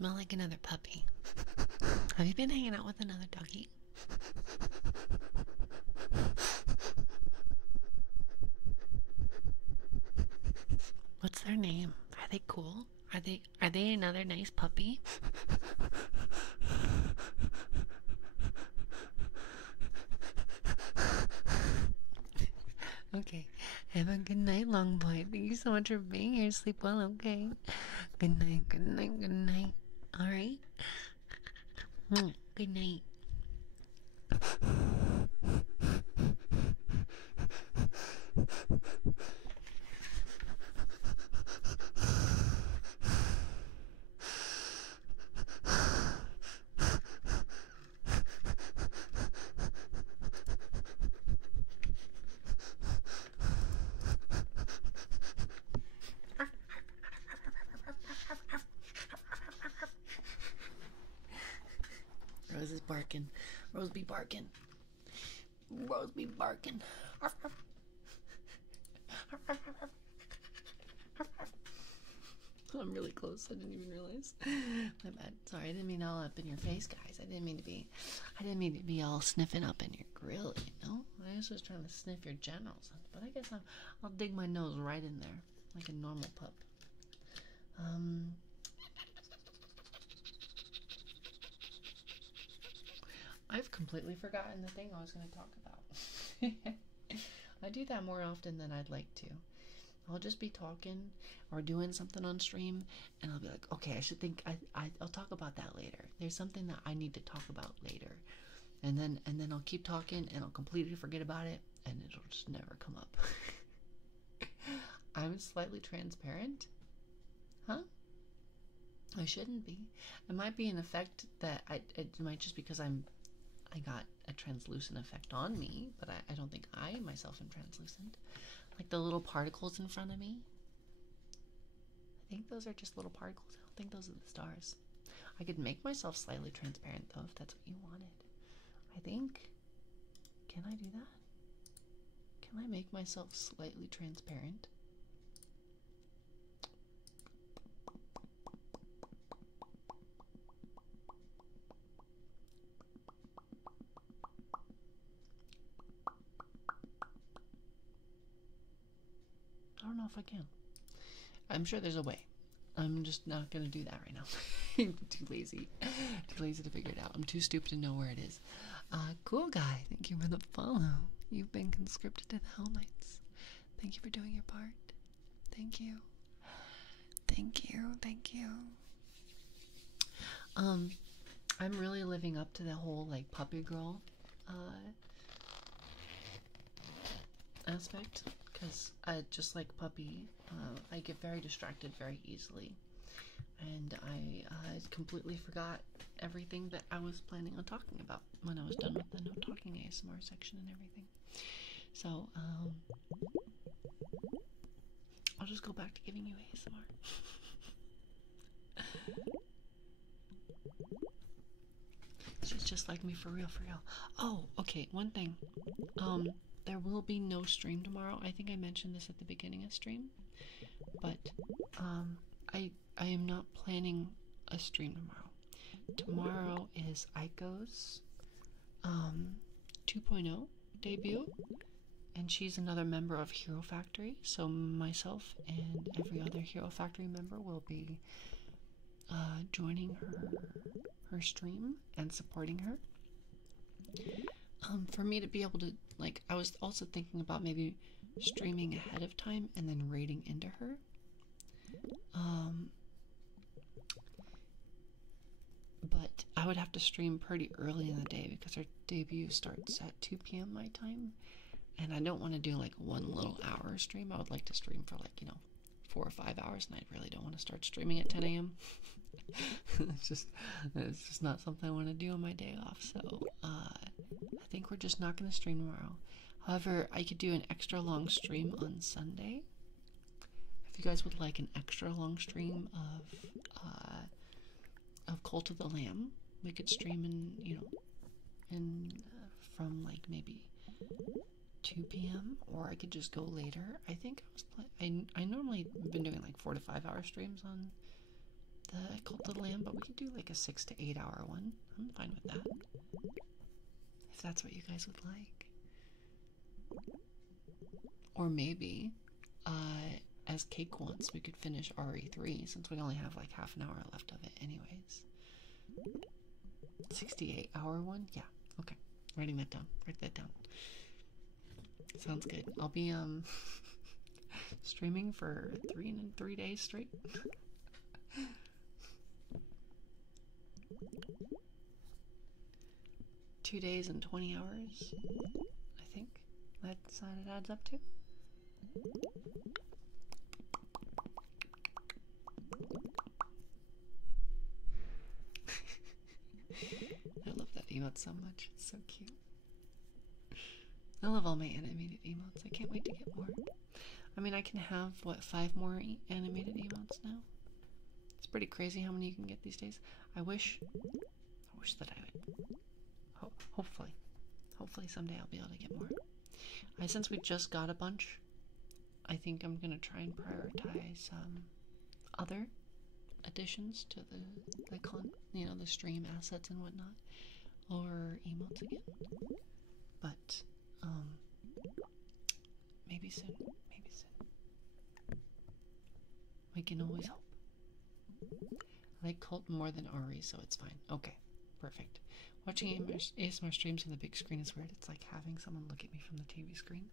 smell like another puppy. Have you been hanging out with another doggy? What's their name? Are they cool? Are they another nice puppy? Okay. Have a good night, long boy. Thank you so much for being here. Sleep well, okay? Good night, good night, good night. Alright? Good night. Rose is barking. Rose be barking. Rose be barking. I'm really close. I didn't even realize. My bad. Sorry, I didn't mean all up in your face, guys. I didn't mean to be all sniffing up in your grill, you know? I was just trying to sniff your genitals. But I guess I'll dig my nose right in there, like a normal pup. I've completely forgotten the thing I was going to talk about. I do that more often than I'd like to. I'll just be talking or doing something on stream, and I'll be like, okay, I should think I'll talk about that later. There's something that I need to talk about later, and then I'll keep talking, and I'll completely forget about it, and it'll just never come up. I'm slightly transparent, huh? I shouldn't be. It might be an effect that it might just because I got a translucent effect on me, but I don't think I myself am translucent. Like the little particles in front of me. I think those are just little particles. I don't think those are the stars. I could make myself slightly transparent though, if that's what you wanted. I think. Can I do that? Can I make myself slightly transparent? I don't know if I can. I'm sure there's a way. I'm just not going to do that right now. I'm too lazy. Too lazy to figure it out. I'm too stupid to know where it is. Cool guy. Thank you for the follow. You've been conscripted to the Hell Knights. Thank you for doing your part. Thank you. Thank you. Thank you. I'm really living up to the whole like puppy girl aspect. Because just like Puppy, I get very distracted very easily, and I completely forgot everything that I was planning on talking about when I was done with the no talking ASMR section and everything. So I'll just go back to giving you ASMR. She's just like me for real, for real. Oh, okay, one thing. There will be no stream tomorrow. I think I mentioned this at the beginning of stream, but I am not planning a stream tomorrow. Tomorrow is Aiko's 2.0 debut, and she's another member of Hero Factory, so myself and every other Hero Factory member will be joining her stream and supporting her. For me to be able to, like, I was also thinking about maybe streaming ahead of time and then raiding into her. But I would have to stream pretty early in the day because her debut starts at 2 p.m. my time. And I don't want to do, like, one little hour stream. I would like to stream for, like, 4 or 5 hours, and I really don't want to start streaming at 10 a.m. it's just not something I want to do on my day off. So I think we're just not going to stream tomorrow. However, I could do an extra long stream on Sunday. If you guys would like an extra long stream of Cult of the Lamb, we could stream from like maybe 2 p.m. or I could just go later. I think I normally have been doing like 4 to 5 hour streams on the Cult of the Lamb, but we could do like a 6 to 8 hour one. I'm fine with that. If that's what you guys would like. Or maybe, as Cake wants, we could finish RE3 since we only have like half an hour left of it anyways. 68 hour one? Yeah, okay. Writing that down. Write that down. Sounds good. I'll be streaming for 3 days straight. 2 days and 20 hours, I think that's what it adds up to. I love that emote so much. It's so cute. I love all my animated emotes. I can't wait to get more. I mean, I can have, what, 5 more animated emotes now? It's pretty crazy how many you can get these days. I wish that I would. Hopefully someday I'll be able to get more. Since we just got a bunch, I think I'm gonna try and prioritize other additions to the stream assets and whatnot, or emotes again. But maybe soon. We can always hope. I like Cult more than Ari, so it's fine. Okay, perfect. Watching ASMR streams on the big screen is weird. It's like having someone look at me from the TV screen.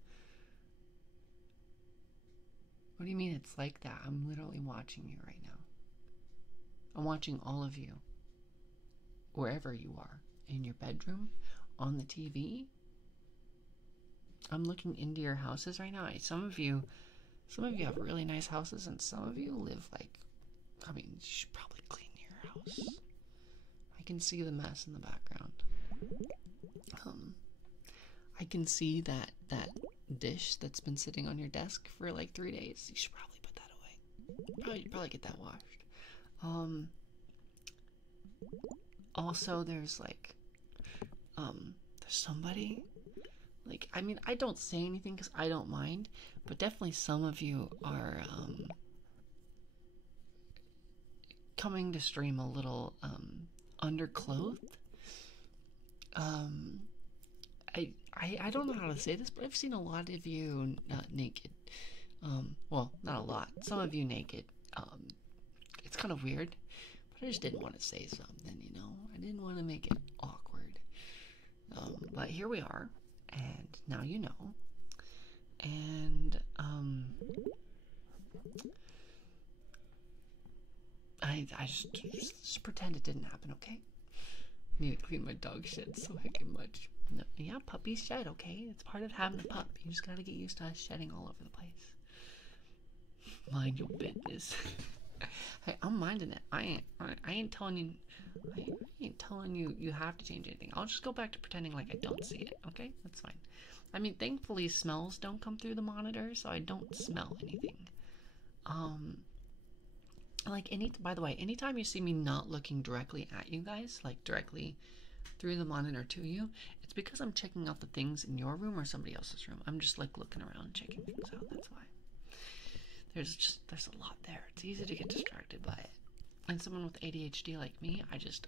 What do you mean it's like that? I'm literally watching you right now. I'm watching all of you. Wherever you are. In your bedroom. On the TV. I'm looking into your houses right now. Some of you have really nice houses, and some of you live like, I mean, you should probably clean your house. I can see the mess in the background. I can see that dish that's been sitting on your desk for like 3 days. You should probably put that away. Probably get that washed. Also, there's like, there's somebody. Like, I mean, I don't say anything because I don't mind, but definitely some of you are coming to stream a little underclothed. I don't know how to say this, but I've seen a lot of you naked. Well, not a lot. Some of you naked. It's kind of weird, but I just didn't want to say something, you know? I didn't want to make it awkward. But here we are, and now you know. And, I just pretend it didn't happen, okay? Need to clean my dog shit so heckin' much. No, yeah, puppies shed, okay? It's part of having a pup. You just gotta get used to us shedding all over the place. Mind your business. Hey, I'm minding it. I ain't telling you you have to change anything. I'll just go back to pretending like I don't see it, okay? That's fine. I mean, thankfully smells don't come through the monitor, so I don't smell anything. By the way, anytime you see me not looking directly at you guys, like directly through the monitor to you, it's because I'm checking out the things in your room or somebody else's room. I'm just like looking around, checking things out. That's why. There's a lot there. It's easy to get distracted by it. And someone with ADHD like me,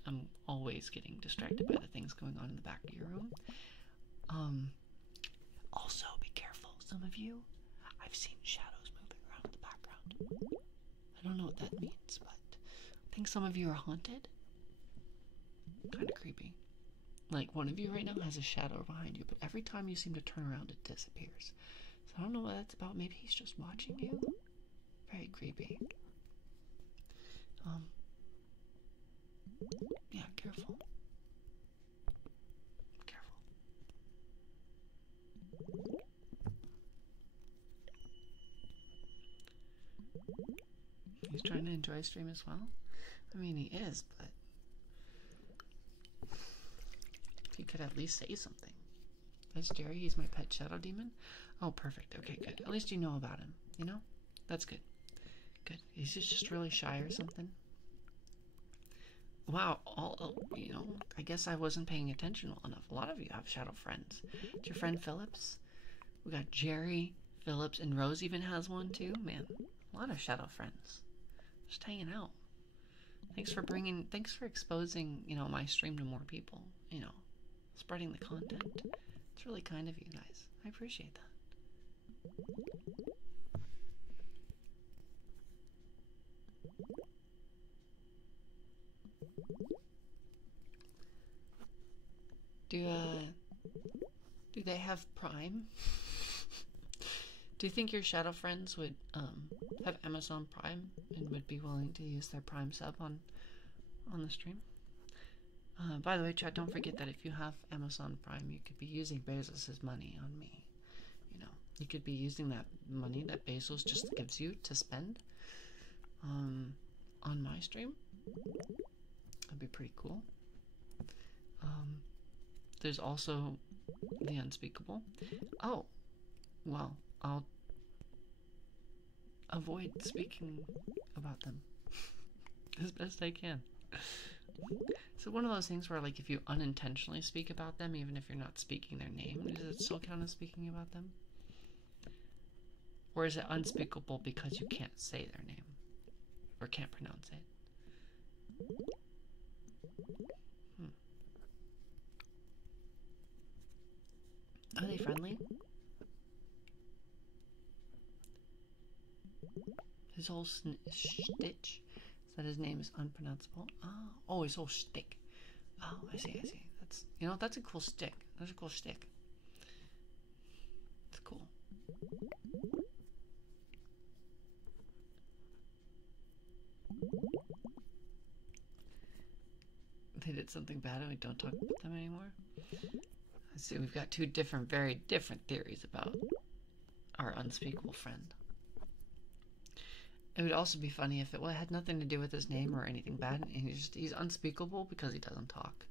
I'm always getting distracted by the things going on in the back of your room. Also, be careful. Some of you, I've seen shadows moving around in the background. I don't know what that means, but I think some of you are haunted. Kind of creepy. Like, one of you right now has a shadow behind you, but every time you seem to turn around, it disappears. So I don't know what that's about. Maybe he's just watching you. Very creepy. Yeah, careful. Careful. He's trying to enjoy stream as well? I mean, he is, but he could at least say something. That's Jerry. He's my pet shadow demon. Oh, perfect. Okay, good. At least you know about him, you know? That's good. Good. He's just really shy or something. Wow, I guess I wasn't paying attention well enough. A lot of you have shadow friends. It's your friend Phillips. We got Jerry, Phillips, and Rose even has one too. Man, a lot of shadow friends. Just hanging out. Thanks for exposing, my stream to more people, spreading the content. It's really kind of you guys. I appreciate that. Do they have Prime? Do you think your shadow friends would have Amazon Prime and would be willing to use their Prime sub on the stream? By the way, chat, don't forget that if you have Amazon Prime, you could be using Bezos' money on me. You could be using that money that Bezos just gives you to spend on my stream. That'd be pretty cool. There's also the Unspeakable. Oh, well, I'll avoid speaking about them as best I can. So one of those things where, like, if you unintentionally speak about them, even if you're not speaking their name, does it still count as speaking about them? Or is it unspeakable because you can't say their name? Or can't pronounce it? Are they friendly? His whole Stitch said his name is unpronounceable. Oh, his whole shtick. Oh, I see. That's that's a cool stick. That's a cool stick. It's cool. They did something bad and we don't talk about them anymore. Let's see, we've got two very different theories about our unspeakable friend. It would also be funny if it had nothing to do with his name or anything bad, and he's unspeakable because he doesn't talk.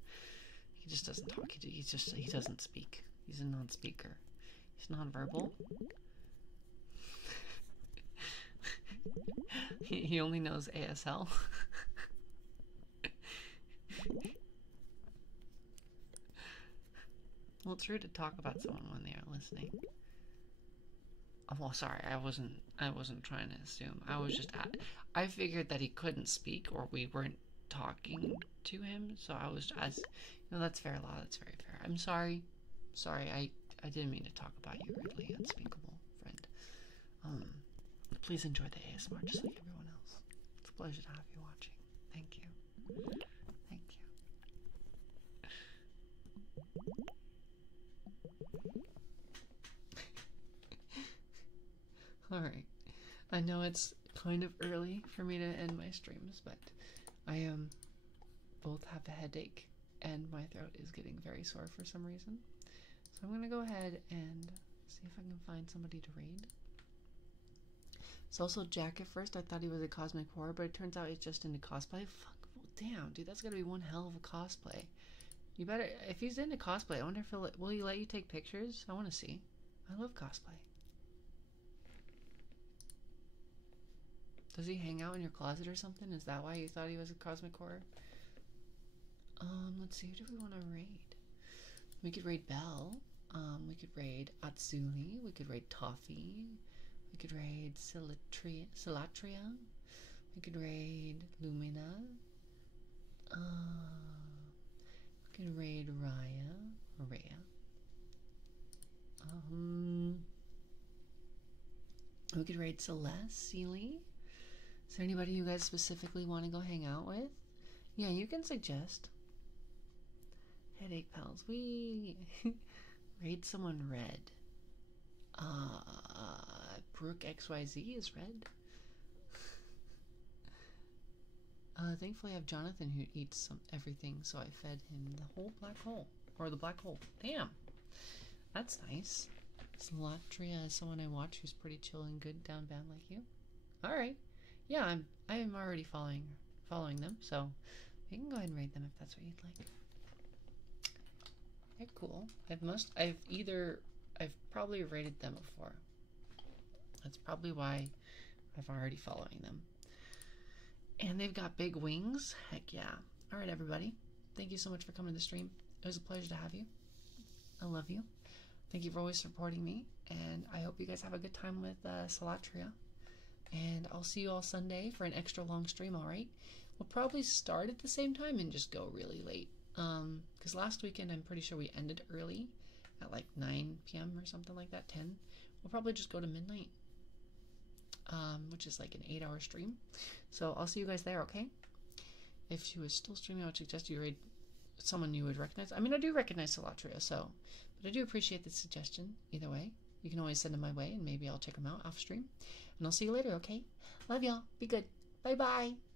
He just doesn't talk. He doesn't speak. He's a non-speaker. He's non-verbal. he only knows ASL. Well, it's rude to talk about someone when they aren't listening. Oh, well, sorry, I wasn't trying to assume. I figured that he couldn't speak or we weren't talking to him, so I was that's fair law. That's very fair. I'm sorry. I didn't mean to talk about you rudely, unspeakable friend. Please enjoy the ASMR just like everyone else. It's a pleasure to have you watching. Thank you. Thank you. Alright. I know it's kind of early for me to end my streams, but I both have a headache and my throat is getting very sore for some reason. So I'm gonna go ahead and see if I can find somebody to raid. It's also Jack. At first I thought he was a cosmic horror, but it turns out he's just into cosplay. Fuck, well, damn, dude, that's gotta be one hell of a cosplay. You better, if he's into cosplay, I wonder if will he let you take pictures? I want to see. I love cosplay. Does he hang out in your closet or something? Is that why you thought he was a cosmic horror? Let's see, who do we want to raid? We could raid Belle. We could raid Atsuli. We could raid Toffee. We could raid Silatria. We could raid Lumina. We could raid Raya. We could raid Celeste, Sealy. Is there anybody you guys specifically want to go hang out with? Yeah, you can suggest. Headache pals. We raid someone red. Brooke XYZ is red. Thankfully I have Jonathan who eats everything, so I fed him the whole black hole. Or the black hole. Damn. That's nice. Salatria is someone I watch who's pretty chill and good down bad like you. Alright. Yeah, I'm already following them, so you can go ahead and rate them if that's what you'd like. They're cool. I've probably rated them before. That's probably why I'm already following them. And they've got big wings. Heck yeah. Alright, everybody. Thank you so much for coming to the stream. It was a pleasure to have you. I love you. Thank you for always supporting me. And I hope you guys have a good time with Salatria. And I'll see you all Sunday for an extra long stream, alright? we'll probably start at the same time and just go really late. Because last weekend I'm pretty sure we ended early at like 9 p.m. or something like that, 10. We'll probably just go to midnight, which is like an 8-hour stream. So I'll see you guys there, okay? If she was still streaming, I would suggest you raid someone you would recognize. I mean, I do recognize Valtrya, so, but I do appreciate the suggestion. Either way, you can always send them my way, and maybe I'll check them out off stream. And I'll see you later, okay? Love y'all. Be good. Bye-bye.